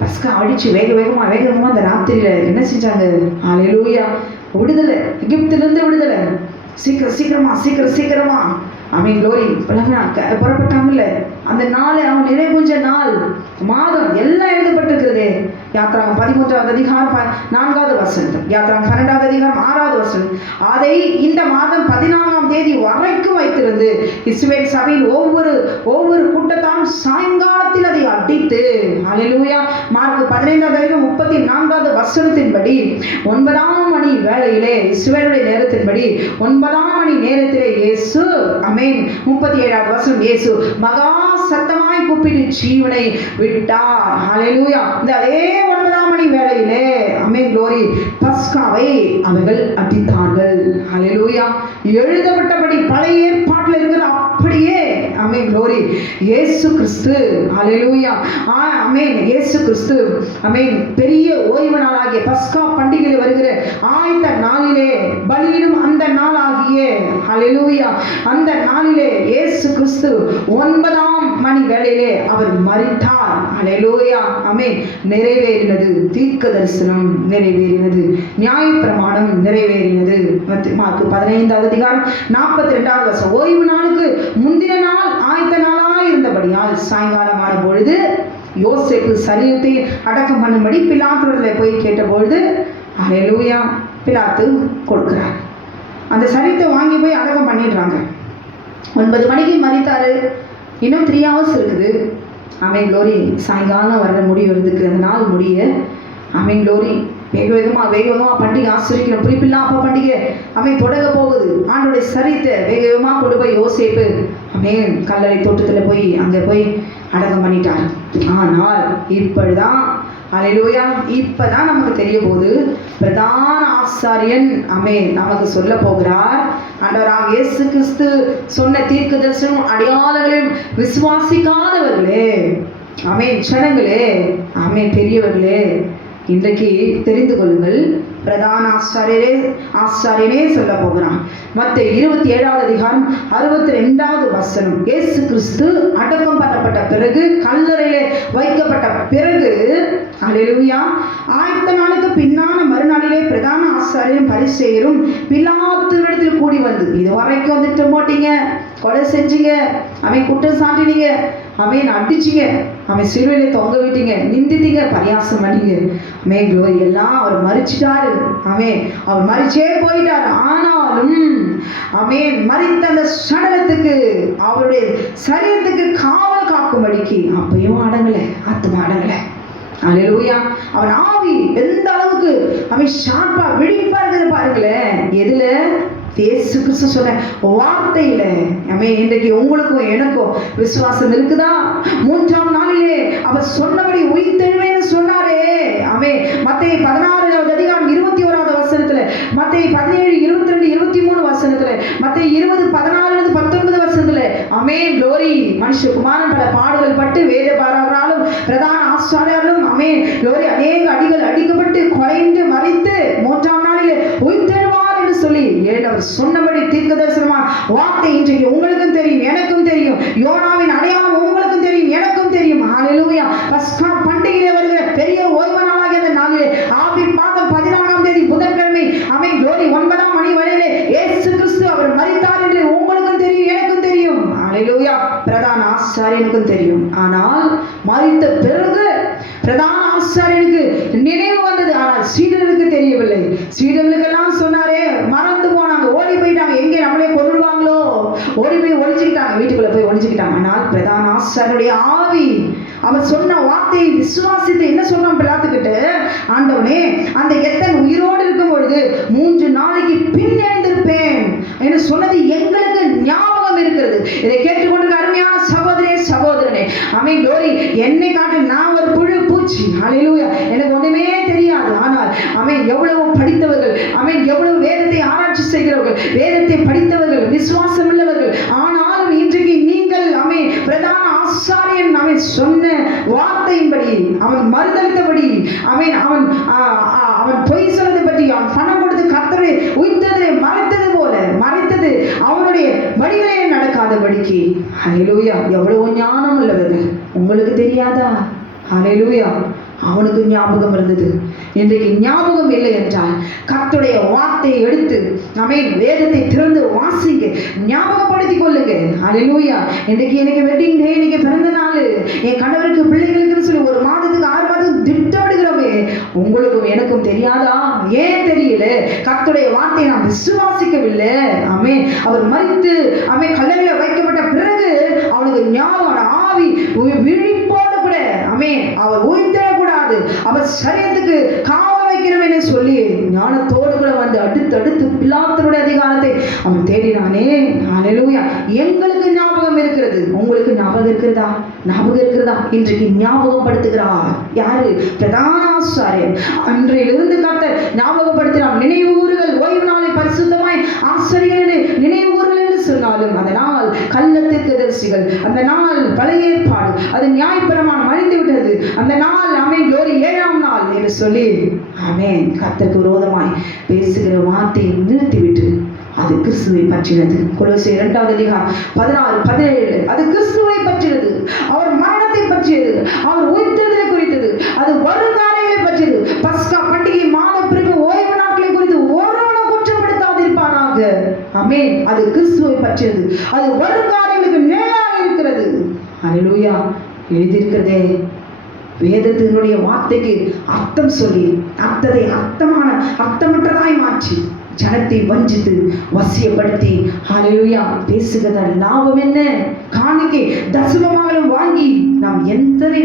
பஸ்கா அடிச்சு வேக வேகமா அந்த ராத்திரியில என்ன செஞ்சாங்க? அல்லேலூயா. விடுதலை, எகிப்திலிருந்து விடுதலை, சீக்கிரமா ஆமென், க்ளோரி. புறப்பட்டாங்கல்ல, அந்த நாள் அவன் நிறைவுஞ்ச நாள், மாதம் எல்லாம் எழுதப்பட்டிருக்கிறது. யாத்திராகமம் 13வது அதிகாரம் 4வது வசனம், யாத்திராகமம் 12வது அதிகாரம் 6வது வசனம், அதை இந்த மாதம் 14ஆம் தேதி வரைக்கும் வைத்திருந்து இஸ்ரவேல் சபையில் ஒவ்வொரு கூட்டத்தாரும் சாயங்காலத்தில் அதை அடித்து. அல்லேலூயா. மார்க் 15வது அதிகாரம் 34வது வசனத்தின்படி 9ஆம் மணி வேளையிலே, இஸ்ரவேலுடைய நேரத்தின்படி 9ஆம் மணி நேரத்திலே இயேசு ஆமென் 37வது வசனம், இயேசு மகா சத்தமாய் கூப்பிட்டு ஜீவனை விட்டார். அல்லேலூயா. இந்த அதே 9ஆம் மணி வேளையிலே ஆமென், க்ளோரி, பஸ்காவை அவர்கள் அடித்தார்கள். அல்லேலூயா. எழுதப்பட்டபடி பழைய ஏற்பாட்டில் இருக்கிற அப்படியே ஆமென், க்ளோரி, இயேசு கிறிஸ்து அல்லேலூயா ஆமென், இயேசு கிறிஸ்து ஆமென் பெரிய ஓய்வு நாளாகிய பஸ்கா பண்டிகையில் வருகிற ஆயத்த நாளிலே பலியிடும் அந்த நாளாகிய அல்லேலூயா அந்த நாளிலே இயேசு கிறிஸ்து 9ஆம் மணி வேளையிலே அவர் மரித்தார். அல்லேலூயா. ஆமென். நிறைவேறினது, தீர்க்க தரிசனம் நிறைவேறினது, நியாயப்பிரமாணம் நிறைவேறினது. மார்க் 15வது அதிகாரம் 42வது வசனம், ஓய்வு நாளுக்கு முந்தின நாள் ஆயத்த நாளாய் இருந்தபடியால் சாயங்காலமான பொழுது யோசேப்பு சரீரத்தை அடக்கம் பண்ணும்படி பிலாத்துவிடத்தில் போய் கேட்டபொழுது அல்லேலூயா பிலாத்து கொடுக்கிறார். அந்த சரீரத்தை வாங்கி போய் அடக்கம் பண்ணிடுறாங்க. 9 மணிக்கு மரித்தாரு, இன்னும் 3 hours இருக்குது. ஆமென், க்ளோரி. சாயங்காலம் வர முடிவதுக்கு அந்த நாள் முடிய ஆமென், க்ளோரி, வேக வேகமாக பண்டிகை ஆசிரிக்கிறோம். புளிப்பில்லா அப்பா பண்டிகை ஆமென் தொடங்க போகுது. ஆண்டோடைய சரீரத்தை வேக வேகமாக கொண்டு போய் யோசேப்பு ஆமென் கல்லறை தோட்டத்தில் போய் அங்கே போய் அடக்கம் பண்ணிட்டார். ஆனால் இப்படிதான் அல்லேலூயா இப்பதான் நமக்கு தெரிய போது பிரதான ஆசாரியன் ஆமென் நமக்கு சொல்ல போகிறார். ஆண்டவராகிய இயேசு கிறிஸ்து சொன்ன தீர்க்கதரிசனம் அடையாளங்களையும் விசுவாசிக்காதவர்களே ஆமென் ஜனங்களே ஆமென் பெரியவர்களே, இன்றைக்கு தெரிந்து கொள்ளுங்கள், பிரதான ஆசாரியனே சொல்ல போகிறான். மத்தேயு 27வது அதிகாரம் 62வது வசனம், இயேசு கிறிஸ்து அடக்கம் பண்ணப்பட்ட பிறகு, கல்லறையிலே வைக்கப்பட்ட பிறகு அல்லேலூயா ஆயத்த நாளுக்கு பின்னான மறுநாளிலே பிரதான ஆசாரியரும் பரிசேயரும் பிலாத்துவிடத்தில் கூடி வந்து, இது வரைக்கும் வந்துட்டு மாட்டீங்க கொலை செஞ்சீங்க, அவன் குற்றம் சாட்டினீங்க, அவன் அடிச்சிங்க, அவன் சிலுவையில தொங்க விட்டீங்க, நிந்தித்தீங்க, பரியாசம் பண்ணீங்க. க்ளோரி எல்லாம் அவர் மறிச்சிட்டாரு. அவர் மறிச்சே போயிட்டார். ஆனாலும் மறித்த அந்த சடலத்துக்கு, அவருடைய சரீரத்துக்கு காவல் காக்கும்படிக்கு அப்பயும் அடங்கலை, ஆத்மா அடங்கலை. அல்லேலூயா. அவன் ஆவி எந்த அளவுக்கு ஷார்ப்பா விழிப்பா இருக்குது பாருங்களேன். எதுல? இயேசு கிறிஸ்து சொன்ன வார்த்தையில. இன்றைக்கு உங்களுக்கும் எனக்கும் விசுவாசம் இருக்குதா? 3ஆம் நாளிலே அவர் சொன்னபடி உயிர்த்தெழுவேன்னு சொன்னாரே. மத்தேயு 16வது அதிகாரம் 21வது வசனத்துல, மத்தேயு 17, 22, 23 வசனத்துல, மத்தேயு 20, 16, 19 வசனத்துல க்ளோரி மனுஷகுமாரன் பல பாடுகள் பட்டு வேதபாரகராலும் பிரதான ஆசாரியர்களும் க்ளோரி அநேக அடிகள் அடிக்கப்பட்டு கொலைந்து மறித்து 3ஆம் நாளிலே உயிர்த்தெழுவார் என்று சொல்லி அவர் சொன்னபடி தீர்க்க தரிசனமான வார்த்தை இன்றைக்கு உங்களுக்கும் தெரியும், எனக்கும் தெரியும். யோனாவின் அடையாளம் உங்களுக்கும் தெரியும், எனக்கும் தெரியும். ஹல்லேலூயா. பஸ்கா பண்டிகையிலே வருகிற பெரிய ஓய்வு நாளாகிய அந்த நாளிலே ஆபீர் மாதம் 14ஆம் தேதி புதன்கிழமை க்ளோரி 9ஆம் மணி வரையிலே இயேசு கிறிஸ்து அவர் மரித்தார் என்று உங்களுக்கும் தெரியும், எனக்கும் தெரியும். ஹல்லேலூயா. பிரதான ஆசாரியனுக்கும் தெரியும். ஆனால் மரித்த பிறகு பிரதான ஆசாரியனுக்கு நினைவு வந்தது. ஆனால் சீடர்களுக்கு தெரியவில்லை. சீடர்களுக்கெல்லாம் சொன்னாரே, மறந்து போனாங்க, ஓடி போயிட்டாங்க. எங்கே நம்மளே கொன்றுவாங்களோ ஓடி போய் ஒளிஞ்சுக்கிட்டாங்க, வீட்டுக்குள்ள போய் ஒளிஞ்சுக்கிட்டாங்க. ஆனால் பிரதான ஆசாரியனுடைய ஆவி அவர் சொன்ன வார்த்தையை விசுவாசித்து என்ன சொல்றான் பிலாத்துக்கிட்ட? ஆண்டவனே, அந்த எத்தன் உயிரோடு இருக்கும் பொழுது 3 நாளைக்கு பின் எழுந்திருப்பேன் என்று சொன்னது எங்களுக்கு ஞாபகம் இருக்கிறது. இதை கேட்டுக்கொண்டு அருமையான சகோதரே, சகோதரனே, க்ளோரி என்னை காட்டு நான் ஒரு புழு பூச்சி. ஹல்லேலூயா. எனக்கு ஒண்ணுமே தெரியாது. ஆனால் எவ்வளவு படித்தவர்கள், எவ்வளவு வேதத்தை ஆராய்ச்சி செய்கிறவர்கள், வேதத்தை படித்தவர்கள், விசுவாசம் உள்ளவர்கள். ஆனாலும் இன்றைக்கு நீங்கள் பிரதான ஆசாரியன் சொன்ன வார்த்தையின்படி, அவன் மறுதளித்தபடி, அவன் பொய் சொன்னதை பற்றி, அவன் பணம் கொடுத்து கர்த்தரை உயிர்த்ததை மறைத்தது போல மறைத்தது அவனுடைய வழிகளே நடக்காதபடிக்கு. ஹல்லேலூயா. எவ்வளவு ஞானம் உள்ளவர்கள், உங்களுக்கு தெரியாதா? ஹல்லேலூயா. அவனுக்கு ஞாபகம் இருந்தது. இன்றைக்கு ஞாபகம் இல்லை என்றால் கர்த்தருடைய வார்த்தையை எடுத்து வேதத்தை திறந்து வாசிங்க, ஞாபகப்படுத்திக் கொள்ளுங்க. ஹல்லேலூயா. இன்றைக்கு எனக்கு வெட்டிங் டே, இன்னைக்கு பிறந்த நாள், என் கணவருக்கு பிள்ளைகளுக்குன்னு சொல்லி 1 மாதத்துக்கு 6 மாதம் திட்டமிடுகிறோமே. உங்களுக்கும் எனக்கும் தெரியாதா? ஏன் தெரியல? கர்த்தருடைய வார்த்தையை நாம் விசுவாசிக்கவில்லை. அவர் மரித்து கல்லறையில வைக்கப்பட்ட பிறகு அவனுக்கு ஞாபகம், ஆவி விழிப்போடு கூட அவர் உயிர்த்தெழக்கூடாது, அவர் சரீரத்துக்கு காவல் வைக்கிறோம் என்று சொல்லி ஞானத்தோடு கூட வந்து அடுத்து பிலாத்துடைய அதிகாரத்தை அவன் தேடினானே. ஹல்லேலூயா. எங்களுக்கு ஞாபகம் இருக்கிறது, உங்களுக்கு ஞாபகம் இருக்கிறதா? ஞாபகம் இருக்கிறதா? இன்றைக்கு ஞாபகப்படுத்துகிறார். யாரு? பிரதான ஆசாரியர். அன்றையிலிருந்து கர்த்தர் ஞாபகப்படுத்தினார். நினைவு கூறுகள், ஓய்வு நாளை பரிசுத்தமாய் ஆசாரியர்களே நினைவு கூறுகள் என்று சொன்னாலும் அந்த நாள் கள்ள தீர்க்கதரிசிகள், அந்த நாள் பழைய ஏற்பாடு, அது நியாயப்பிரமாணம் அழிந்து விட்டது. அந்த நாள் க்ளோரி 7ஆம் நாள் என்று சொல்லி கர்த்தருக்கு விரோதமாய் பேசுகிற வார்த்தையை நிறுத்திவிட்டு அது கிறிஸ்துவை பற்றினது. கொலோசியர் 2வது அதிகாரம் 16, 17 அது கிறிஸ்துவை பற்றினது. அவர் மரணத்தை பற்றியது, அவர் உயிர்த்தெழுதலை குறித்தது, அது வருங்காலங்களை பற்றியது. பஸ்கா பண்டிகை மாத பிறகு ஓய்வு நாட்களை குறித்து ஒருவனும் குற்றப்படுத்தாதிருப்பானாக. அது கிறிஸ்துவை பற்றியது, அது வருங்காலங்களுக்கு மேலாக இருக்கிறது. ஹல்லேலூயா. எழுதியிருக்கிறதே, வேதத்தினுடைய வார்த்தைக்கு அர்த்தம் சொல்லி அர்த்தமற்றதாய் மாற்றி ஜனத்தை வஞ்சித்து வசியப்படுத்தி ஹல்லேலூயா பேசுகிறத லாபம் என்ன? காணிக்கை தசமமாகலும் வாங்கி நாம் எத்தனை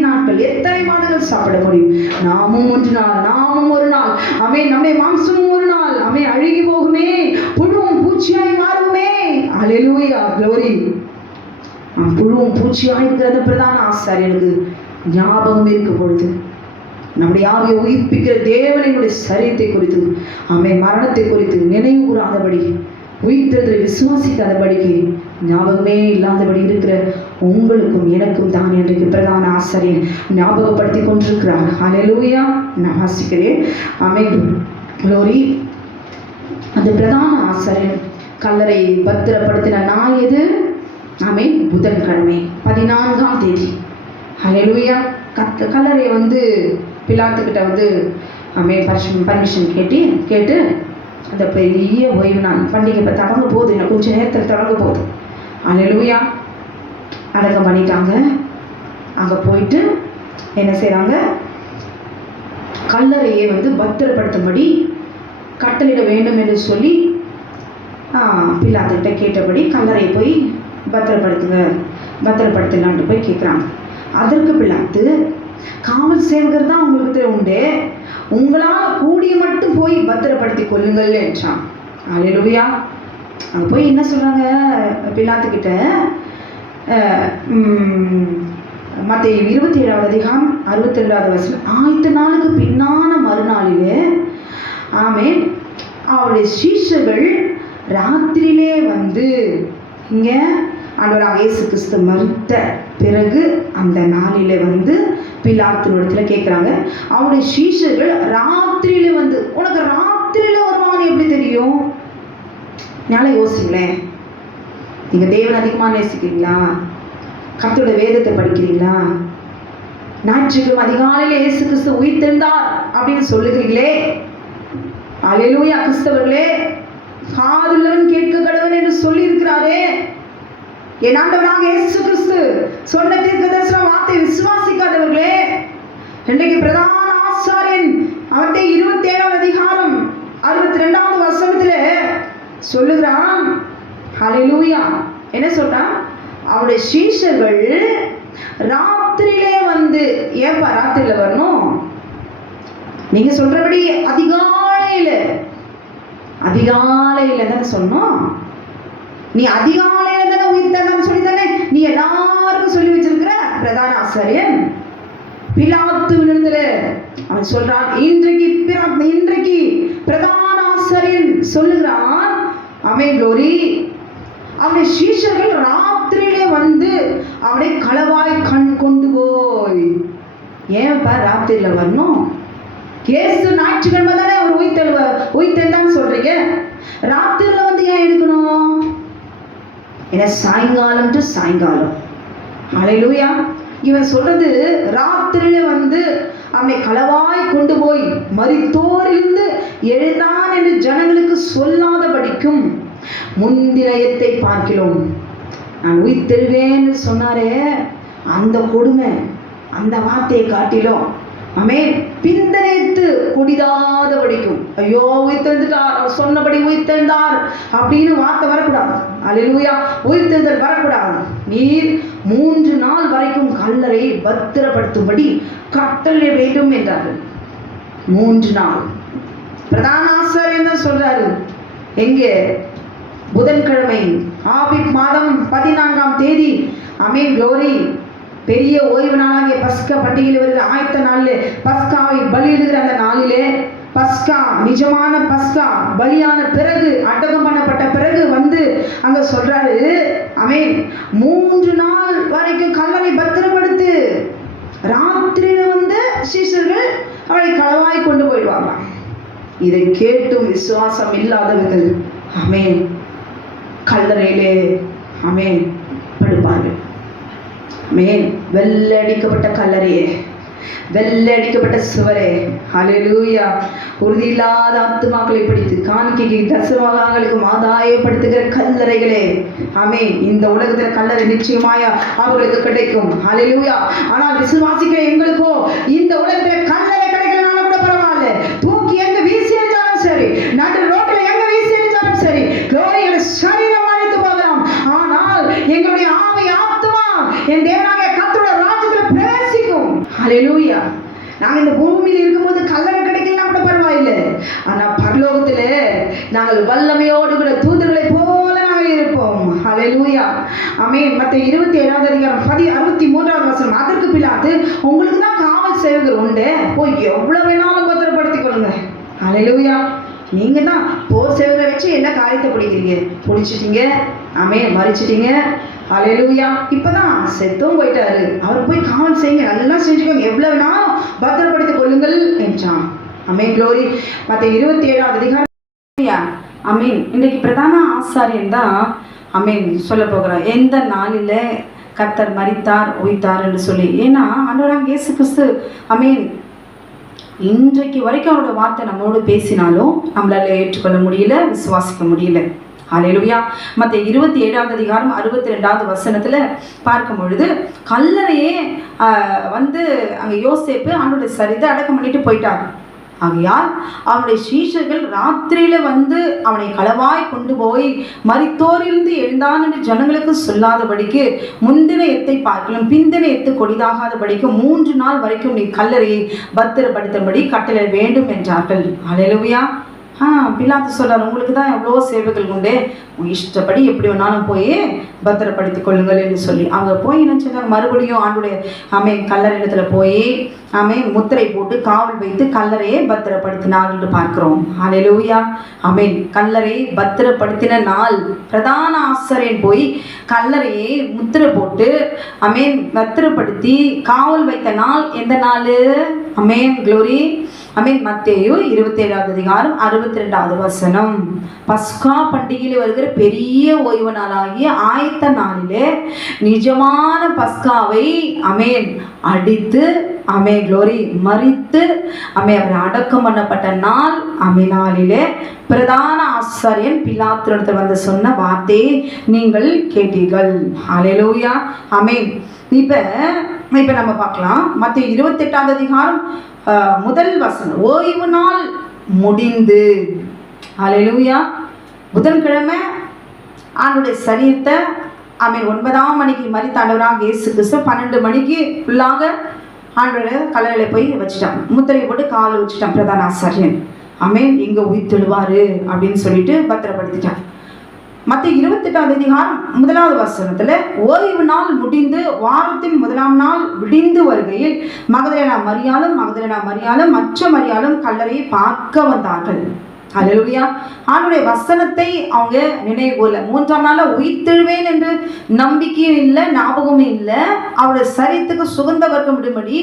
மாதங்கள் சாப்பிட முடியும்? நாமும் ஒரு நாள் நம்முடைய மாம்சமும் ஒரு நாள் அழுகி போகுமே, புழுவும் பூச்சியாய் மாறுமே. ஹல்லேலூயா. க்ளோரி. புழுவும் பூச்சியாய் இருக்கிறத பிரதான ஆசாரியனுக்கு ஞாபகம் இருக்கும் பொழுது நம்முடைய ஆவியை உயிர்ப்பிக்கிற தேவனுடைய சரீரத்தை குறித்து மரணத்தை குறித்து நினைவு கூறாதபடி, உயிர்த்தெழுதலை விசுவாசிக்காதபடிக்கு ஞாபகமே இல்லாதபடி இருக்கிற உங்களுக்கும் எனக்கும் தான் இன்றைக்கு பிரதான ஆசாரியன் ஞாபகப்படுத்தி கொண்டிருக்கிறார். ஹல்லேலூயா. நான் வாசிக்கிறேன். க்ளோரி. அந்த பிரதான ஆசாரியன் கல்லறை பத்திரப்படுத்தின நாள் எது? புதன்கிழமை 14ஆம் தேதி. ஹல்லேலூயா. கல்லறையை பிலாத்துக்கிட்ட பர்மிஷன் கேட்டு அந்த பெரிய ஓய்வு நாள் பண்டிகை இப்போ தொடங்க போகுது, இன்னும் கொஞ்சம் நேரத்தில் தொடங்க போகுது. அல்லேலூயா. அடக்கம் பண்ணிட்டாங்க. அங்கே போயிட்டு என்ன செய்கிறாங்க, கல்லறையை பத்திரப்படுத்தும்படி கட்டளையிட வேண்டும் என்று சொல்லி பிலாத்துக்கிட்ட கேட்டபடி கல்லறையை போய் பத்திரப்படுத்தலான்ட்டு போய் கேட்குறாங்க. அதற்கு பிலாத்து, காவல் சேவகர் தான் உங்களுக்கு உண்டு, உங்களால் கூடிய மட்டும் போய் பத்திரப்படுத்தி கொள்ளுங்கள் என்றான். அல்லேலூயா. அங்கே போய் என்ன சொல்கிறாங்க பிலாத்துக்கிட்ட, மத்தேயு 27வது அதிகாரம் 62வது வசனம், 8 நாளுக்கு பின்னான மறுநாளிலே ஆமென் அவருடைய சீஷர்கள் ராத்திரியிலே இங்கே ஆண்டவராக இயேசு கிறிஸ்து மரித்த பிறகு அந்த நாளிலே பிலாத்தினிடத்தில் கேட்குறாங்க. அவருடைய சீஷர்கள் ராத்திரியிலே உனக்கு ராத்திரியில வருவான்னு எப்படி தெரியும்? நாளை யோசிங்களேன். நீங்கள் தேவன் அதிகமாக நேசிக்கிறீங்களா? கர்த்தருடைய வேதத்தை படிக்கிறீங்களா? ஞாயிற்றுக்கிழமை அதிகாலையில் இயேசு கிறிஸ்து உயிர்த்தெழுந்தார் அப்படின்னு சொல்லுகிறீங்களே. அல்லேலூயா. கிறிஸ்தவர்களே, காதுள்ளவன் கேட்க கடவன் என்று சொல்லி இருக்கிறாரே. என் ஆண்டவராக இயேசு கிறிஸ்து சொன்ன தீர்க்கதரிசன வார்த்தை விசுவாசிக்காதவர்களே, இன்றைக்கு பிரதான ஆசாரியன் அவர்கிட்ட 27வது அதிகாரம் 62வது வசனத்திலே சொல்லுகிறான். அல்லேலூயா. என்ன சொல்றான்? அவருடைய சீஷர்கள் ராத்திரியிலே ஏப்பா ராத்திரியில வரணும்? நீங்க சொல்றபடி அதிகாலையில தானே சொன்னோம். நீ அதிகாலையில தானே உயிர்த்தன்னு சொல்லி தானே நீ எல்லாருக்கும் சொல்லி வச்சிருக்கிற பிரதான ஆசாரியன் பிலாத்துவினிடத்துல அவன் சொல்றான். இன்றைக்கு பிரதான ஆசாரியன் சொல்லுகிறான். ஆமென் க்ளோரி. அவனுடைய சீஷர்கள் ராத்திரியிலே அவனை களவாய் கொண்டு போய், ஏன்ப்பா ராத்திரியில வரணும்? இயேசு ஞாயிற்றுக்கிழமை தானே அவர் உயிர்த்தெழுந்தான்னு சொல்றீங்க. ராத்திரில ஏன் எடுக்கணும்? ஏன்னா சாயங்காலம் டு சாயங்காலம். அல்லேலூயா. இவன் சொல்றது ராத்திரியில அவனை களவாய் கொண்டு போய் மரித்தோரிலிருந்து எழுந்தான் என்று ஜனங்களுக்கு சொல்லாத படிக்கும் முந்தினயத்தை பார்க்கிறோம். நான் உயிர்த்தெழுவேன்னு சொன்னாரே, அந்த கொடுமை, அந்த வார்த்தையை காட்டிலும் ஆமென் பிந்தனைத்து கொடிதாத படிக்கும். ஐயோ உயிர்த்தெழுந்துட்டார், அவர் சொன்னபடி உயிர்த்தெழுந்தார் அப்படின்னு வார்த்தை வரக்கூடாது. அல்லேலூயா. உயிர்த்தெழுதல் வரக்கூடாது. நீர் 3 நாள் வரைக்கும் கல்லறையை பத்திரப்படுத்தும்படி கட்டளை வேண்டும் என்றார்கள். 3 நாள். பிரதான ஆசாரியன் தான் சொல்றாரு. எங்கே? புதன்கிழமை ஆபிப் மாதம் 14ஆம் தேதி. ஆமென் க்ளோரி. பெரிய ஓய்வு நாளாகிய பஸ்கா பண்டிகையில் வருகிற ஆயத்த நாளிலே பஸ்காவை பலியிடுகிற அந்த நாளிலே, பஸ்கா நிஜமான பஸ்கா பலியான பிறகு, அடக்கம் பண்ணப்பட்ட பிறகு அங்க சொல்றாரு. ஆமென் 3 நாள் வரைக்கும் கல்லறை பத்திரப்படுத்து. ராத்திரியில சீஷர்கள் அவளை களவாய் கொண்டு போயிடுவாங்க. இதை கேட்டும் விசுவாசம் இல்லாதவர்கள் ஆமென் கல்லறையிலே ஆமென் படுப்பார்கள். ஆமென். வெள்ளடிக்கப்பட்ட கல்லறையே, வெள்ளடிக்கப்பட்ட சுவரே. அல்லேலூயா. உறுதியில்லாத ஆத்துமாக்களை பிடித்து காணிக்கைக்கு தசமபாகங்களுக்கு ஆதாயப்படுத்துகிற கல்லறைகளே. ஆமென். இந்த உலகத்தில் கல்லறை நிச்சயமாய அவர்களுக்கு கிடைக்கும். அல்லேலூயா. ஆனால் விசுவாசிக்கிற எங்களுக்கோ இந்த உலகத்தில் கல்லறை கிடைக்கலனாலும் கூட பரவாயில்ல. தூக்கி எங்க வீசி எறிஞ்சாலும் சரி, நடு ரோட்ல எங்க வீசி எறிஞ்சாலும் சரி, க்ளோரியோட சரீரம் அழித்து போகலாம். ஆனால் எங்களுடைய ஆவி ஆத்துமா என் தேவனாகிய கர்த்தருடைய ராஜ்யத்தில் பிரவேசிக்கும். அல்லேலூயா. நாங்கள் இந்த பூமியில் இருக்கும்போது கல்லறை கிடைக்கலாம் கூட பரவாயில்லை. ஆனால் பரலோகத்திலே நாங்கள் வல்லமையோடு கூட தூதர்களை போல நாங்கள் இருப்போம். அல்லேலூயா. ஆமென். மத்தேயு 27வது அதிகாரம் 63வது வசனம். அதற்கு பிலாத்து, உங்களுக்கு தான் காவல் சேவகர் உண்டு, போய் எவ்வளவு வேணாலும் பத்திரப்படுத்திக் கொள்ளுங்க. அல்லேலூயா. நீங்க தான் போர் சேவகரை வச்சு என்ன காரியத்தை பிடிக்கிறீங்க? பிடிச்சிட்டீங்க. ஆமென். மறிச்சிட்டீங்க. அல்லேலூயா. இப்பதான் செத்தும் போயிட்டாரு, அவர் போய் காவல் செய்யுங்க, நல்லா செஞ்சுக்கோங்க, எவ்வளவு வேணாலும் பத்திரப்படுத்திக் கொள்ளுங்கள் என்றான். ஆமென் க்ளோரி. மத்தேயு 27வது அதிகாரம். ஆமென். இன்றைக்கு பிரதான ஆசாரியன் தான் ஆமென் சொல்ல போகிறார். எந்த நாளில கர்த்தர் மரித்தார் உயிர்த்தார் என்று சொல்லி. ஏன்னா ஆண்டவராகிய இயேசு கிறிஸ்து ஆமென் இன்றைக்கு வரைக்கும் அவரோட வார்த்தை நம்மோடு பேசினாலும் நம்மளால ஏற்றுக்கொள்ள முடியல, விசுவாசிக்க முடியல. ஹல்லேலூயா. மத்தேயு 27ஆம் அதிகாரம் 62வது வசனத்துல பார்க்கும் பொழுது கல்லறையே வந்து அங்க யோசேப்பு ஆண்டவருடைய சரீரத்தை அடக்கம் பண்ணிட்டு போயிட்டார். ஆகையால் அவனுடைய சீஷர்கள் ராத்திரியில வந்து அவனை களவாய் கொண்டு போய் மரித்தோரிலிருந்து எழுந்தான் என்று ஜனங்களுக்கு சொல்லாதபடிக்கு முந்தின எத்தை பார்க்கலாம் பிந்தின எத்து கொடிதாகாதபடிக்கு 3 நாள் வரைக்கும் நீ கல்லறையை பத்திரப்படுத்தும்படி கட்டளை வேண்டும் என்றார்கள். ஹல்லேலூயா. பிலாத்து சொல்றாரு, உங்களுக்கு தான் எவ்வளோ சேவைகள் உண்டு, இஷ்டப்படி எப்படி வேணாலும் போய் பத்திரப்படுத்திக் கொள்ளுங்கள் என்று சொல்லி அவங்க போய் என்ன சொன்னாங்க, மறுபடியும் ஆண்டுடைய கல்லறை இடத்துல போய் முத்திரை போட்டு காவல் வைத்து கல்லறையை பத்திரப்படுத்தினார்கள் என்று பார்க்கிறோம். ஹல்லேலூயா. கல்லறை பத்திரப்படுத்தின நாள் பிரதான ஆசாரியன் போய் கல்லறையை முத்திரை போட்டு பத்திரப்படுத்தி காவல் வைத்த நாள் எந்த நாள்? க்ளோரி. மத்தேயு 27ஆவது அதிகாரம் 62வது வசனம். பஸ்கா பண்டிகையில் வருகிற பெரிய ஓய்வு நாளாகிய ஆயத்த நாளிலே நிஜமான பஸ்காவை அடித்து க்ளோரி மரித்து அவர் அடக்கம் பண்ணப்பட்ட நாள் நாளிலே பிரதான ஆசாரியன் பிலாத்தினிடத்தில் வந்து சொன்ன வார்த்தையை நீங்கள் கேட்டீர்கள். ஹல்லேலூயா. இப்ப நம்ம பார்க்கலாம் மத்தேயு 28ஆவது அதிகாரம் முதல் வசனம். ஓய்வு நாள் முடிந்து. ஹல்லேலூயா. புதன்கிழமை ஆண்டுடைய சரீரத்தை 9ஆம் மணிக்கு மரித்த ஆண்டவராக இயேசு கிறிஸ்து 12 மணிக்கு ஃபுல்லாக ஆண்டவரை கல்லறையில போய் வச்சுட்டான், முத்திரை போட்டு காலை வச்சுட்டான் பிரதான ஆசாரியன். எங்க உயிர்த்தெழுவாரு அப்படின்னு சொல்லிட்டு பத்திரப்படுத்திட்டான். மத்தேயு 28ஆவது அதிகாரம் 1வது வசனத்துல ஓய்வு நாள் முடிந்து வாரத்தின் 1ஆம் நாள் விடிந்து வருகையில் மகதலேனா மரியாளும் மற்ற மரியாளும் கல்லறையை பார்க்க வந்தார்கள். ஹல்லேலூயா. ஆண்டவருடைய வசனத்தை அவங்க நினைவுல 3ஆம் நாள்ல உயிர்த்தெழுவேன் என்று நம்பிக்கையும் இல்லை, ஞாபகமும் இல்லை. அவருடைய சரீரத்துக்கு சுகந்த வர்க்கம் விடும்படி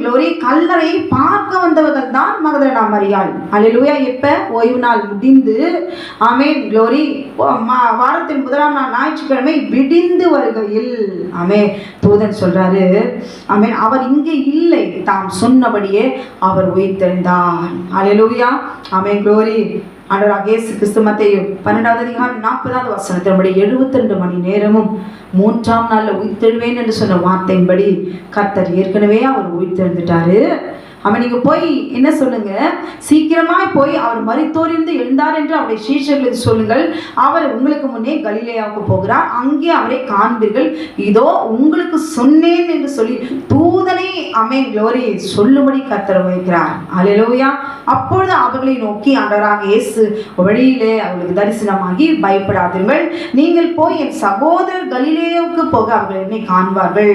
க்ளோரி கல்லறையை பார்க்க வந்தவர்கள் தான் மகதலேனா மரியாள். ஹல்லேலூயா. எப்ப? ஓய்வு நாள் முடிந்து க்ளோரி வாரத்தின் 1ஆம் நாள் ஞாயிற்றுக்கிழமை விடிந்து வருகையில் தூதன் சொல்றாரு, அவர் இங்கே இல்லை, தாம் சொன்னபடியே அவர் உயிர்த்தெழுந்தார். ஹல்லேலூயா. க்ளோரி. ஆண்டவராகிய இயேசு கிறிஸ்து மத்தேயு 12ஆவது அதிகாரம் 40வது வசனத்தின்படி 72 மணி நேரமும் 3ஆம் நாள்ல உயிர்த்தெழுவேன் என்று சொன்ன வார்த்தையின்படி கர்த்தர் ஏற்கனவே அவர் உயிர்த்தெழுந்துட்டாரு. நீங்க போய் என்ன சொல்லுங்க, சீக்கிரமாய் போய் அவர் மரித்தோரிலிருந்து எழுந்தார் என்று அவருடைய சீஷர்களுக்கு சொல்லுங்கள், அவர் உங்களுக்கு முன்னே கலிலேயாவுக்கு போகிறார், அங்கே அவரை காண்பீர்கள், இதோ உங்களுக்கு சொன்னேன் என்று சொல்லி தூதனை க்ளோரி சொல்லும்படி கர்த்தர் வைக்கிறார். ஹல்லேலூயா. அப்பொழுது அவர்களை நோக்கி ஆண்டவராகிய இயேசு வழியிலே அவர்களுக்கு தரிசனமாகி, பயப்படாதீர்கள், நீங்கள் போய் என் சகோதரர் கலிலேயாவுக்கு போக அவர்கள் என்னை காண்பார்கள்,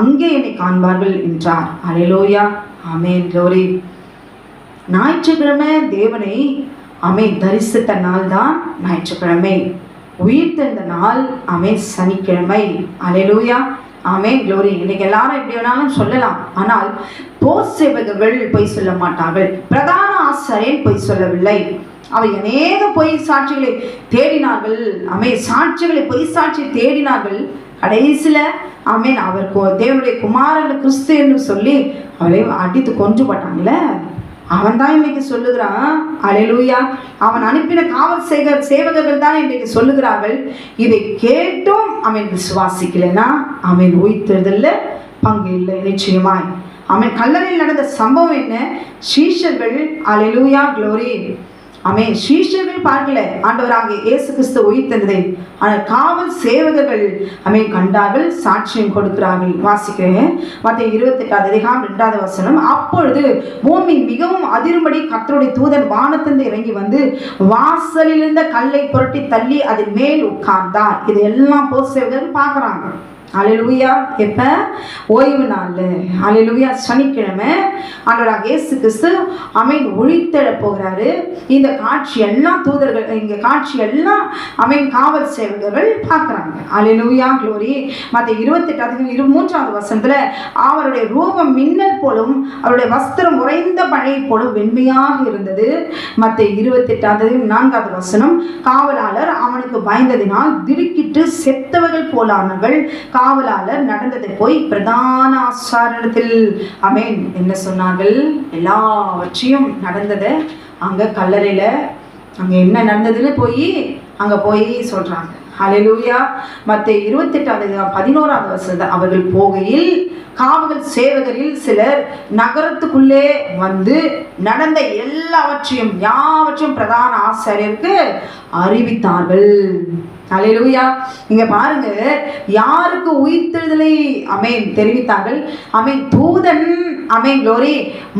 அங்கே என்னை காண்பார்கள் என்றார். ஹல்லேலூயா. க்ளோரி. ஞாயிற்றுக்கிழமை தேவனை தரிசித்த நாள் தான் ஞாயிற்றுக்கிழமை. உயிர்த்தெழுந்த நாள் சனிக்கிழமை. ஹல்லேலூயா. க்ளோரி. இன்னைக்கு எல்லாரும் எப்படி வேணாலும் சொல்லலாம், ஆனால் போர் சேவகர்கள் பொய் சொல்ல மாட்டார்கள். பிரதான ஆசாரியன் பொய் சொல்லவில்லை. அவை அநேக பொய் சாட்சிகளை தேடினார்கள். சாட்சிகளை பொய் சாட்சி தேடினார்கள். கடைசியில அவர் தேவனுடைய குமாரன் கிறிஸ்து என்று சொல்லி அவளை அடித்து கொன்று போட்டாங்கல்ல, அவன் தான் இன்னைக்கு சொல்லுகிறான். ஹல்லேலூயா. அவன் அனுப்பின காவல் சேவகர்கள் தான் இன்னைக்கு சொல்லுகிறார்கள். இதை கேட்டும் விசுவாசிக்கலைன்னா உயிர்த்தெழுதல்ல பங்கு இல்லை நிச்சயமாய். கல்லறையில் நடந்த சம்பவம் என்ன? சீஷர்கள் ஹல்லேலூயா க்ளோரி சீஷர்கள் பார்க்கல ஆண்டவராகிய இயேசு கிறிஸ்து உயிர்த்தெழுந்ததை, ஆனால் காவல் சேவகர்கள் கண்டார்கள், சாட்சியம் கொடுக்கிறார்கள். வாசிக்கிறேன் மத்தேயு 28ஆவது அதிகாரம் 2வது வசனம். அப்பொழுது பூமி மிகவும் அதிரும்படி கர்த்தருடைய தூதன் வானத்திலிருந்து இறங்கி வந்து வாசலில் இருந்த கல்லை புரட்டி தள்ளி அதன் மேல் உட்கார்ந்தார். இது எல்லாம் போர் சேவகர்கள் பார்க்கறாங்க. ஹல்லேலூயா. எப்ப? ஓய்வு நாள். ஹல்லேலூயா. சனிக்கிழமை ஆண்டவராகிய இயேசு கிறிஸ்து உயிர்த்தெழ போகிறாரு. இந்த காட்சி எல்லாம் தூதர்கள், இங்க காட்சி எல்லாம் காவல் சேவகர்கள் பார்க்கறாங்க. ஹல்லேலூயா க்ளோரி. மத்தேயு 28:23வது வசனத்துல அவருடைய ரூபம் மின்னல் போலும் அவருடைய வஸ்திரம் உறைந்த பழை போலும் வெண்மையாக இருந்தது. மத்தேயு 28:4வது வசனம். காவலாளர் அவனுக்கு பயந்ததினால் திடுக்கிட்டு செத்தவர்கள் போலானார்கள். காவலாளர் நடந்ததை போய் பிரதான ஆசாரியனிடத்தில் என்ன சொன்னார்கள்? எல்லாவற்றையும் நடந்ததை அங்க கல்லறையில அங்க என்ன நடந்ததுன்னு போய் அங்கே போய் சொல்கிறாங்க. ஹல்லேலூயா. மத்தேயு 28:11 அவர்கள் போகையில் காவல் சேவகரில் சிலர் நகரத்துக்குள்ளே வந்து நடந்த யாவற்றையும் பிரதான ஆசாரியருக்கு அறிவித்தார்கள். ஹல்லேலூயா. இங்க பாருங்க, யாருக்கு உயிர்த்தெழுதலை ஆமென் தெரிவித்தார்கள்? ஆமென். தூதன் ஆமென் க்ளோரி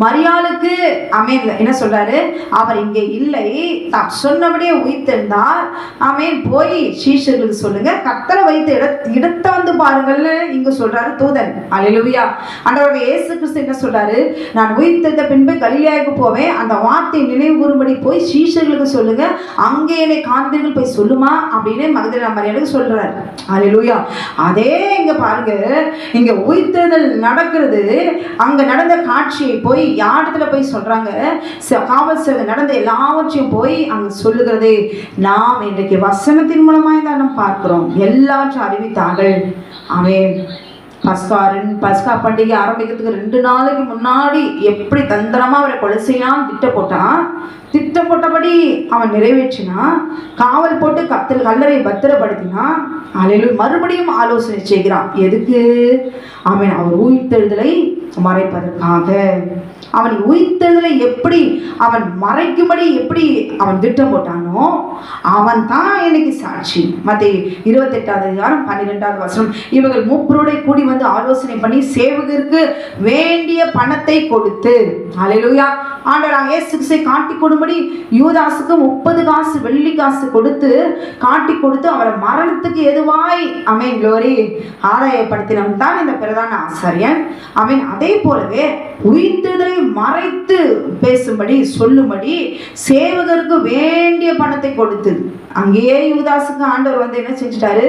மரியாளுக்கு ஆமென் என்ன சொல்றாரு? அவர் இங்கே இல்லை, தான் சொன்னபடியே உயிர்த்தெழுந்தார். ஆமென். போய் சீஷர்களுக்கு சொல்லுங்க, கர்த்தரை வைத்த இடத்தை வந்து பாருங்கள்னு இங்க சொல்றாரு தூதன். ஹல்லேலூயா. ஆண்டவராகிய இயேசு கிறிஸ்து என்ன சொல்றாரு? நான் உயிர்த்தெழுந்த பின்பு கலிலேயாவுக்கு போவேன், அந்த வார்த்தை நினைவு கூறும்படி போய் சீஷர்களுக்கு சொல்லுங்க, அங்கே என்னை காண்பீர்கள், போய் சொல்லுமா அப்படின்னு மகதலேனா மரியாளுக்கு சொல்றாரு. ஹல்லேலூயா. அதே இங்க பாருங்க, இங்க உயிர்த்தெழுதல் நடக்கிறது. அங்க நடந்த காட்சியை போய் யாரிடத்துல போய் சொல்றாங்க? காவல் சேவை நடந்த எல்லாவற்றையும் போய் அங்க சொல்லுகிறது. நாம் இன்றைக்கு வசனத்தின் மூலமாய் தான் நாம் பார்க்கிறோம். எல்லாவற்றையும் அறிவித்தார்கள். அவன் பஸ்கா பண்டிகை ஆரம்பிக்கிறதுக்கு 2 நாளைக்கு முன்னாடி எப்படி தந்திரமா அவரை கொலை செய்யலாம் திட்டம் போட்டபடி அவன் நிறைவேற்றினான். காவல் போட்டு கல்லறை பத்திரப்படுத்தினான். அல்லேலூயா. மறுபடியும் ஆலோசனை செய்கிறான். எதுக்கு? அவன் அவர் உயிர்த்தெழுதலை மறைப்பதற்காக. அவன் உயிர்த்தெழுதலை எப்படி அவன் மறைக்கும்படி எப்படி அவன் திட்டம் போட்டானோ அவன் தான் இன்னைக்கு சாட்சி. மத்தேயு 28:12 இவர்கள் மூப்பரோட கூடி வந்து ஆலோசனை பண்ணி சேவகருக்கு வேண்டிய பணத்தை கொடுத்து, ஹல்லேலூயா, ஆண்டவராகிய இயேசு கிறிஸ்துவை காட்டி கொடும்படி யூதாசுக்கு 30 காசு வெள்ளி காசு காட்டி கொடுத்து அவரை மரணத்துக்கு எதுவாய் ஆமென் க்ளோரி ஆதாயப்படுத்தினவன் தான் இந்த பிரதான ஆசாரியன். அவன் அதே போலவே உயிர்த்தெழுதலை மறைத்து பேசும்படி சொல்லும்படி சேவகருக்கு வேண்டிய பணத்தை கொடுத்து, அங்கேயே யூதாசுக்கு ஆண்டவர் வந்து என்ன செஞ்சுட்டாரு?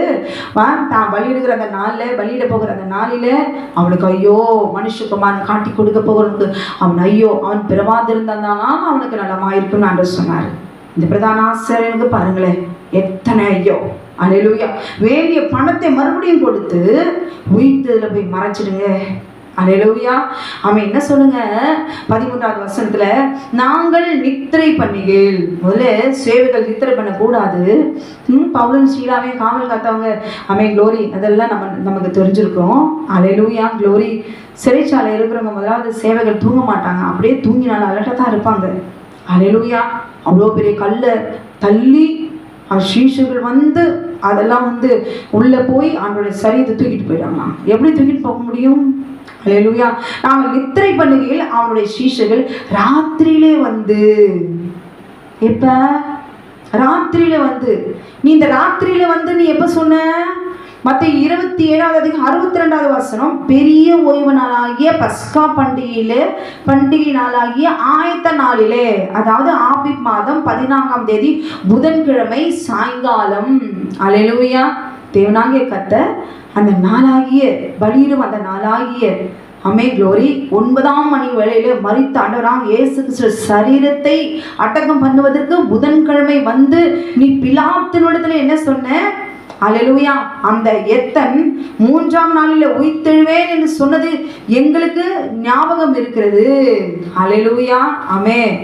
தான் பலியிடுகிற அந்த நாளில், பலியிட போகிற அந்த நாளில அவனுக்கு ஐயோ மனுஷகுமாரன் காட்டி கொடுக்க போகிறவனுக்கு அவன் ஐயோ அவன் பிறவாதிருந்தானா அவனுக்கு நலமாயிருக்குன்னு ஆண்டவர் சொன்னார். இந்த பிரதான ஆசாரியனுக்கு பாருங்களேன் எத்தனை ஐயோ. அல்லேலூயா. வேண்டிய பணத்தை மறுபடியும் கொடுத்து உயிர்த்தெழுதலை போய் மறைச்சிடுங்க. அல்லேலூயா. அவன் என்ன சொல்லுங்க? 13 நாங்கள் நித்திரை பண்ணுகையில், முதல்ல சேவைகள் நித்திரை பண்ணக்கூடாது. பவுலும் சீலாவையும் காவல் காத்தவங்க அவன் க்ளோரி அதெல்லாம் நமக்கு தெரிஞ்சிருக்கோம். அல்லேலூயா. க்ளோரி. சிறைச்சாலை இருக்கிறவங்க முதலாவது சேவைகள் தூங்க மாட்டாங்க, அப்படியே தூங்கினாலும் அலர்ட்டாக தான் இருப்பாங்க. அல்லேலூயா. அவ்வளோ பெரிய கல்லை தள்ளி சீஷர்கள் வந்து அதெல்லாம் வந்து உள்ளே போய் அவனுடைய சரீரத்தை தூக்கிட்டு போயிட்டாங்க. எப்படி தூக்கிட்டு போக முடியும்? அல்லேலூயா. நாங்கள் நித்திரை பண்ணுகையில் அவனுடைய சீஷர்கள் ராத்திரியிலே வந்து, எப்ப? ராத்திரியில வந்து. நீ இந்த ராத்திரியில வந்து நீ எப்ப சொன்ன? மத்தேயு 27:62 பெரிய ஓய்வு நாளாகிய பஸ்கா பண்டிகை நாளாகிய ஆயத்த நாளிலே, அதாவது ஆபிப் மாதம் 14ஆம் தேதி புதன்கிழமை சாயங்காலம். அல்லேலூயா. தேவனாகிய கர்த்தர் அந்த நாளாகிய பலியிடும் அந்த நாளாகிய ஆமென் க்ளோரி 9ஆம் மணி வேளையில மரித்த ஆண்டவராகிய இயேசு கிறிஸ்து சரீரத்தை அடக்கம் பண்ணுவதற்கு புதன்கிழமை வந்து நீ பிலாத்தினிடத்துல என்ன சொன்ன? அல்லேலூயா. அந்த எத்தன் 3ஆம் நாளில் உயிர்த்தெழுவேன் என்று சொன்னது எங்களுக்கு ஞாபகம் இருக்கிறது. அல்லேலூயா. ஆமென்.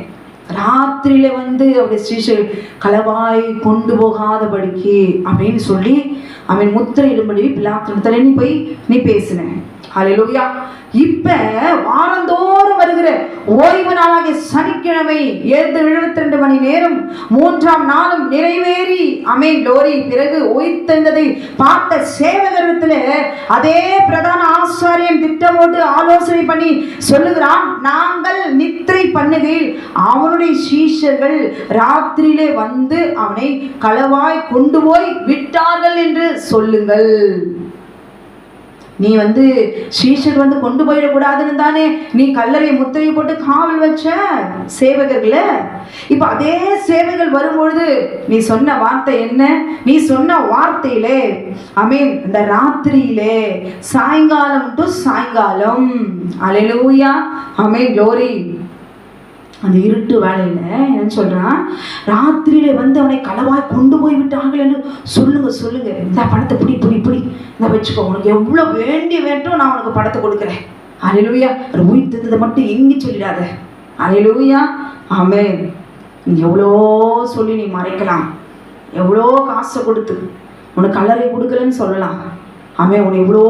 ராத்திரியில வந்து அவருடைய ஸ்ரீஷர் களவாய் கொண்டு போகாதபடிக்கு அப்படின்னு சொல்லி அவன் முத்திரையிடும்படி பிலாத்தினிடத்துல நீ போய் நீ பேசின. அல்லேலூயா. இப்ப வாரந்தோறும் வருகிற ஓய்வு நாளாகிய சனிக்கிழமை 72 மணி நேரம் 3ஆம் நாளும் நிறைவேறி ஆமென் க்ளோரி பிறகு உயிர்த்தெழுந்ததை பார்த்த சேவகரிடத்துல அதே பிரதான ஆசாரியன் திட்டம் போட்டு ஆலோசனை பண்ணி சொல்லுகிறான், நாங்கள் நித்திரை பண்ணுகையில் அவனுடைய சீஷர்கள் ராத்திரியிலே வந்து அவனை களவாய் கொண்டு போய் விட்டார்கள் என்று சொல்லுங்கள். நீ வந்து சீஷர் வந்து கொண்டு போயிடக்கூடாதுன்னு தானே நீ கல்லறை முத்திரை போட்டு காவல் வச்ச சேவகர்களை. இப்ப அதே சேவைகள் வரும்பொழுது நீ சொன்ன வார்த்தை என்ன? நீ சொன்ன வார்த்தையிலே ஆமென் இந்த ராத்திரியிலே சாயங்காலம் டு சாயங்காலம். அல்லேலூயா. ஆமென் க்ளோரி. அந்த இருட்டு வேலையில என்ன சொல்றான்? ராத்திரியில வந்து அவனை களவாய் கொண்டு போய் விட்டார்கள் என்று சொல்லுங்க. இந்த பணத்தை பிடி இந்த வச்சுக்கோ, உனக்கு எவ்வளவு வேண்டும் நான் உனக்கு பணத்தை கொடுக்குறேன். அல்லேலூயா. உயிர்த்தெழுந்ததை மட்டும் எங்கே சொல்லிடாத. அல்லேலூயா. ஆமென். நீ எவ்வளோ சொல்லி நீ மறைக்கலாம். எவ்வளோ காசை கொடுத்து உனக்கு கல்லறை கொடுக்கலன்னு சொல்லலாம். அவன் உன்னை இவ்வளோ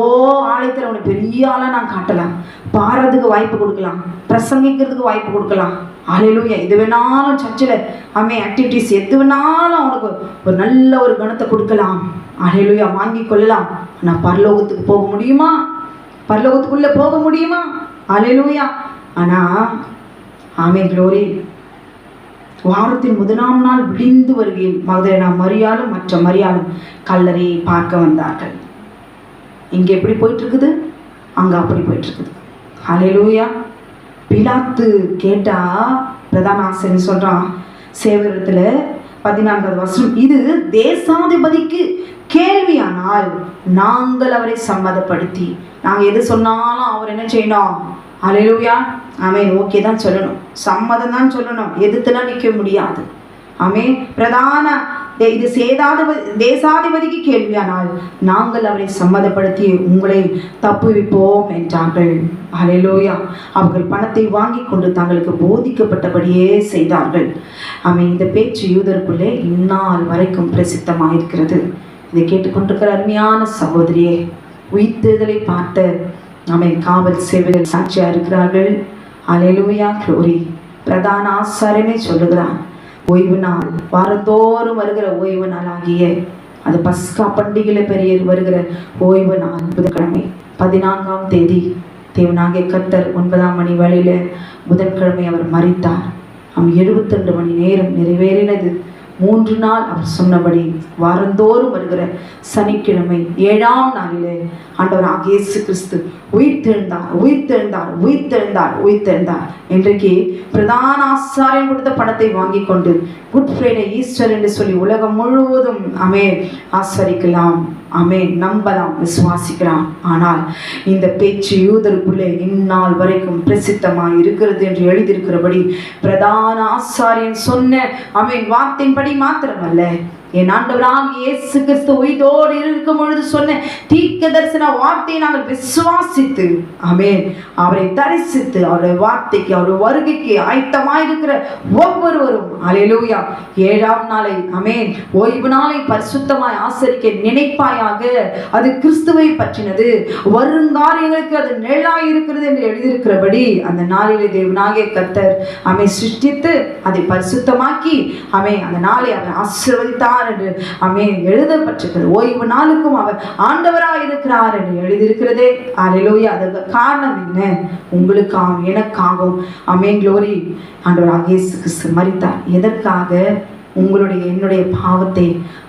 ஆலயத்தில் உனக்கு பெரிய ஆளாக நான் காட்டலாம், பாடுறதுக்கு வாய்ப்பு கொடுக்கலாம், பிரசங்கிக்கிறதுக்கு வாய்ப்பு கொடுக்கலாம். ஹல்லேலூயா. இது வேணாலும் சர்ச்சில் அவன் ஆக்டிவிட்டீஸ் எது வேணாலும் அவனுக்கு ஒரு நல்ல ஒரு கணத்தை கொடுக்கலாம். ஹல்லேலூயா. வாங்கி கொள்ளலாம். ஆனால் பரலோகத்துக்கு போக முடியுமா? பரலோகத்துக்குள்ளே போக முடியுமா? ஹல்லேலூயா. ஆனால் ஆமென் க்ளோரி. வாரத்தின் முதலாம் நாள் விடிந்து வருகையில் மகதலேனா மரியாளும் மற்ற மரியாளும் கல்லறையை பார்க்க வந்தார்கள். இங்கே எப்படி போயிட்டு இருக்குது, அங்கே அப்படி போயிட்டு இருக்குது. ஹல்லேலூயா. பிலாத்து கேட்டா பிரதான ஆசிரியர் சொல்றான் சேவகத்துல 14வது வசனம், இது தேசாதிபதிக்கு கேள்வியானால் நாங்கள் அவரை சம்மதப்படுத்தி, நாங்க எது சொன்னாலும் அவர் என்ன செய்யணும்? ஹல்லேலூயா. ஆமென். ஓகே தான் சொல்லணும், சம்மதம் தான் சொல்லணும், எதிர்த்துலாம் நிற்க முடியாது. ஆமென். பிரதான இது தேசாதிபதிக்கு கேள்வியானால் நாங்கள் அவரை சம்மதப்படுத்தி உங்களை தப்புவிப்போம் என்றார்கள். ஹல்லேலூயா. அவர்கள் பணத்தை வாங்கி கொண்டு தங்களுக்கு போதிக்கப்பட்டபடியே செய்தார்கள். ஆமென். இந்த பேச்சு யூதருக்குள்ளே இந்நாள் வரைக்கும் பிரசித்தமாயிருக்கிறது. இதை கேட்டுக்கொண்டிருக்கிற அருமையான சகோதரியே, உயிர்த்தெழுதலை பார்த்த ஆமென் காவல் சேவைகள் சாட்சியா இருக்கிறார்கள். ஹல்லேலூயா. க்ளோரி. பிரதான ஆசாரியனே சொல்லுகிறான், ஓய்வு நாள், வாரந்தோறும் வருகிற ஓய்வு நாள் ஆகிய அது பஸ்கா பண்டிகையில பெரிய வருகிற ஓய்வு நாள் புதன்கிழமை 14ஆம் தேதி தேவனாகிய கர்த்தர் 9ஆம் மணி வேளையில புதன்கிழமை அவர் மரித்தார். 72 மணி நேரம் நிறைவேறினது. 3 நாள் அவர் சொன்னபடி வாரந்தோறும் வருகிற சனிக்கிழமை 7ஆம் நாளிலே ஆண்டவராகிய இயேசு கிறிஸ்து உயிர்த்தெழுந்தார், உயிர்த்தெழுந்தார், உயிர்த்தெழுந்தார், உயிர்த்தெழுந்தார். இன்றைக்கு பிரதான ஆசாரியன் கொடுத்த பணத்தை வாங்கி கொண்டு குட் ஃப்ரைடே, ஈஸ்டர் என்று சொல்லி உலகம் முழுவதும் ஆமென் ஆசரிக்கலாம், ஆமென் நம்பலாம், விசுவாசிக்கலாம். ஆனால் இந்த பேச்சு யூதருக்குள்ளே இந்நாள் வரைக்கும் பிரசித்தமாக இருக்கிறது என்று எழுதியிருக்கிறபடி பிரதான ஆசாரியன் சொன்ன ஆமென் வார்த்தையின்படி மாத்திரமல்ல, என் ஆண்டவராகிய இயேசு கிறிஸ்து உயிரோடு இருக்கும் பொழுது சொன்ன தீர்க்க தரிசன வார்த்தையை நாங்கள் விசுவாசித்து ஆமென் அவரை தரிசித்து அவருடைய வார்த்தைக்கு அவருடைய வருகைக்கு ஆயத்தமாயிருக்கிற ஒவ்வொருவரும் ஹல்லேலூயா 7ஆம் நாளை ஆமென் ஓய்வு நாளை பரிசுத்தமாய் ஆசரிக்க நினைப்பாயாக. அது கிறிஸ்துவை பற்றினது, வருங்காரியங்களுக்கு அது நிழலாய் இருக்கிறது என்று எழுதியிருக்கிறபடி அந்த நாளிலே தேவனாகிய கர்த்தர் ஆமென் சிருஷ்டித்து அதை பரிசுத்தமாக்கி ஆமென் அந்த நாளை அவர் ஆசீர்வதித்தார் என்று ஆமென் எழுதப்பட்டிருக்கிறது. ஓய்வு நாளுக்கும் அவர் ஆண்டவராய் இருக்கிறார் என்று எழுதியிருக்கிறதே. ஹல்லேலூயா. அதற்கு காரணம் என்ன? உங்களுக்காகவும் எனக்காகவும் ஆமென் க்ளோரி ஆண்டவராகிய இயேசு கிறிஸ்து மரித்தார். எதற்காக? உங்களுடைய என்னுடைய பாவத்தை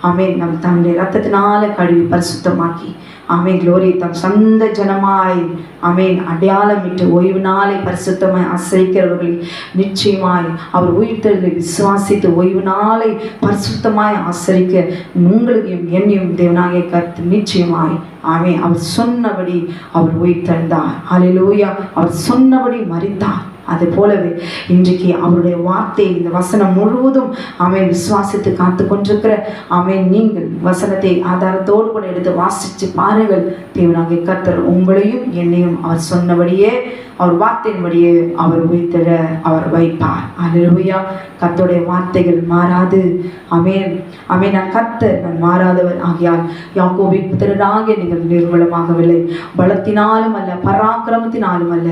ஆமென் நம் தன்னுடைய ரத்தத்தினால கழுவி பரிசுத்தமாக்கி ஆமென் க்ளோரி தம் சொந்த ஜனமாய் ஆமென் அடையாளமிட்டு ஓய்வு நாளை பரிசுத்தமாய் ஆசரிக்கிறவர்களை நிச்சயமாய் அவர் உயிர்த்தெழுதலை விசுவாசித்து ஓய்வு நாளை பரிசுத்தமாய் ஆசரிக்க உங்களையும் என்னையும் தேவனாகிய கர்த்தர் நிச்சயமாய் ஆமென் அவர் சொன்னபடி அவர் உயிர்த்தெழுந்தார். ஹல்லேலூயா. அவர் சொன்னபடி மரித்தார். அது போலவே இன்றைக்கு அவருடைய வார்த்தை இந்த வசனம் முழுவதும் ஆமென் விசுவாசித்து காத்து கொண்டிருக்கிற ஆமென் நீங்கள் வசனத்தை ஆதாரத்தோடு கூட எடுத்து வாசித்து பாருங்கள். தேவனாகிய கர்த்தர் உங்களையும் என்னையும் அவர் சொன்னபடியே அவர் வார்த்தையின்படியே அவர் உயிர்த்தெழ அவர் வைப்பார். ஹல்லேலூயா. கர்த்தருடைய வார்த்தைகள் மாறாது. ஆமென் ஆமென். நான் கர்த்தர், நான் மாறாதவர் ஆகியால் யாக்கோபின் புத்திரராகிய நீங்கள் நிர்மூலமாகவில்லை, பலத்தினாலும் அல்ல பராக்கிரமத்தினாலும் அல்ல,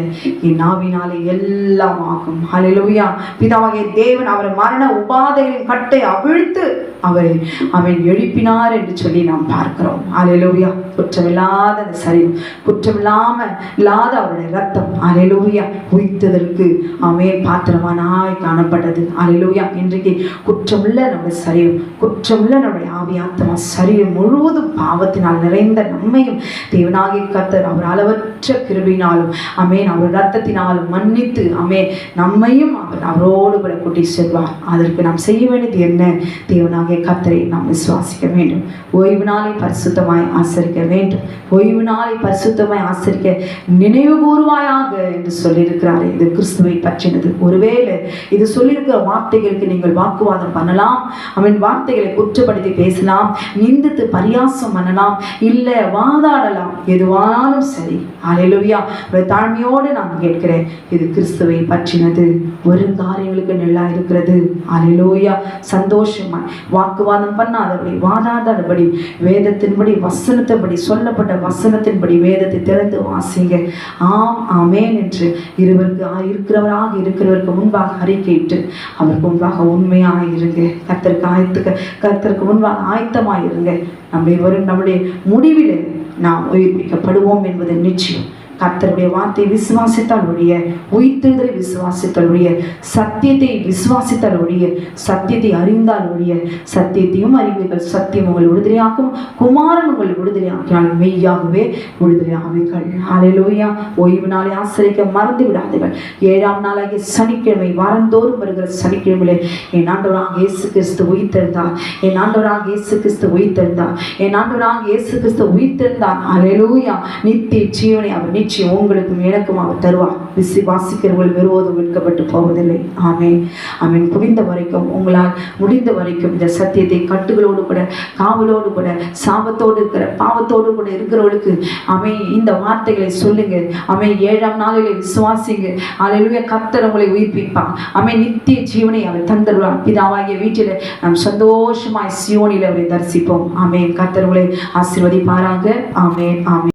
என் நாவினாலே எல்லாம் ஆகும். ஹல்லேலூயா. பிதாவாகிய தேவன் அவர் மரண உபாதைகளின் கட்டை அவிழ்த்து அவரை அவன் எழுப்பினார் என்று சொல்லி நாம் பார்க்கிறோம். ஹல்லேலூயா. குற்றமில்லாத அந்த சரீரம், குற்றமில்லாத அவருடைய ரத்தம் ஹல்லேலூயா உயிர்த்ததற்கு ஆமென் பாத்திரமானாய் காணப்பட்டது. ஹல்லேலூயா. இன்றைக்கு குற்றமுள்ள நம்முடைய சரீரம், குற்றமுள்ள நம்முடைய ஆவி ஆத்மா சரீரம் முழுவதும் பாவத்தினால் நிறைந்த நம்மையும் தேவனாகிய கர்த்தர் அவர் அளவற்ற கிருபையினாலும் ஆமென் அவர் ரத்தத்தினாலும் மன்னித்து ஆமென் நம்மையும் அவர் அவரோடு கூட கூட்டி செல்வார். அதற்கு நாம் செய்ய வேண்டியது என்ன? தேவனாகிய கர்த்தரை நாம் விசுவாசிக்க வேண்டும். ஓய்வு நாளை பரிசுத்தமாய் ஆசரிக்க வேண்டும். ஓய்வு நாளை பரிசுத்தமாய் ஆசரிக்க நினைவு கூறுவாயாக என்று சொல்லியிருக்கிறார். இது கிறிஸ்துவை பற்றினது. ஒருவேளை இது சொல்லியிருக்கிற வார்த்தைகளுக்கு நீங்கள் வாக்குவாதம் பண்ணலாம், அவன் வார்த்தைகளை குற்றப்படுத்தி பேசலாம், நிந்தித்து பரியாசம் பண்ணலாம், இல்ல வாதாடலாம், எதுவானாலும் சரி. ஹல்லேலூயா. தாழ்மையோடு நான் கேட்கிறேன், இது கிறிஸ்துவை கிறிஸ்துவை பற்றினது வருங்காரியங்களுக்கு நல்லா இருக்கிறது. அல்லேலூயா. சந்தோஷமா வாக்குவாதம் பண்ணாதபடி, வாதாடாதபடி, வேதத்தின்படி வசனத்தின்படி சொல்லப்பட்ட வசனத்தின்படி வேதத்தை திறந்து வாசிங்க. ஆம் ஆமேன் என்று இருக்கிறவருக்கு முன்பாக அறிக்கையிட்டு அவருக்கு முன்பாக உண்மையாக இருங்க. கர்த்தருக்கு முன்பாக ஆயத்தமாயிருங்க. நம்முடைய முடிவில் நாம் உயிர்ப்பிக்கப்படுவோம் என்பது நிச்சயம். கர்த்தருடைய வார்த்தையை விசுவாசித்தால் ஒழிய, உயிர்த்தெழுதலை விசுவாசித்தால் ஒழிய, சத்தியத்தை விசுவாசித்தால் ஒழிய, சத்தியத்தை அறிந்தால் ஒழிய, சத்தியத்தையும் அறிவீர்கள், சத்தியம் உங்கள் விடுதலையாக்கும், குமாரன் உங்கள் விடுதலையாக்கினால் மெய்யாகவே விடுதலையாவீர்கள். ஹல்லேலூயா. ஓய்வு நாளை ஆசரிக்க மறந்து விடாதீர்கள். 7ஆம் நாளாகிய சனிக்கிழமை, வாரந்தோறும் வருகிற சனிக்கிழமையிலே என் ஆண்டவராக இயேசு கிறிஸ்து உயிர்த்தெழுந்தார், என் ஆண்டவராக இயேசு கிறிஸ்து உயிர்த்தெழுந்தார், என் ஆண்டவராக இயேசு கிறிஸ்து உயிர்த்தெழுந்தார். ஹல்லேலூயா. நித்திய ஜீவனை அவர் நிச்சயம் உங்களுக்கும் எனக்கும் அவர் தருவார். விசுவாசிக்கிறவர்கள் வெறுவதும் விற்கப்பட்டு போவதில்லை. ஆமென் ஆமென். முடிந்த வரைக்கும், உங்களால் முடிந்த வரைக்கும் இந்த சத்தியத்தை கட்டுகளோடு கூட, காவலோடு கூட, சாபத்தோடு இருக்கிற, பாவத்தோடு கூட இருக்கிறவர்களுக்கு ஆமென் இந்த வார்த்தைகளை சொல்லுங்க. ஆமென். 7ஆம் நாளிலே விசுவாசிங்க. அல்லேலூயா. கர்த்தர் உங்களை உயிர்ப்பிப்பார். ஆமென். நித்திய ஜீவனை அவர் தந்தருவார். பிதாவாகிய வீட்டில் நாம் சந்தோஷமாய் சீயோனில் அவரை தரிசிப்போம். ஆமென். கர்த்தர் உங்களை ஆசீர்வதிப்பாராக. ஆமென் ஆமென்.